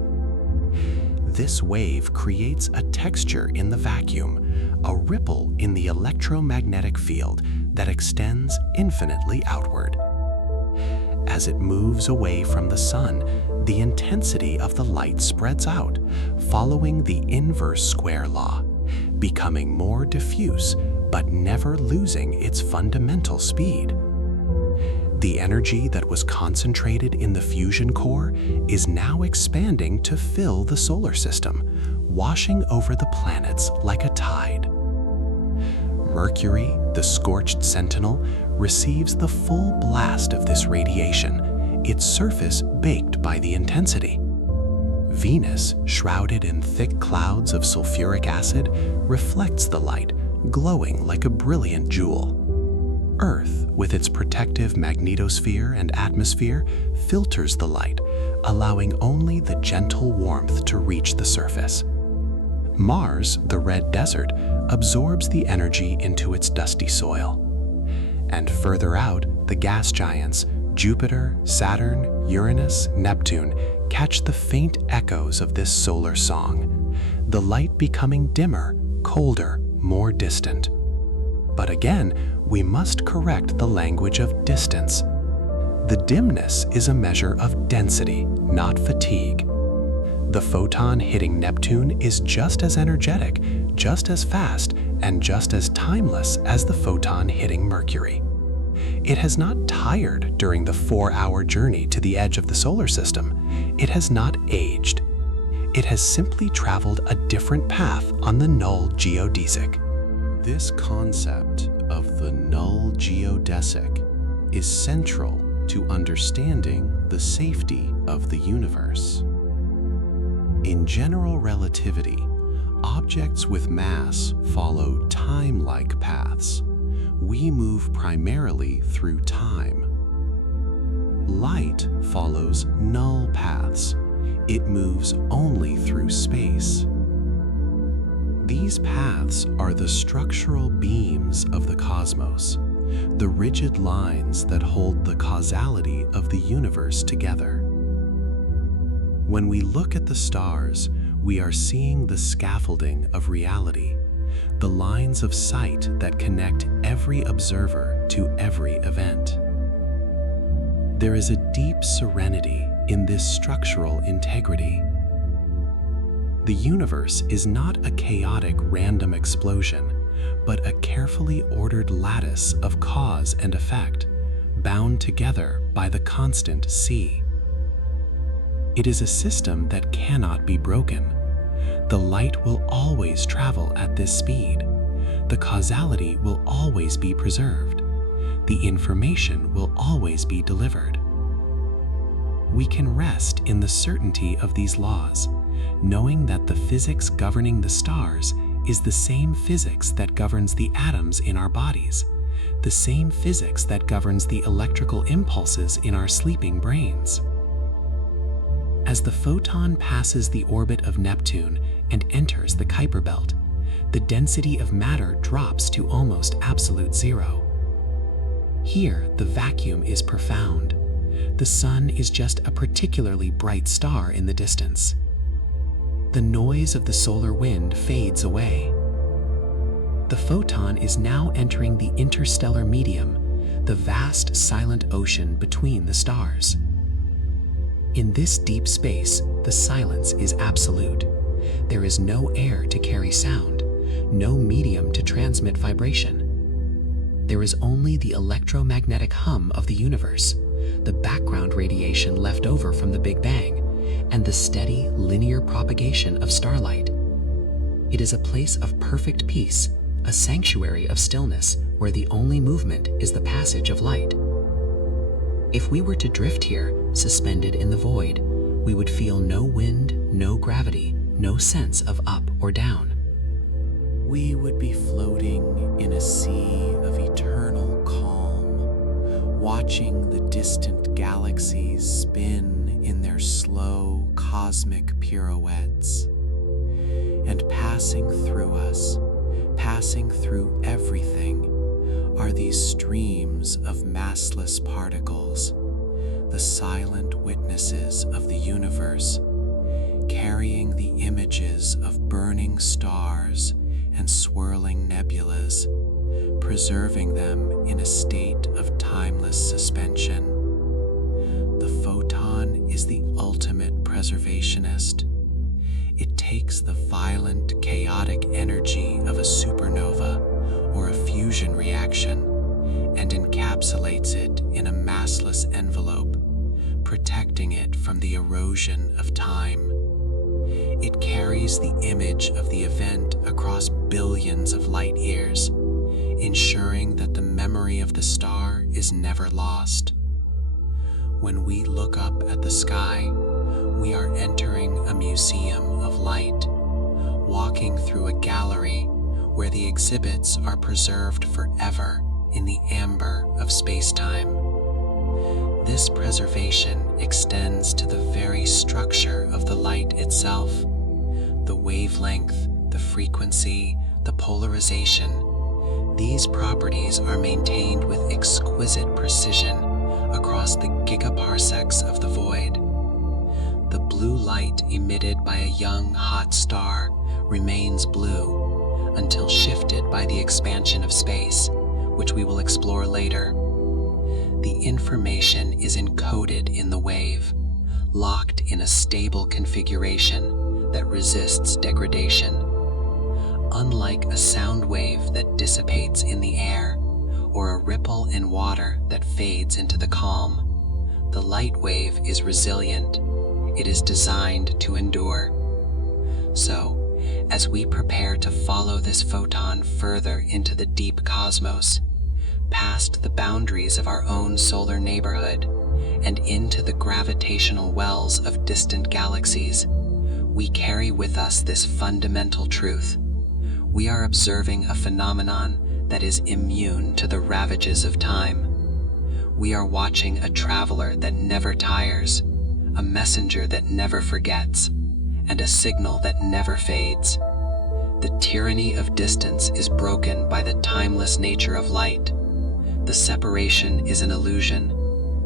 This wave creates a texture in the vacuum, a ripple in the electromagnetic field that extends infinitely outward. As it moves away from the sun, the intensity of the light spreads out, following the inverse square law, becoming more diffuse but never losing its fundamental speed. The energy that was concentrated in the fusion core is now expanding to fill the solar system, washing over the planets like a tide. Mercury, the scorched sentinel, receives the full blast of this radiation, its surface baked by the intensity. Venus, shrouded in thick clouds of sulfuric acid, reflects the light, glowing like a brilliant jewel. Earth, with its protective magnetosphere and atmosphere, filters the light, allowing only the gentle warmth to reach the surface. Mars, the red desert, absorbs the energy into its dusty soil. And further out, the gas giants, Jupiter, Saturn, Uranus, Neptune, catch the faint echoes of this solar song, the light becoming dimmer, colder, more distant. But again, we must correct the language of distance. The dimness is a measure of density, not fatigue. The photon hitting Neptune is just as energetic, just as fast, and just as timeless as the photon hitting Mercury. It has not tired during the 4-hour journey to the edge of the solar system. It has not aged. It has simply traveled a different path on the null geodesic. This concept of the null geodesic is central to understanding the safety of the universe. In general relativity, objects with mass follow time-like paths. We move primarily through time. Light follows null paths. It moves only through space. These paths are the structural beams of the cosmos, the rigid lines that hold the causality of the universe together. When we look at the stars, we are seeing the scaffolding of reality, the lines of sight that connect every observer to every event. There is a deep serenity in this structural integrity. The universe is not a chaotic random explosion, but a carefully ordered lattice of cause and effect, bound together by the constant C. It is a system that cannot be broken. The light will always travel at this speed. The causality will always be preserved. The information will always be delivered. We can rest in the certainty of these laws, knowing that the physics governing the stars is the same physics that governs the atoms in our bodies, the same physics that governs the electrical impulses in our sleeping brains. As the photon passes the orbit of Neptune and enters the Kuiper belt, the density of matter drops to almost absolute zero. Here, the vacuum is profound. The sun is just a particularly bright star in the distance. The noise of the solar wind fades away. The photon is now entering the interstellar medium, the vast silent ocean between the stars. In this deep space, the silence is absolute. There is no air to carry sound, no medium to transmit vibration. There is only the electromagnetic hum of the universe, the background radiation left over from the Big Bang, and the steady, linear propagation of starlight. It is a place of perfect peace, a sanctuary of stillness where the only movement is the passage of light. If we were to drift here, suspended in the void, we would feel no wind, no gravity, no sense of up or down. We would be floating in a sea of eternal calm, watching the distant galaxies spin in their slow cosmic pirouettes, and passing through us, passing through everything, are these streams of massless particles, the silent witnesses of the universe, carrying the images of burning stars and swirling nebulas, preserving them in a state of timeless suspension. The photon is the ultimate preservationist. It takes the violent, chaotic energy of a supernova or a fusion reaction and encapsulates it in a massless envelope, protecting it from the erosion of time. It carries the image of the event across billions of light years, ensuring that the memory of the star is never lost. When we look up at the sky, we are entering a museum of light, walking through a gallery where the exhibits are preserved forever in the amber of space-time. This preservation extends to the very structure of the light itself, the wavelength, the frequency, the polarization. These properties are maintained with exquisite precision across the gigaparsecs of the void. The blue light emitted by a young hot star remains blue until shifted by the expansion of space, which we will explore later. The information is encoded in the wave, locked in a stable configuration that resists degradation. Unlike a sound wave that dissipates in the air, or a ripple in water that fades into the calm, the light wave is resilient. It is designed to endure. So, as we prepare to follow this photon further into the deep cosmos, past the boundaries of our own solar neighborhood, and into the gravitational wells of distant galaxies, we carry with us this fundamental truth. We are observing a phenomenon that is immune to the ravages of time. We are watching a traveler that never tires, a messenger that never forgets, and a signal that never fades. The tyranny of distance is broken by the timeless nature of light. The separation is an illusion.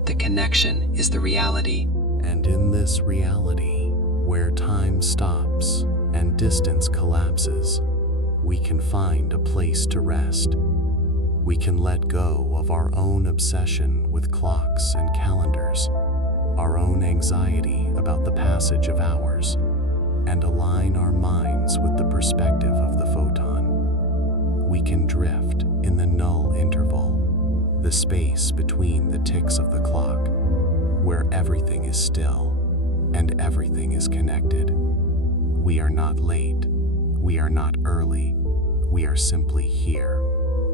The connection is the reality. And in this reality, where time stops and distance collapses, we can find a place to rest. We can let go of our own obsession with clocks and calendars, our own anxiety about the passage of hours, and align our minds with the perspective of the photon. We can drift in the null interval, the space between the ticks of the clock, where everything is still and everything is connected. We are not late, we are not early, we are simply here,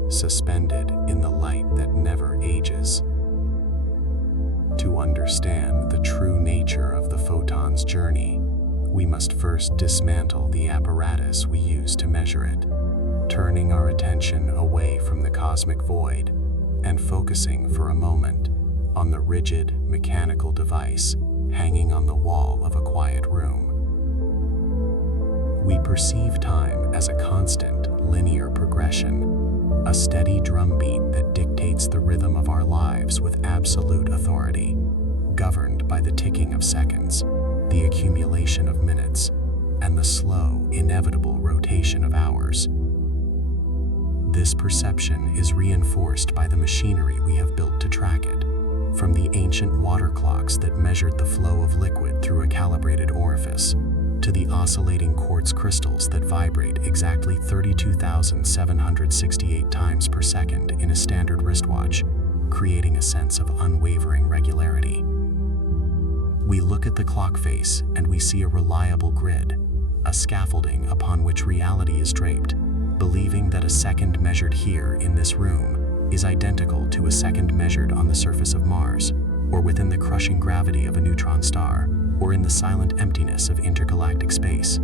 suspended in the light that never ages. To understand the true nature of the photon's journey, we must first dismantle the apparatus we use to measure it, turning our attention away from the cosmic void and focusing for a moment on the rigid, mechanical device hanging on the wall of a quiet room. We perceive time as a constant, linear progression, a steady drumbeat that dictates the rhythm of our lives with absolute authority, governed by the ticking of seconds, the accumulation of minutes, and the slow, inevitable rotation of hours. This perception is reinforced by the machinery we have built to track it, from the ancient water clocks that measured the flow of liquid through a calibrated orifice, to the oscillating quartz crystals that vibrate exactly 32,768 times per second in a standard wristwatch, creating a sense of unwavering regularity. We look at the clock face and we see a reliable grid, a scaffolding upon which reality is draped, believing that a second measured here in this room is identical to a second measured on the surface of Mars, or within the crushing gravity of a neutron star, or in the silent emptiness of intergalactic space.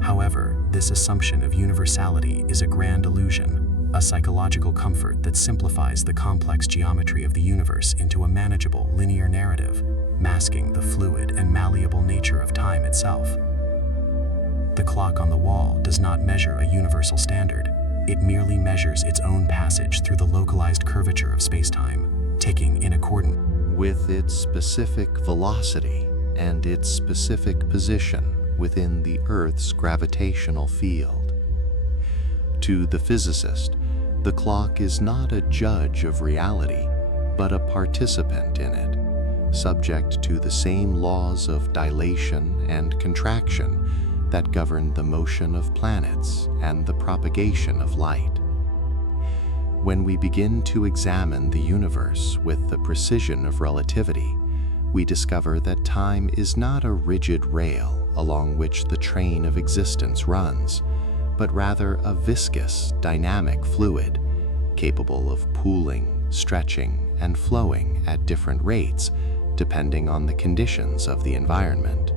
However, this assumption of universality is a grand illusion, a psychological comfort that simplifies the complex geometry of the universe into a manageable, linear narrative, masking the fluid and malleable nature of time itself. The clock on the wall does not measure a universal standard. It merely measures its own passage through the localized curvature of space-time, ticking in accordance with its specific velocity and its specific position within the Earth's gravitational field. To the physicist, the clock is not a judge of reality, but a participant in it, subject to the same laws of dilation and contraction that govern the motion of planets and the propagation of light. When we begin to examine the universe with the precision of relativity, we discover that time is not a rigid rail along which the train of existence runs, but rather a viscous, dynamic fluid, capable of pooling, stretching, and flowing at different rates depending on the conditions of the environment.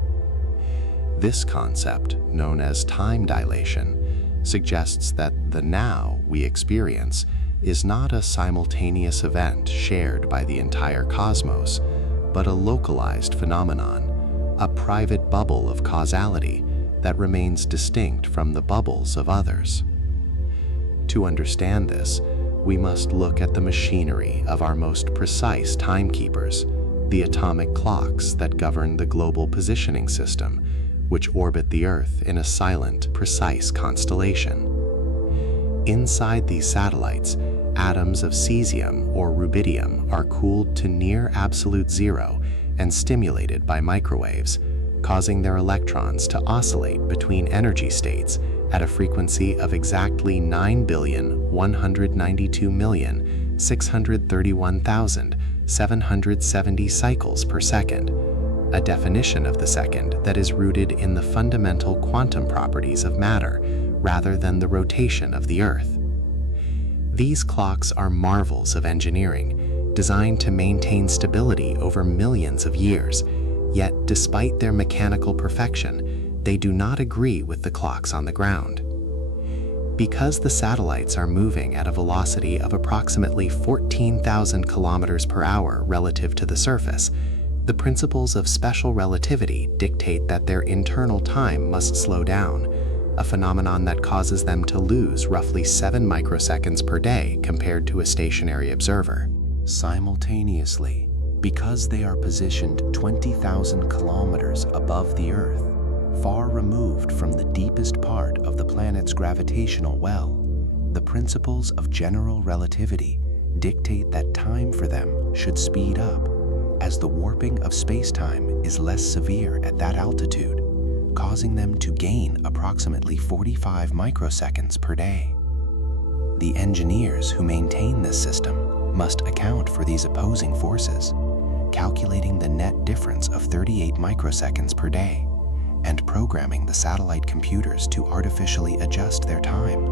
This concept, known as time dilation, suggests that the now we experience is not a simultaneous event shared by the entire cosmos, but a localized phenomenon, a private bubble of causality that remains distinct from the bubbles of others. To understand this, we must look at the machinery of our most precise timekeepers, the atomic clocks that govern the global positioning system, which orbit the Earth in a silent, precise constellation. Inside these satellites, atoms of cesium or rubidium are cooled to near absolute zero and stimulated by microwaves, causing their electrons to oscillate between energy states at a frequency of exactly 9,192,631,770 cycles per second, a definition of the second that is rooted in the fundamental quantum properties of matter rather than the rotation of the Earth. These clocks are marvels of engineering, designed to maintain stability over millions of years, yet despite their mechanical perfection, they do not agree with the clocks on the ground. Because the satellites are moving at a velocity of approximately 14,000 kilometers per hour relative to the surface, the principles of special relativity dictate that their internal time must slow down, a phenomenon that causes them to lose roughly 7 microseconds per day compared to a stationary observer. Simultaneously, because they are positioned 20,000 kilometers above the Earth, far removed from the deepest part of the planet's gravitational well, the principles of general relativity dictate that time for them should speed up, as the warping of space-time is less severe at that altitude, causing them to gain approximately 45 microseconds per day. The engineers who maintain this system must account for these opposing forces, calculating the net difference of 38 microseconds per day, and programming the satellite computers to artificially adjust their time,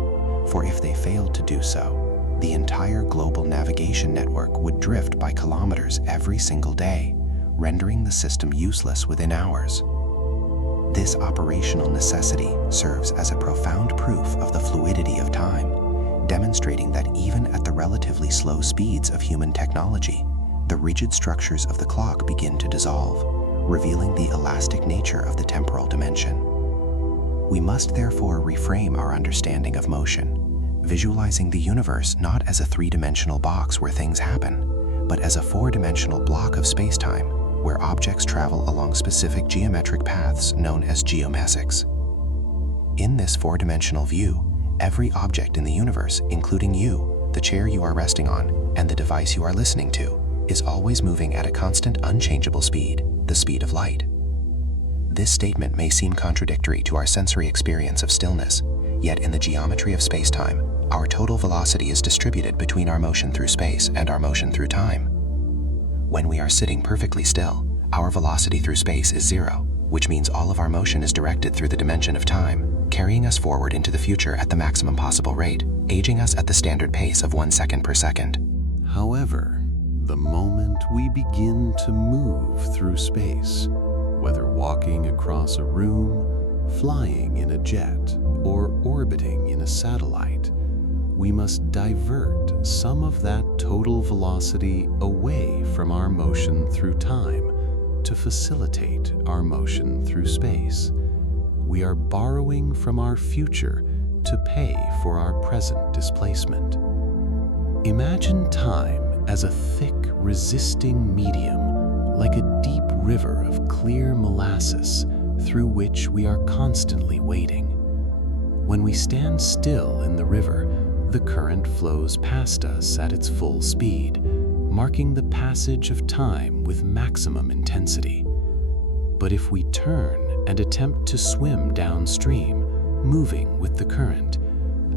for if they failed to do so, the entire global navigation network would drift by kilometers every single day, rendering the system useless within hours. This operational necessity serves as a profound proof of the fluidity of time, demonstrating that even at the relatively slow speeds of human technology, the rigid structures of the clock begin to dissolve, revealing the elastic nature of the temporal dimension. We must therefore reframe our understanding of motion, visualizing the universe not as a three-dimensional box where things happen, but as a four-dimensional block of space-time where objects travel along specific geometric paths known as geomessics. In this four-dimensional view, every object in the universe, including you, the chair you are resting on, and the device you are listening to, is always moving at a constant, unchangeable speed, the speed of light. This statement may seem contradictory to our sensory experience of stillness, yet in the geometry of space-time, our total velocity is distributed between our motion through space and our motion through time. When we are sitting perfectly still, our velocity through space is zero, which means all of our motion is directed through the dimension of time, carrying us forward into the future at the maximum possible rate, aging us at the standard pace of 1 second per second. However, the moment we begin to move through space, whether walking across a room, flying in a jet, or orbiting in a satellite, we must divert some of that total velocity away from our motion through time to facilitate our motion through space. We are borrowing from our future to pay for our present displacement. Imagine time as a thick, resisting medium, like a deep river of clear molasses through which we are constantly wading. When we stand still in the river, the current flows past us at its full speed, marking the passage of time with maximum intensity. But if we turn and attempt to swim downstream, moving with the current,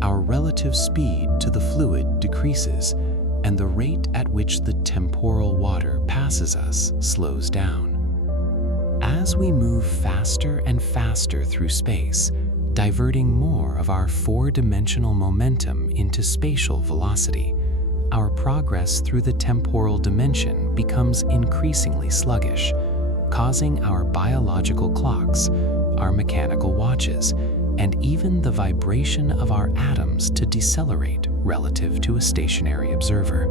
our relative speed to the fluid decreases, and the rate at which the temporal water passes us slows down. As we move faster and faster through space, diverting more of our four-dimensional momentum into spatial velocity, our progress through the temporal dimension becomes increasingly sluggish, causing our biological clocks, our mechanical watches, and even the vibration of our atoms to decelerate relative to a stationary observer.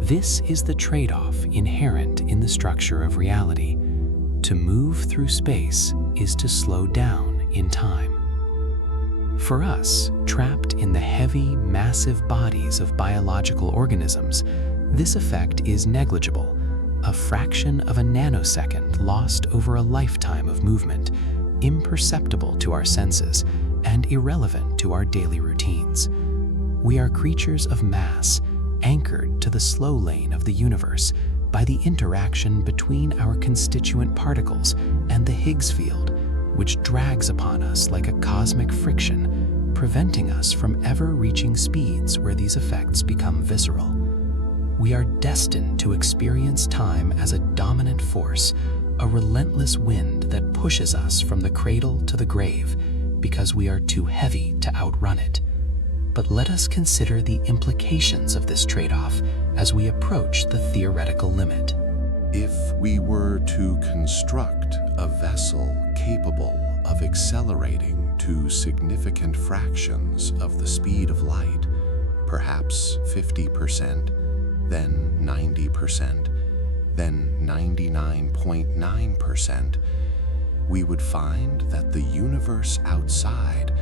This is the trade-off inherent in the structure of reality. To move through space is to slow down in time. For us, trapped in the heavy, massive bodies of biological organisms, this effect is negligible, a fraction of a nanosecond lost over a lifetime of movement, imperceptible to our senses and irrelevant to our daily routines. We are creatures of mass, anchored to the slow lane of the universe by the interaction between our constituent particles and the Higgs field, which drags upon us like a cosmic friction, preventing us from ever reaching speeds where these effects become visceral. We are destined to experience time as a dominant force, a relentless wind that pushes us from the cradle to the grave because we are too heavy to outrun it. But let us consider the implications of this trade-off as we approach the theoretical limit. If we were to construct a vessel capable of accelerating to significant fractions of the speed of light, perhaps 50%, then 90%, then 99.9%, we would find that the universe outside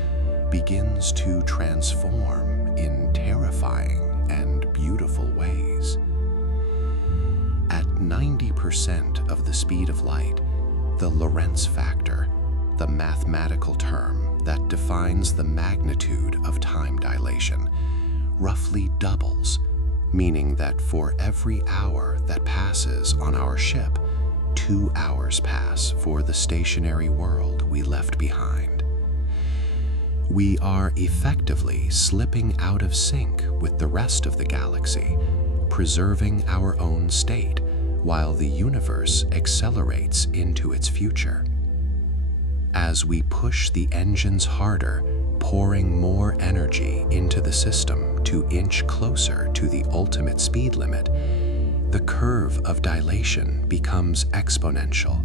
begins to transform in terrifying and beautiful ways. At 90% of the speed of light, the Lorentz factor, the mathematical term that defines the magnitude of time dilation, roughly doubles, meaning that for every hour that passes on our ship, 2 hours pass for the stationary world we left behind. We are effectively slipping out of sync with the rest of the galaxy, preserving our own state while the universe accelerates into its future. As we push the engines harder, pouring more energy into the system to inch closer to the ultimate speed limit, the curve of dilation becomes exponential,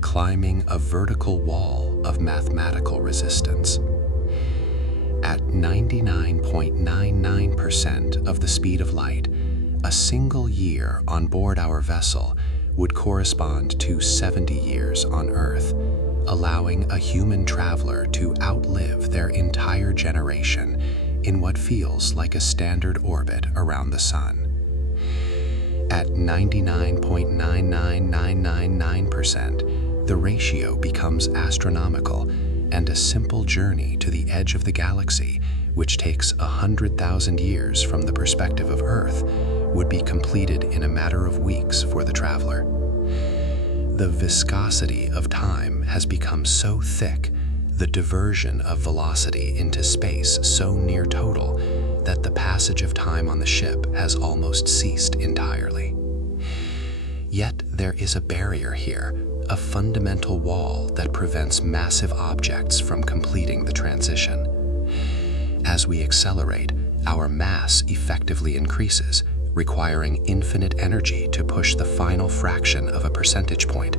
climbing a vertical wall of mathematical resistance. At 99.99% of the speed of light, a single year on board our vessel would correspond to 70 years on Earth, allowing a human traveler to outlive their entire generation in what feels like a standard orbit around the Sun. At 99.99999%, the ratio becomes astronomical, and a simple journey to the edge of the galaxy, which takes 100,000 years from the perspective of Earth, would be completed in a matter of weeks for the traveler. The viscosity of time has become so thick, the diversion of velocity into space so near total, that the passage of time on the ship has almost ceased entirely. Yet there is a barrier here, a fundamental wall that prevents massive objects from completing the transition. As we accelerate, our mass effectively increases, requiring infinite energy to push the final fraction of a percentage point,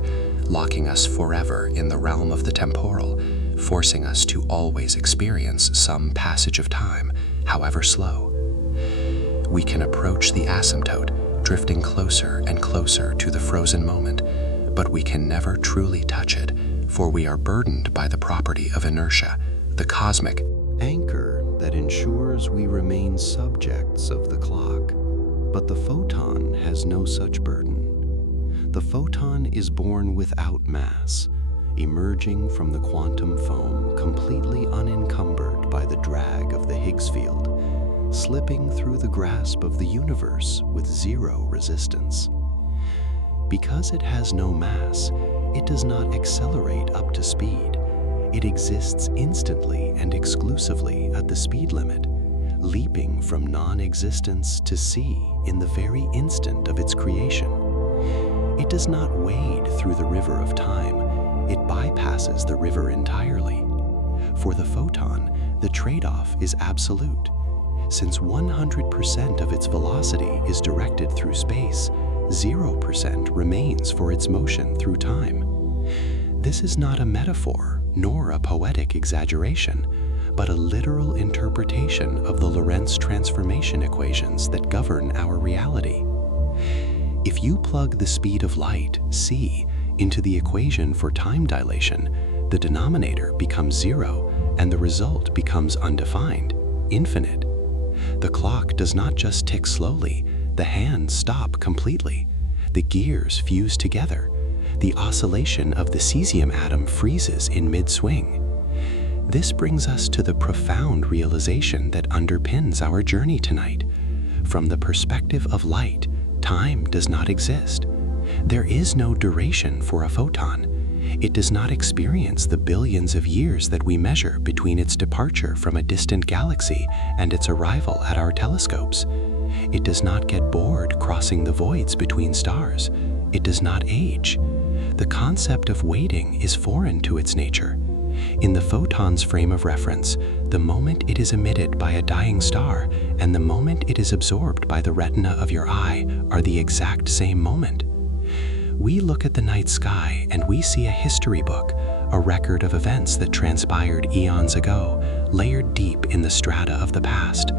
locking us forever in the realm of the temporal, forcing us to always experience some passage of time, however slow. We can approach the asymptote, drifting closer and closer to the frozen moment, but we can never truly touch it, for we are burdened by the property of inertia, the cosmic anchor that ensures we remain subjects of the clock. But the photon has no such burden. The photon is born without mass, emerging from the quantum foam completely unencumbered by the drag of the Higgs field, slipping through the grasp of the universe with zero resistance. Because it has no mass, it does not accelerate up to speed. It exists instantly and exclusively at the speed limit, leaping from non-existence to see in the very instant of its creation. It does not wade through the river of time. It bypasses the river entirely. For the photon, the trade-off is absolute. Since 100% of its velocity is directed through space, 0% remains for its motion through time. This is not a metaphor, nor a poetic exaggeration, but a literal interpretation of the Lorentz transformation equations that govern our reality. If you plug the speed of light, c, into the equation for time dilation, the denominator becomes 0 and the result becomes undefined, infinite. The clock does not just tick slowly, the hands stop completely. The gears fuse together. The oscillation of the cesium atom freezes in mid-swing. This brings us to the profound realization that underpins our journey tonight. From the perspective of light, time does not exist. There is no duration for a photon. It does not experience the billions of years that we measure between its departure from a distant galaxy and its arrival at our telescopes. It does not get bored crossing the voids between stars. It does not age. The concept of waiting is foreign to its nature. In the photon's frame of reference, the moment it is emitted by a dying star and the moment it is absorbed by the retina of your eye are the exact same moment. We look at the night sky and we see a history book, a record of events that transpired eons ago, layered deep in the strata of the past.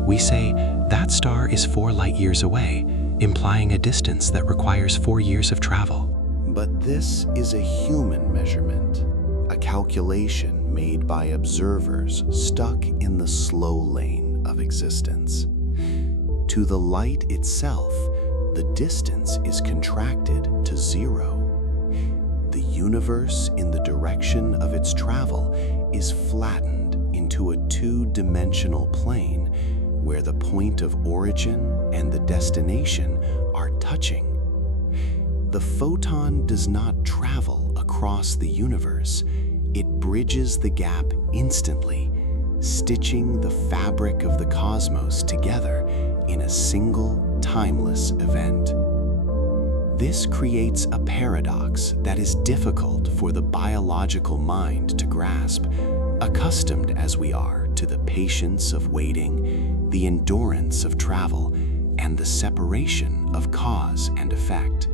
We say, that star is 4 light years away, implying a distance that requires 4 years of travel. But this is a human measurement, a calculation made by observers stuck in the slow lane of existence. To the light itself, the distance is contracted to 0. The universe in the direction of its travel is flattened into a 2-dimensional plane where the point of origin and the destination are touching. The photon does not travel across the universe. It bridges the gap instantly, stitching the fabric of the cosmos together in a single, timeless event. This creates a paradox that is difficult for the biological mind to grasp, accustomed as we are to the patience of waiting, the endurance of travel, and the separation of cause and effect.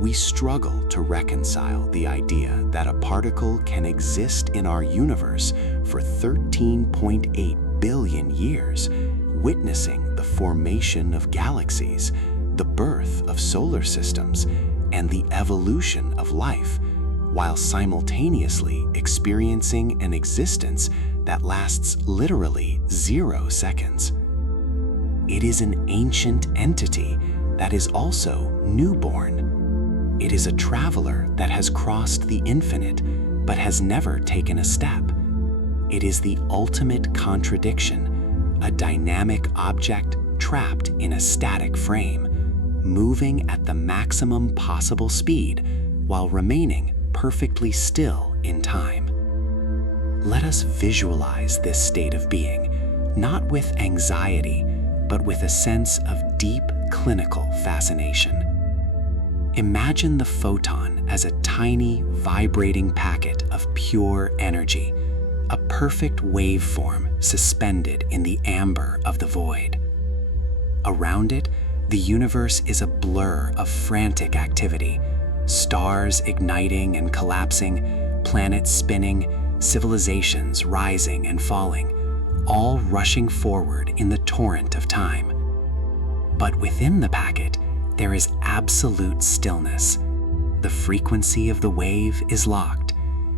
We struggle to reconcile the idea that a particle can exist in our universe for 13.8 billion years, witnessing the formation of galaxies, the birth of solar systems, and the evolution of life, while simultaneously experiencing an existence that lasts literally 0 seconds. It is an ancient entity that is also newborn. It is a traveler that has crossed the infinite, but has never taken a step. It is the ultimate contradiction, a dynamic object trapped in a static frame, moving at the maximum possible speed while remaining perfectly still in time. Let us visualize this state of being, not with anxiety, but with a sense of deep clinical fascination. Imagine the photon as a tiny, vibrating packet of pure energy, a perfect waveform suspended in the amber of the void. Around it, the universe is a blur of frantic activity, stars igniting and collapsing, planets spinning, civilizations rising and falling, all rushing forward in the torrent of time. But within the packet, there is absolute stillness. The frequency of the wave is locked.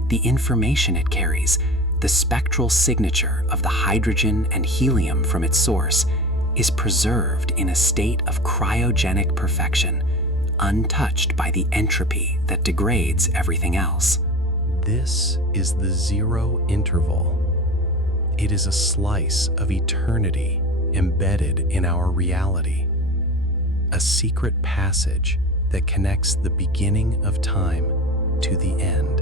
The information it carries, the spectral signature of the hydrogen and helium from its source, is preserved in a state of cryogenic perfection, untouched by the entropy that degrades everything else. This is the zero interval. It is a slice of eternity embedded in our reality, a secret passage that connects the beginning of time to the end.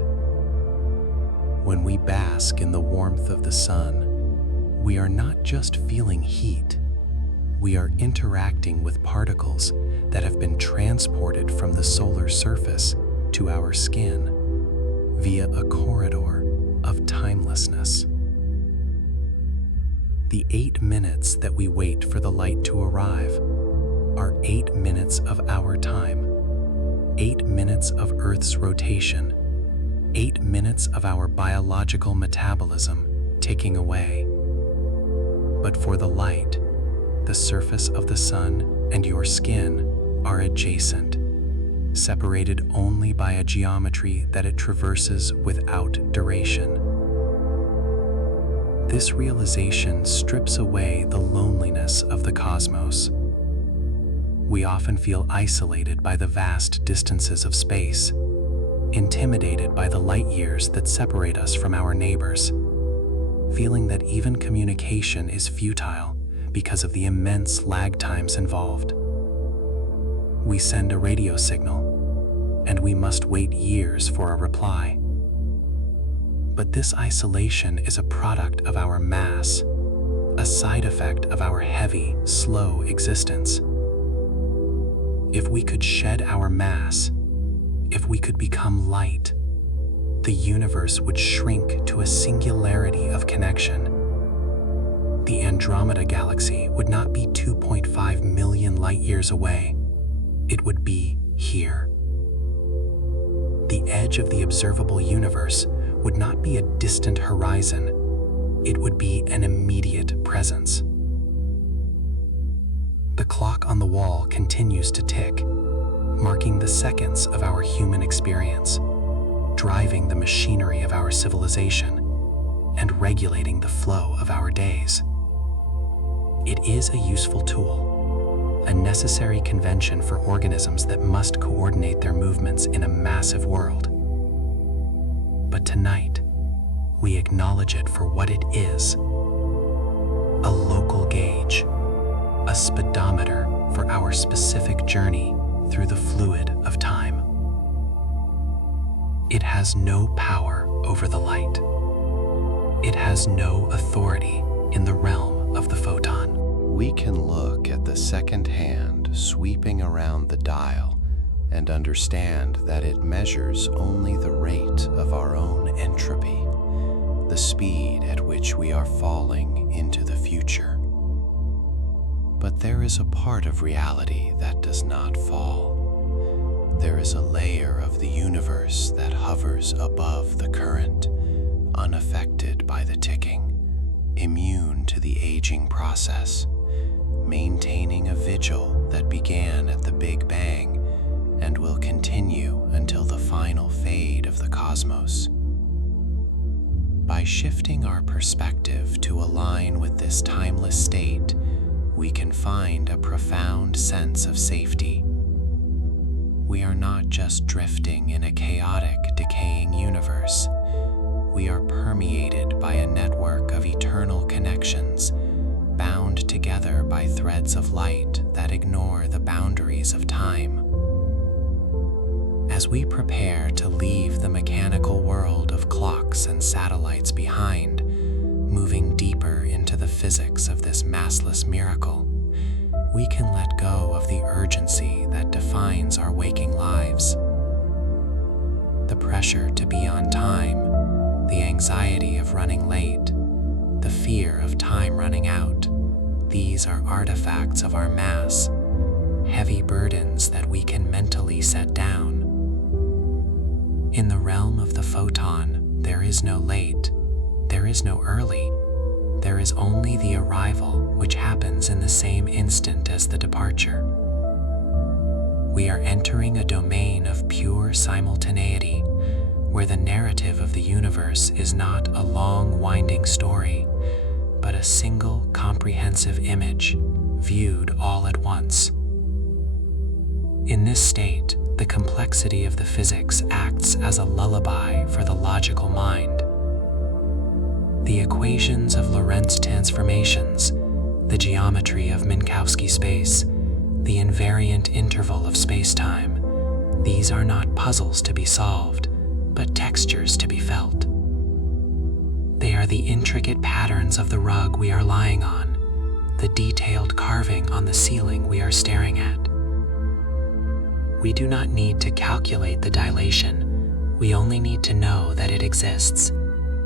When we bask in the warmth of the sun, we are not just feeling heat, we are interacting with particles that have been transported from the solar surface to our skin via a corridor of timelessness. The 8 minutes that we wait for the light to arrive are 8 minutes of our time, 8 minutes of Earth's rotation, 8 minutes of our biological metabolism ticking away. But for the light, the surface of the sun and your skin are adjacent, separated only by a geometry that it traverses without duration. This realization strips away the loneliness of the cosmos. We often feel isolated by the vast distances of space, intimidated by the light years that separate us from our neighbors, feeling that even communication is futile because of the immense lag times involved. We send a radio signal, and we must wait years for a reply. But this isolation is a product of our mass, a side effect of our heavy, slow existence. If we could shed our mass, if we could become light, the universe would shrink to a singularity of connection. The Andromeda galaxy would not be 2.5 million light years away. It would be here. The edge of the observable universe would not be a distant horizon. It would be an immediate presence. The clock on the wall continues to tick, marking the seconds of our human experience, driving the machinery of our civilization, and regulating the flow of our days. It is a useful tool, a necessary convention for organisms that must coordinate their movements in a massive world. But tonight, we acknowledge it for what it is: a local gauge, a speedometer for our specific journey through the fluid of time. It has no power over the light. It has no authority in the realm of the photon. We can look at the second hand sweeping around the dial and understand that it measures only the rate of our own entropy, the speed at which we are falling into the future. But there is a part of reality that does not fall. There is a layer of the universe that hovers above the current, unaffected by the ticking, immune to the aging process, maintaining a vigil that began at the Big Bang and will continue until the final fade of the cosmos. By shifting our perspective to align with this timeless state, we can find a profound sense of safety. We are not just drifting in a chaotic, decaying universe. We are permeated by a network of eternal connections, bound together by threads of light that ignore the boundaries of time. As we prepare to leave the mechanical world of clocks and satellites behind, moving deeper into the physics of this massless miracle, we can let go of the urgency that defines our waking lives. The pressure to be on time, the anxiety of running late, the fear of time running out, these are artifacts of our mass, heavy burdens that we can mentally set down. In the realm of the photon, there is no late, there is no early. There is only the arrival, which happens in the same instant as the departure. We are entering a domain of pure simultaneity, where the narrative of the universe is not a long, winding story, but a single, comprehensive image, viewed all at once. In this state, the complexity of the physics acts as a lullaby for the logical mind. The equations of Lorentz transformations, the geometry of Minkowski space, the invariant interval of space-time, these are not puzzles to be solved, but textures to be felt. They are the intricate patterns of the rug we are lying on, the detailed carving on the ceiling we are staring at. We do not need to calculate the dilation, we only need to know that it exists,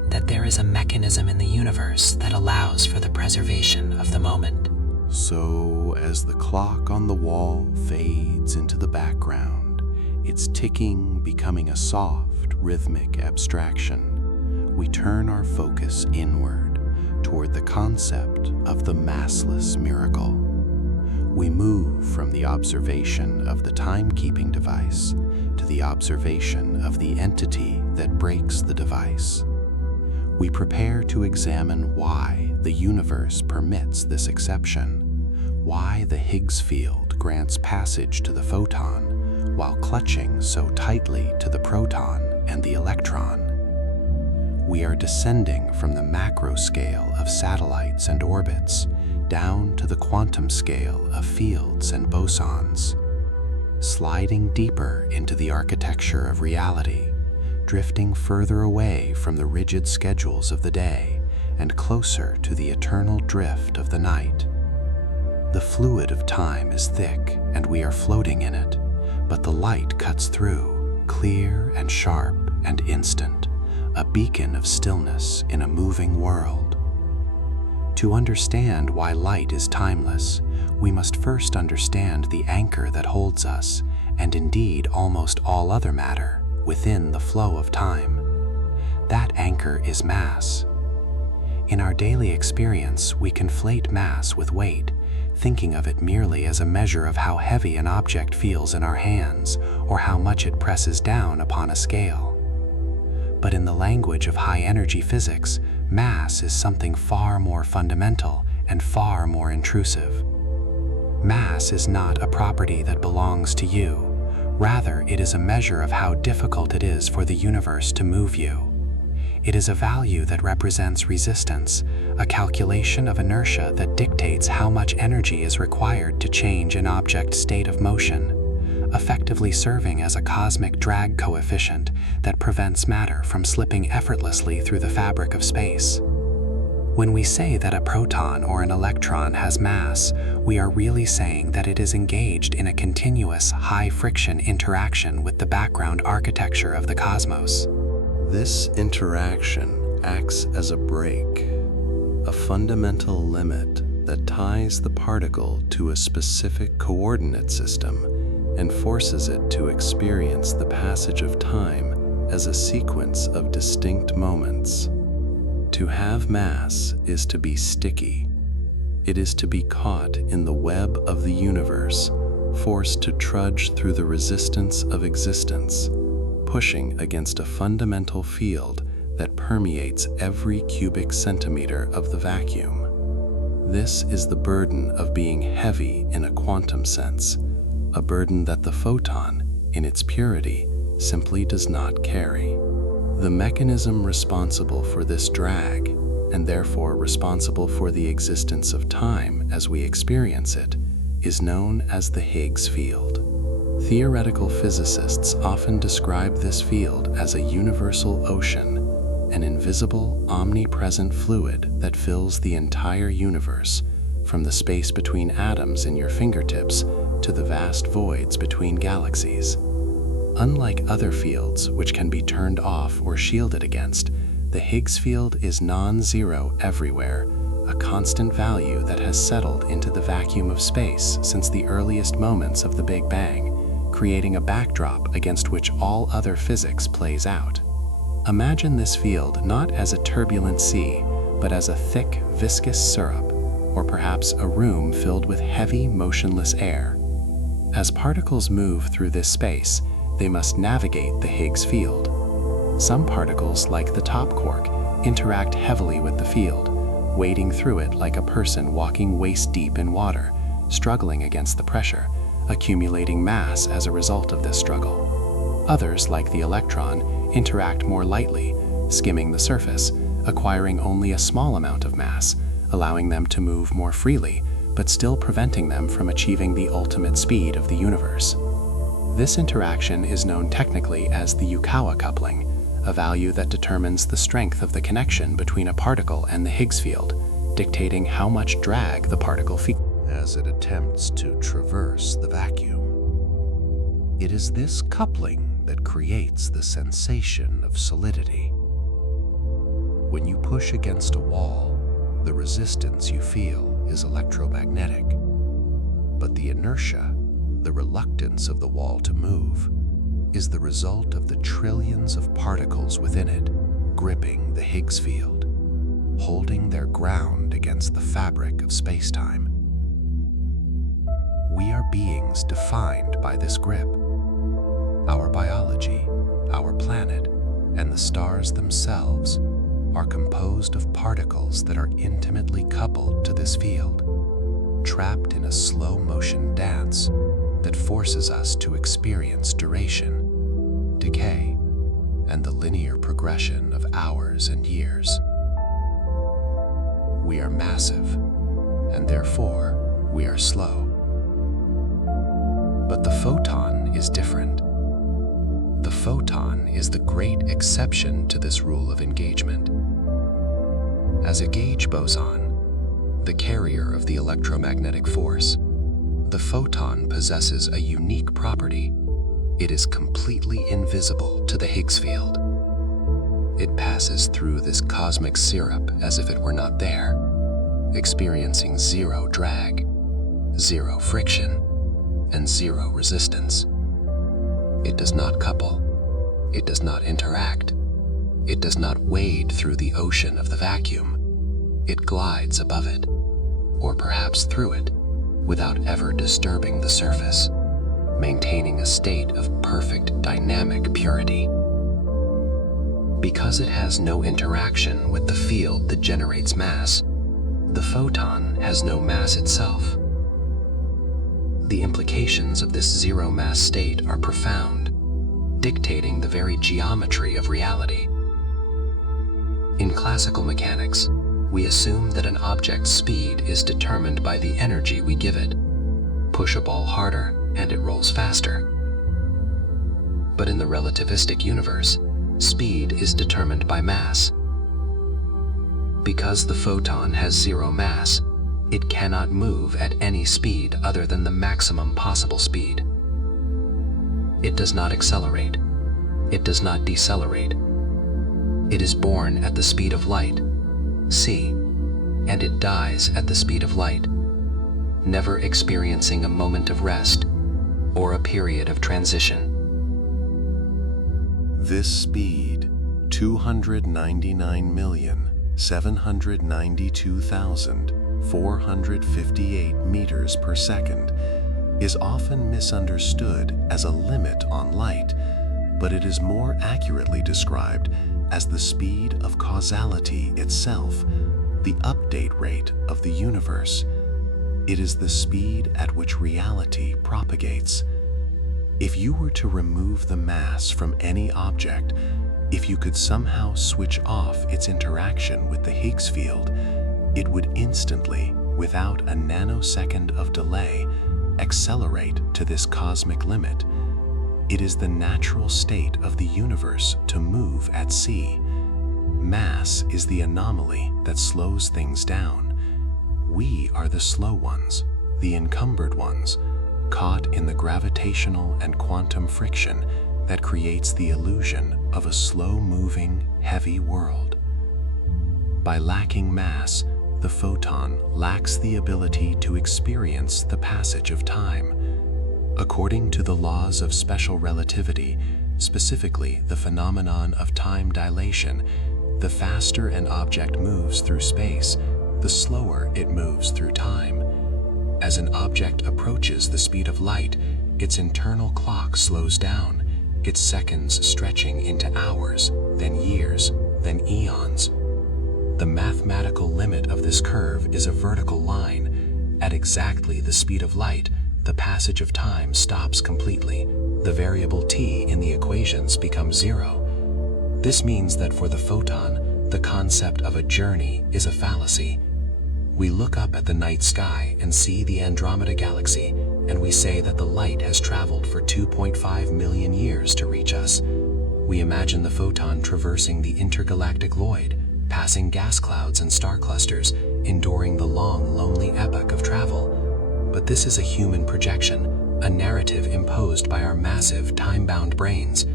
that there is a mechanism in the universe that allows for the preservation of the moment. So, as the clock on the wall fades into the background, its ticking becoming a soft, rhythmic abstraction, we turn our focus inward toward the concept of the massless miracle. We move from the observation of the timekeeping device to the observation of the entity that breaks the device. We prepare to examine why the universe permits this exception, why the Higgs field grants passage to the photon while clutching so tightly to the proton and the electron. We are descending from the macro scale of satellites and orbits down to the quantum scale of fields and bosons, sliding deeper into the architecture of reality, drifting further away from the rigid schedules of the day and closer to the eternal drift of the night. The fluid of time is thick and we are floating in it, but the light cuts through, clear and sharp and instant, a beacon of stillness in a moving world. To understand why light is timeless, we must first understand the anchor that holds us, and indeed almost all other matter, within the flow of time. That anchor is mass. In our daily experience, we conflate mass with weight, thinking of it merely as a measure of how heavy an object feels in our hands or how much it presses down upon a scale. But in the language of high-energy physics, mass is something far more fundamental and far more intrusive. Mass is not a property that belongs to you. Rather, it is a measure of how difficult it is for the universe to move you. It is a value that represents resistance, a calculation of inertia that dictates how much energy is required to change an object's state of motion, effectively serving as a cosmic drag coefficient that prevents matter from slipping effortlessly through the fabric of space. When we say that a proton or an electron has mass, we are really saying that it is engaged in a continuous, high-friction interaction with the background architecture of the cosmos. This interaction acts as a brake, a fundamental limit that ties the particle to a specific coordinate system and forces it to experience the passage of time as a sequence of distinct moments. To have mass is to be sticky. It is to be caught in the web of the universe, forced to trudge through the resistance of existence, pushing against a fundamental field that permeates every cubic centimeter of the vacuum. This is the burden of being heavy in a quantum sense, a burden that the photon, in its purity, simply does not carry. The mechanism responsible for this drag, and therefore responsible for the existence of time as we experience it, is known as the Higgs field. Theoretical physicists often describe this field as a universal ocean, an invisible, omnipresent fluid that fills the entire universe, from the space between atoms in your fingertips to the vast voids between galaxies. Unlike other fields which can be turned off or shielded against, the Higgs field is non-zero everywhere, a constant value that has settled into the vacuum of space since the earliest moments of the Big Bang, creating a backdrop against which all other physics plays out. Imagine this field not as a turbulent sea, but as a thick, viscous syrup, or perhaps a room filled with heavy, motionless air. As particles move through this space, they must navigate the Higgs field. Some particles, like the top quark, interact heavily with the field, wading through it like a person walking waist-deep in water, struggling against the pressure, accumulating mass as a result of this struggle. Others, like the electron, interact more lightly, skimming the surface, acquiring only a small amount of mass, allowing them to move more freely, but still preventing them from achieving the ultimate speed of the universe. This interaction is known technically as the Yukawa coupling, a value that determines the strength of the connection between a particle and the Higgs field, dictating how much drag the particle feels as it attempts to traverse the vacuum. It is this coupling that creates the sensation of solidity. When you push against a wall, the resistance you feel is electromagnetic, but the inertia, the reluctance of the wall to move, is the result of the trillions of particles within it gripping the Higgs field, holding their ground against the fabric of space-time. We are beings defined by this grip. Our biology, our planet, and the stars themselves are composed of particles that are intimately coupled to this field, trapped in a slow-motion dance that forces us to experience duration, decay, and the linear progression of hours and years. We are massive, and therefore we are slow. But the photon is different. The photon is the great exception to this rule of engagement. As a gauge boson, the carrier of the electromagnetic force, the photon possesses a unique property. It is completely invisible to the Higgs field. It passes through this cosmic syrup as if it were not there, experiencing zero drag, zero friction, and zero resistance. It does not couple. It does not interact. It does not wade through the ocean of the vacuum. It glides above it, or perhaps through it, without ever disturbing the surface, maintaining a state of perfect dynamic purity. Because it has no interaction with the field that generates mass, the photon has no mass itself. The implications of this zero mass state are profound, dictating the very geometry of reality. In classical mechanics, we assume that an object's speed is determined by the energy we give it. Push a ball harder and it rolls faster. But in the relativistic universe, speed is determined by mass. Because the photon has zero mass, it cannot move at any speed other than the maximum possible speed. It does not accelerate. It does not decelerate. It is born at the speed of light, c, and it dies at the speed of light, never experiencing a moment of rest or a period of transition. This speed, 299,792,458 meters per second, is often misunderstood as a limit on light, but it is more accurately described as the speed of causality itself, the update rate of the universe. It is the speed at which reality propagates. If you were to remove the mass from any object, if you could somehow switch off its interaction with the Higgs field, it would instantly, without a nanosecond of delay, accelerate to this cosmic limit. It is the natural state of the universe to move at c. Mass is the anomaly that slows things down. We are the slow ones, the encumbered ones, caught in the gravitational and quantum friction that creates the illusion of a slow-moving, heavy world. By lacking mass, the photon lacks the ability to experience the passage of time. According to the laws of special relativity, specifically the phenomenon of time dilation, the faster an object moves through space, the slower it moves through time. As an object approaches the speed of light, its internal clock slows down, its seconds stretching into hours, then years, then eons. The mathematical limit of this curve is a vertical line. At exactly the speed of light, the passage of time stops completely. The variable t in the equations becomes zero. This means that for the photon, the concept of a journey is a fallacy. We look up at the night sky and see the Andromeda galaxy, and we say that the light has traveled for 2.5 million years to reach us. We imagine the photon traversing the intergalactic void, passing gas clouds and star clusters, enduring the long, lonely epoch of travel. But this is a human projection, a narrative imposed by our massive, time-bound brains.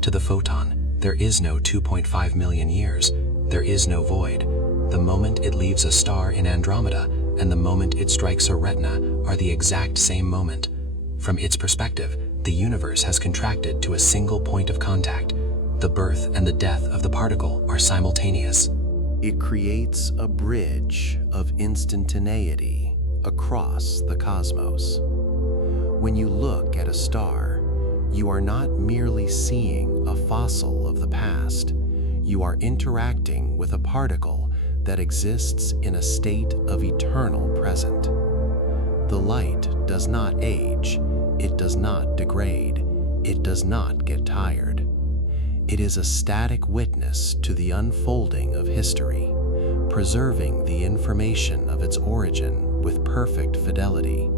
To the photon, there is no 2.5 million years. There is no void. The moment it leaves a star in Andromeda and the moment it strikes a retina are the exact same moment. From its perspective, the universe has contracted to a single point of contact. The birth and the death of the particle are simultaneous. It creates a bridge of instantaneity across the cosmos. When you look at a star, you are not merely seeing a fossil of the past. You are interacting with a particle that exists in a state of eternal present. The light does not age, it does not degrade, it does not get tired. It is a static witness to the unfolding of history, preserving the information of its origin with perfect fidelity,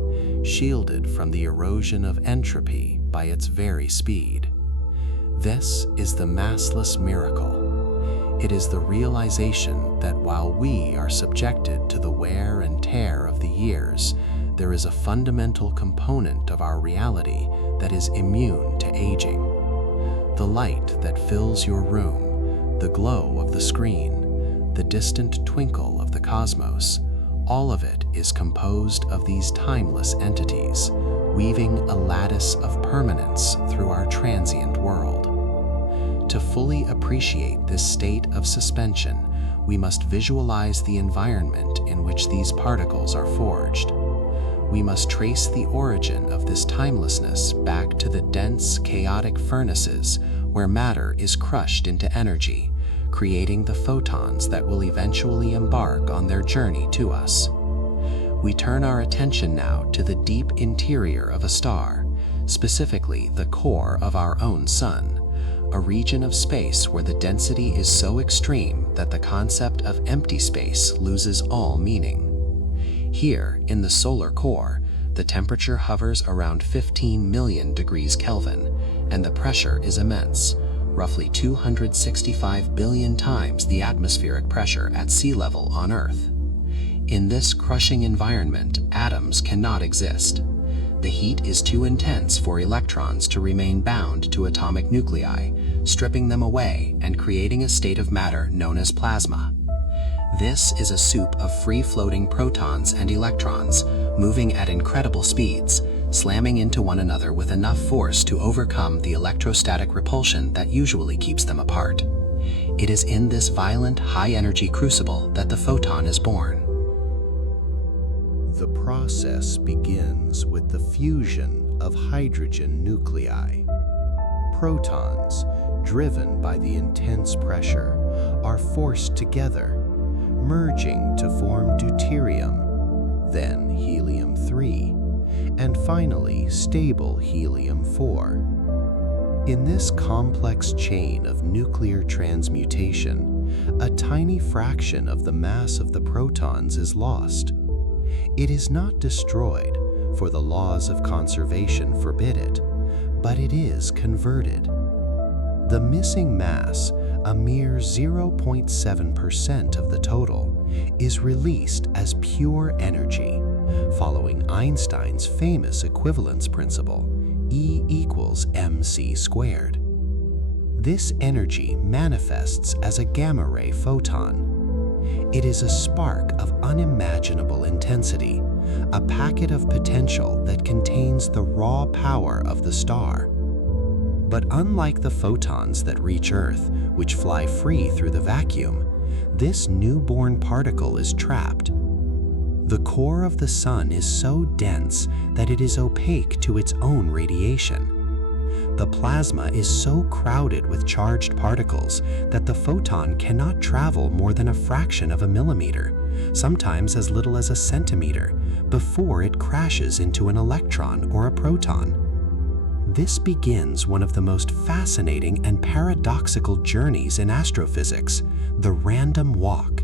shielded from the erosion of entropy by its very speed. This is the massless miracle. It is the realization that while we are subjected to the wear and tear of the years, there is a fundamental component of our reality that is immune to aging. The light that fills your room, the glow of the screen, the distant twinkle of the cosmos, all of it is composed of these timeless entities, weaving a lattice of permanence through our transient world. To fully appreciate this state of suspension, we must visualize the environment in which these particles are forged. We must trace the origin of this timelessness back to the dense, chaotic furnaces where matter is crushed into energy, creating the photons that will eventually embark on their journey to us. We turn our attention now to the deep interior of a star, specifically the core of our own sun, a region of space where the density is so extreme that the concept of empty space loses all meaning. Here, in the solar core, the temperature hovers around 15 million degrees Kelvin, and the pressure is immense, roughly 265 billion times the atmospheric pressure at sea level on Earth. In this crushing environment, atoms cannot exist. The heat is too intense for electrons to remain bound to atomic nuclei, stripping them away and creating a state of matter known as plasma. This is a soup of free-floating protons and electrons, moving at incredible speeds, slamming into one another with enough force to overcome the electrostatic repulsion that usually keeps them apart. It is in this violent, high-energy crucible that the photon is born. The process begins with the fusion of hydrogen nuclei. Protons, driven by the intense pressure, are forced together, merging to form deuterium, then helium-3, and finally stable helium-4. In this complex chain of nuclear transmutation, a tiny fraction of the mass of the protons is lost. It is not destroyed, for the laws of conservation forbid it, but it is converted. The missing mass, a mere 0.7% of the total, is released as pure energy, following Einstein's famous equivalence principle, E equals mc squared. This energy manifests as a gamma-ray photon. It is a spark of unimaginable intensity, a packet of potential that contains the raw power of the star. But unlike the photons that reach Earth, which fly free through the vacuum, this newborn particle is trapped. The core of the sun is so dense that it is opaque to its own radiation. The plasma is so crowded with charged particles that the photon cannot travel more than a fraction of a millimeter, sometimes as little as a centimeter, before it crashes into an electron or a proton. This begins one of the most fascinating and paradoxical journeys in astrophysics, the random walk.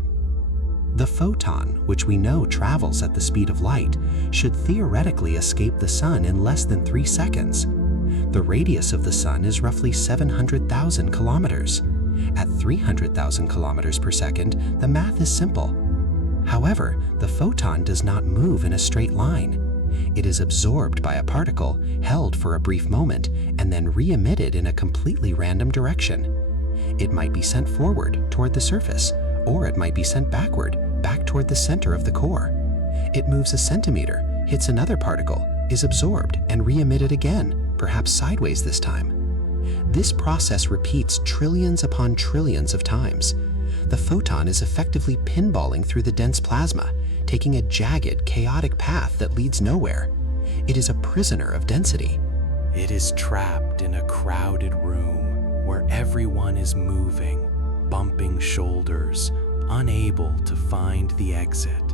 The photon, which we know travels at the speed of light, should theoretically escape the Sun in less than 3 seconds. The radius of the Sun is roughly 700,000 kilometers. At 300,000 kilometers per second, the math is simple. However, the photon does not move in a straight line. It is absorbed by a particle, held for a brief moment, and then re-emitted in a completely random direction. It might be sent forward toward the surface, or it might be sent backward, back toward the center of the core. It moves a centimeter, hits another particle, is absorbed, and re-emitted again, perhaps sideways this time. This process repeats trillions upon trillions of times. The photon is effectively pinballing through the dense plasma, taking a jagged, chaotic path that leads nowhere. It is a prisoner of density. It is trapped in a crowded room where everyone is moving, bumping shoulders, unable to find the exit.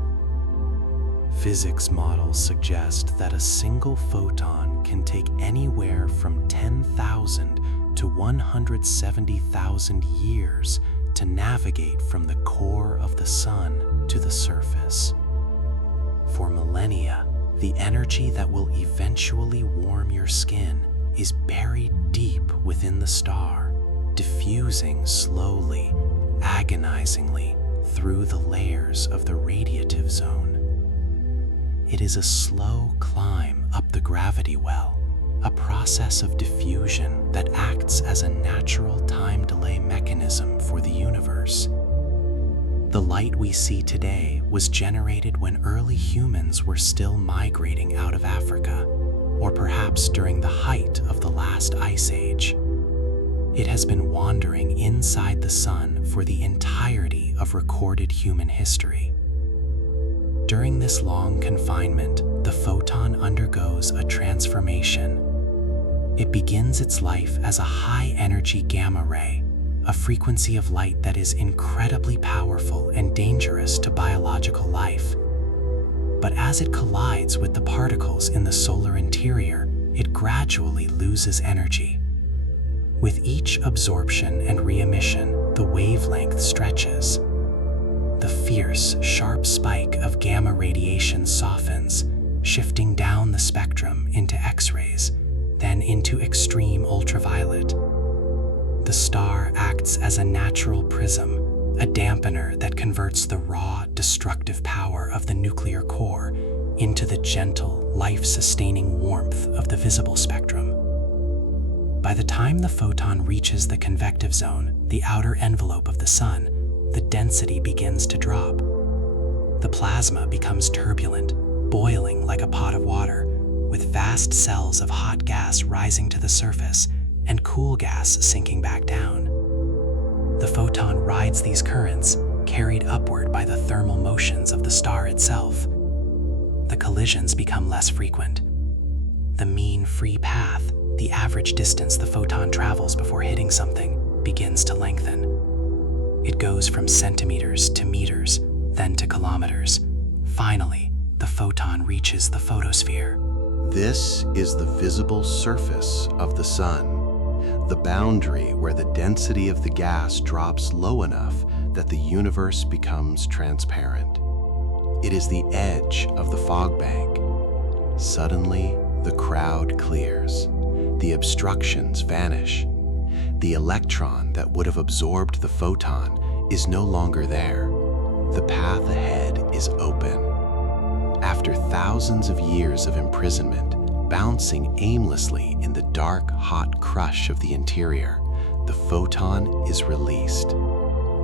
Physics models suggest that a single photon can take anywhere from 10,000 to 170,000 years to navigate from the core of the Sun to the surface. For millennia, the energy that will eventually warm your skin is buried deep within the star, diffusing slowly, agonizingly through the layers of the radiative zone. It is a slow climb up the gravity well, a process of diffusion that acts as a natural time delay mechanism for the universe. The light we see today was generated when early humans were still migrating out of Africa, or perhaps during the height of the last ice age. It has been wandering inside the Sun for the entirety of recorded human history. During this long confinement, the photon undergoes a transformation. It begins its life as a high-energy gamma ray, a frequency of light that is incredibly powerful and dangerous to biological life. But as it collides with the particles in the solar interior, it gradually loses energy. With each absorption and re-emission, the wavelength stretches. The fierce, sharp spike of gamma radiation softens, shifting down the spectrum into X-rays, then into extreme ultraviolet. The star acts as a natural prism, a dampener that converts the raw, destructive power of the nuclear core into the gentle, life-sustaining warmth of the visible spectrum. By the time the photon reaches the convective zone, the outer envelope of the Sun, the density begins to drop. The plasma becomes turbulent, boiling like a pot of water, with vast cells of hot gas rising to the surface and cool gas sinking back down. The photon rides these currents, carried upward by the thermal motions of the star itself. The collisions become less frequent. The mean free path, the average distance the photon travels before hitting something, begins to lengthen. It goes from centimeters to meters, then to kilometers. Finally, the photon reaches the photosphere. This is the visible surface of the Sun, the boundary where the density of the gas drops low enough that the universe becomes transparent. It is the edge of the fog bank. Suddenly, the crowd clears. The obstructions vanish. The electron that would have absorbed the photon is no longer there. The path ahead is open. After thousands of years of imprisonment, bouncing aimlessly in the dark, hot crush of the interior, the photon is released.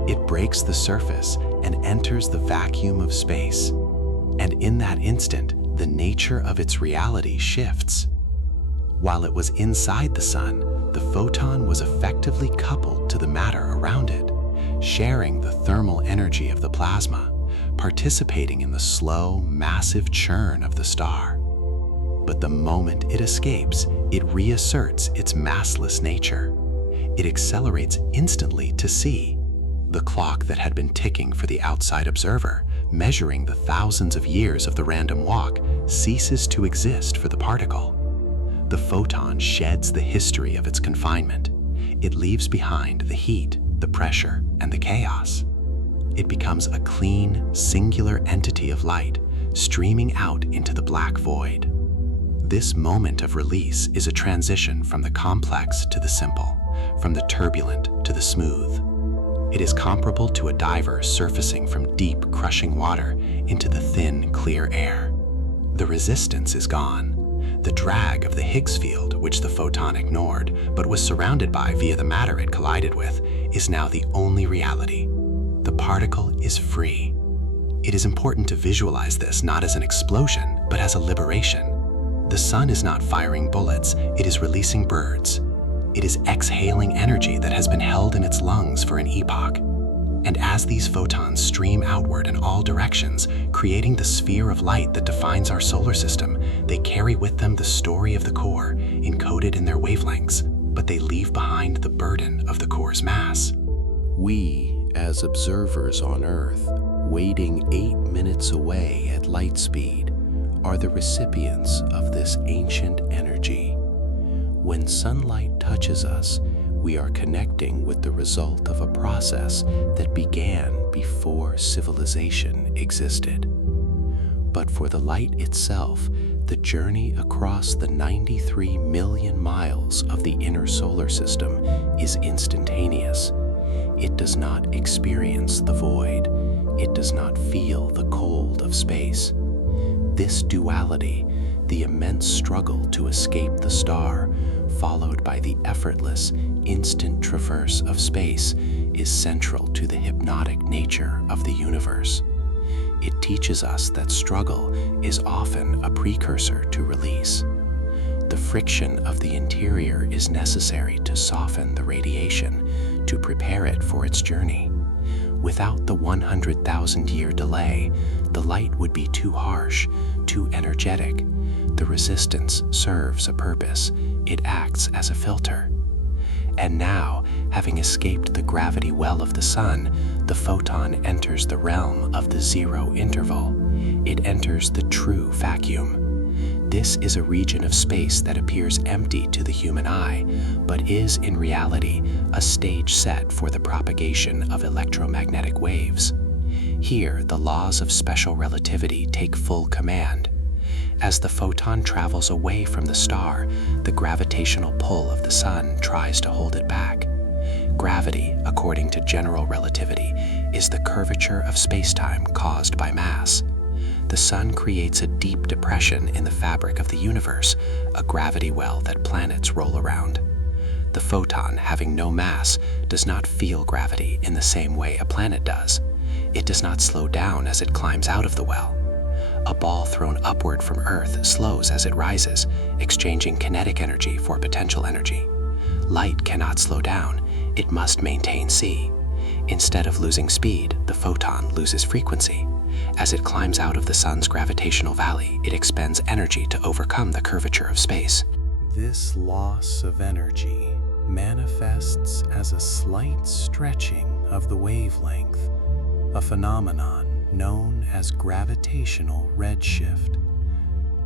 It breaks the surface and enters the vacuum of space. And in that instant, the nature of its reality shifts. While it was inside the Sun, the photon was effectively coupled to the matter around it, sharing the thermal energy of the plasma, participating in the slow, massive churn of the star. But the moment it escapes, it reasserts its massless nature. It accelerates instantly to see. The clock that had been ticking for the outside observer, measuring the thousands of years of the random walk, ceases to exist for the particle. The photon sheds the history of its confinement. It leaves behind the heat, the pressure, and the chaos. It becomes a clean, singular entity of light, streaming out into the black void. This moment of release is a transition from the complex to the simple, from the turbulent to the smooth. It is comparable to a diver surfacing from deep, crushing water into the thin, clear air. The resistance is gone. The drag of the Higgs field, which the photon ignored but was surrounded by via the matter it collided with, is now the only reality. The particle is free. It is important to visualize this not as an explosion, but as a liberation. The sun is not firing bullets, it is releasing birds. It is exhaling energy that has been held in its lungs for an epoch. And as these photons stream outward in all directions, creating the sphere of light that defines our solar system, they carry with them the story of the core, encoded in their wavelengths, but they leave behind the burden of the core's mass. We, as observers on Earth, waiting 8 minutes away at light speed, are the recipients of this ancient energy. When sunlight touches us, we are connecting with the result of a process that began before civilization existed. But for the light itself, the journey across the 93 million miles of the inner solar system is instantaneous. It does not experience the void. It does not feel the cold of space. This duality, the immense struggle to escape the star, followed by the effortless, instant traverse of space, is central to the hypnotic nature of the universe. It teaches us that struggle is often a precursor to release. The friction of the interior is necessary to soften the radiation, to prepare it for its journey. Without the 100,000-year delay, the light would be too harsh, too energetic. The resistance serves a purpose. It acts as a filter. And now, having escaped the gravity well of the sun, the photon enters the realm of the zero interval. It enters the true vacuum. This is a region of space that appears empty to the human eye, but is in reality a stage set for the propagation of electromagnetic waves. Here, the laws of special relativity take full command. As the photon travels away from the star, the gravitational pull of the sun tries to hold it back. Gravity, according to general relativity, is the curvature of spacetime caused by mass. The sun creates a deep depression in the fabric of the universe, a gravity well that planets roll around. The photon, having no mass, does not feel gravity in the same way a planet does. It does not slow down as it climbs out of the well. A ball thrown upward from Earth slows as it rises, exchanging kinetic energy for potential energy. Light cannot slow down, it must maintain c. Instead of losing speed, the photon loses frequency. As it climbs out of the sun's gravitational valley, it expends energy to overcome the curvature of space. This loss of energy manifests as a slight stretching of the wavelength, a phenomenon known as gravitational redshift.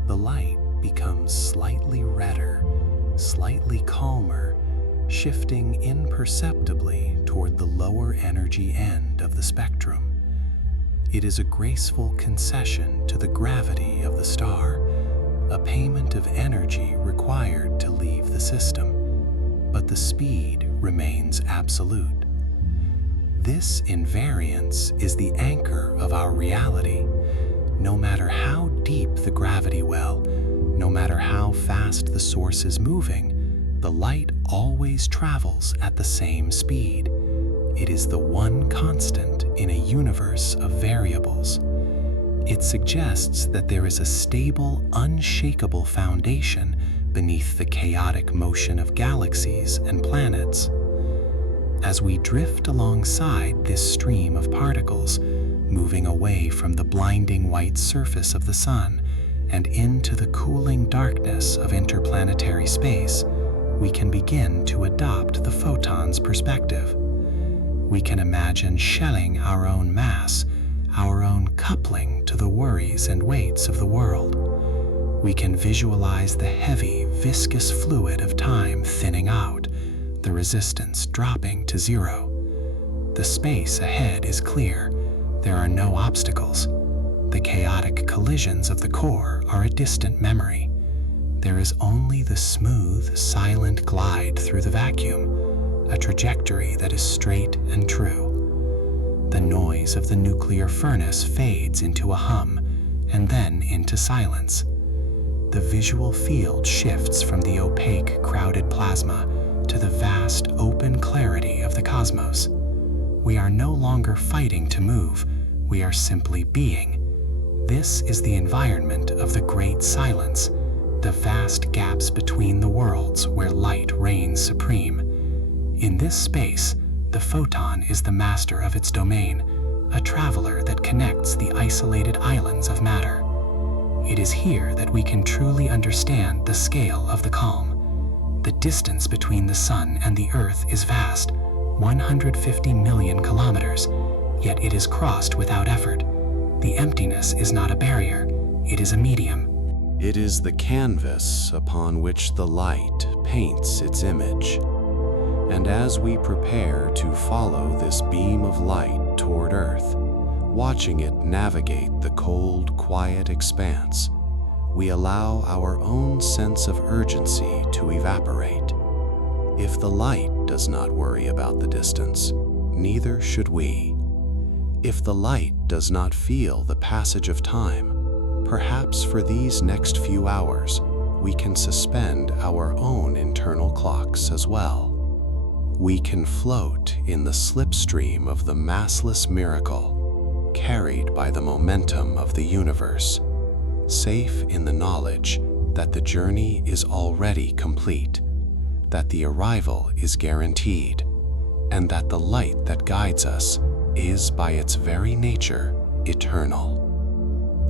The light becomes slightly redder, slightly calmer, shifting imperceptibly toward the lower energy end of the spectrum. It is a graceful concession to the gravity of the star, a payment of energy required to leave the system, but the speed remains absolute. This invariance is the anchor of our reality. No matter how deep the gravity well, no matter how fast the source is moving, the light always travels at the same speed. It is the one constant in a universe of variables. It suggests that there is a stable, unshakable foundation beneath the chaotic motion of galaxies and planets. As we drift alongside this stream of particles, moving away from the blinding white surface of the sun and into the cooling darkness of interplanetary space, we can begin to adopt the photon's perspective. We can imagine shelling our own mass, our own coupling to the worries and weights of the world. We can visualize the heavy, viscous fluid of time thinning out, the resistance dropping to zero. The space ahead is clear. There are no obstacles. The chaotic collisions of the core are a distant memory. There is only the smooth, silent glide through the vacuum, a trajectory that is straight and true. The noise of the nuclear furnace fades into a hum, and then into silence. The visual field shifts from the opaque, crowded plasma to the vast, open clarity of the cosmos. We are no longer fighting to move, we are simply being. This is the environment of the great silence, the vast gaps between the worlds where light reigns supreme. In this space, the photon is the master of its domain, a traveler that connects the isolated islands of matter. It is here that we can truly understand the scale of the calm. The distance between the sun and the earth is vast, 150 million kilometers, yet it is crossed without effort. The emptiness is not a barrier, it is a medium. It is the canvas upon which the light paints its image. And as we prepare to follow this beam of light toward Earth, watching it navigate the cold, quiet expanse, we allow our own sense of urgency to evaporate. If the light does not worry about the distance, neither should we. If the light does not feel the passage of time, perhaps for these next few hours, we can suspend our own internal clocks as well. We can float in the slipstream of the massless miracle, carried by the momentum of the universe, safe in the knowledge that the journey is already complete, that the arrival is guaranteed, and that the light that guides us is by its very nature eternal.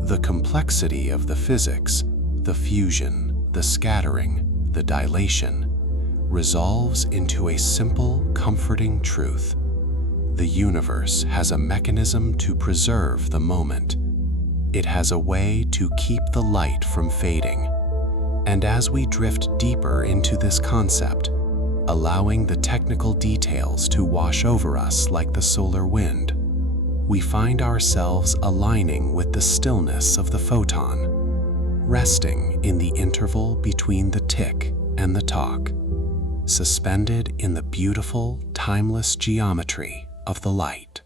The complexity of the physics, the fusion, the scattering, the dilation, resolves into a simple, comforting truth. The universe has a mechanism to preserve the moment. It has a way to keep the light from fading. And as we drift deeper into this concept, allowing the technical details to wash over us like the solar wind, we find ourselves aligning with the stillness of the photon, resting in the interval between the tick and the talk, suspended in the beautiful, timeless geometry of the light.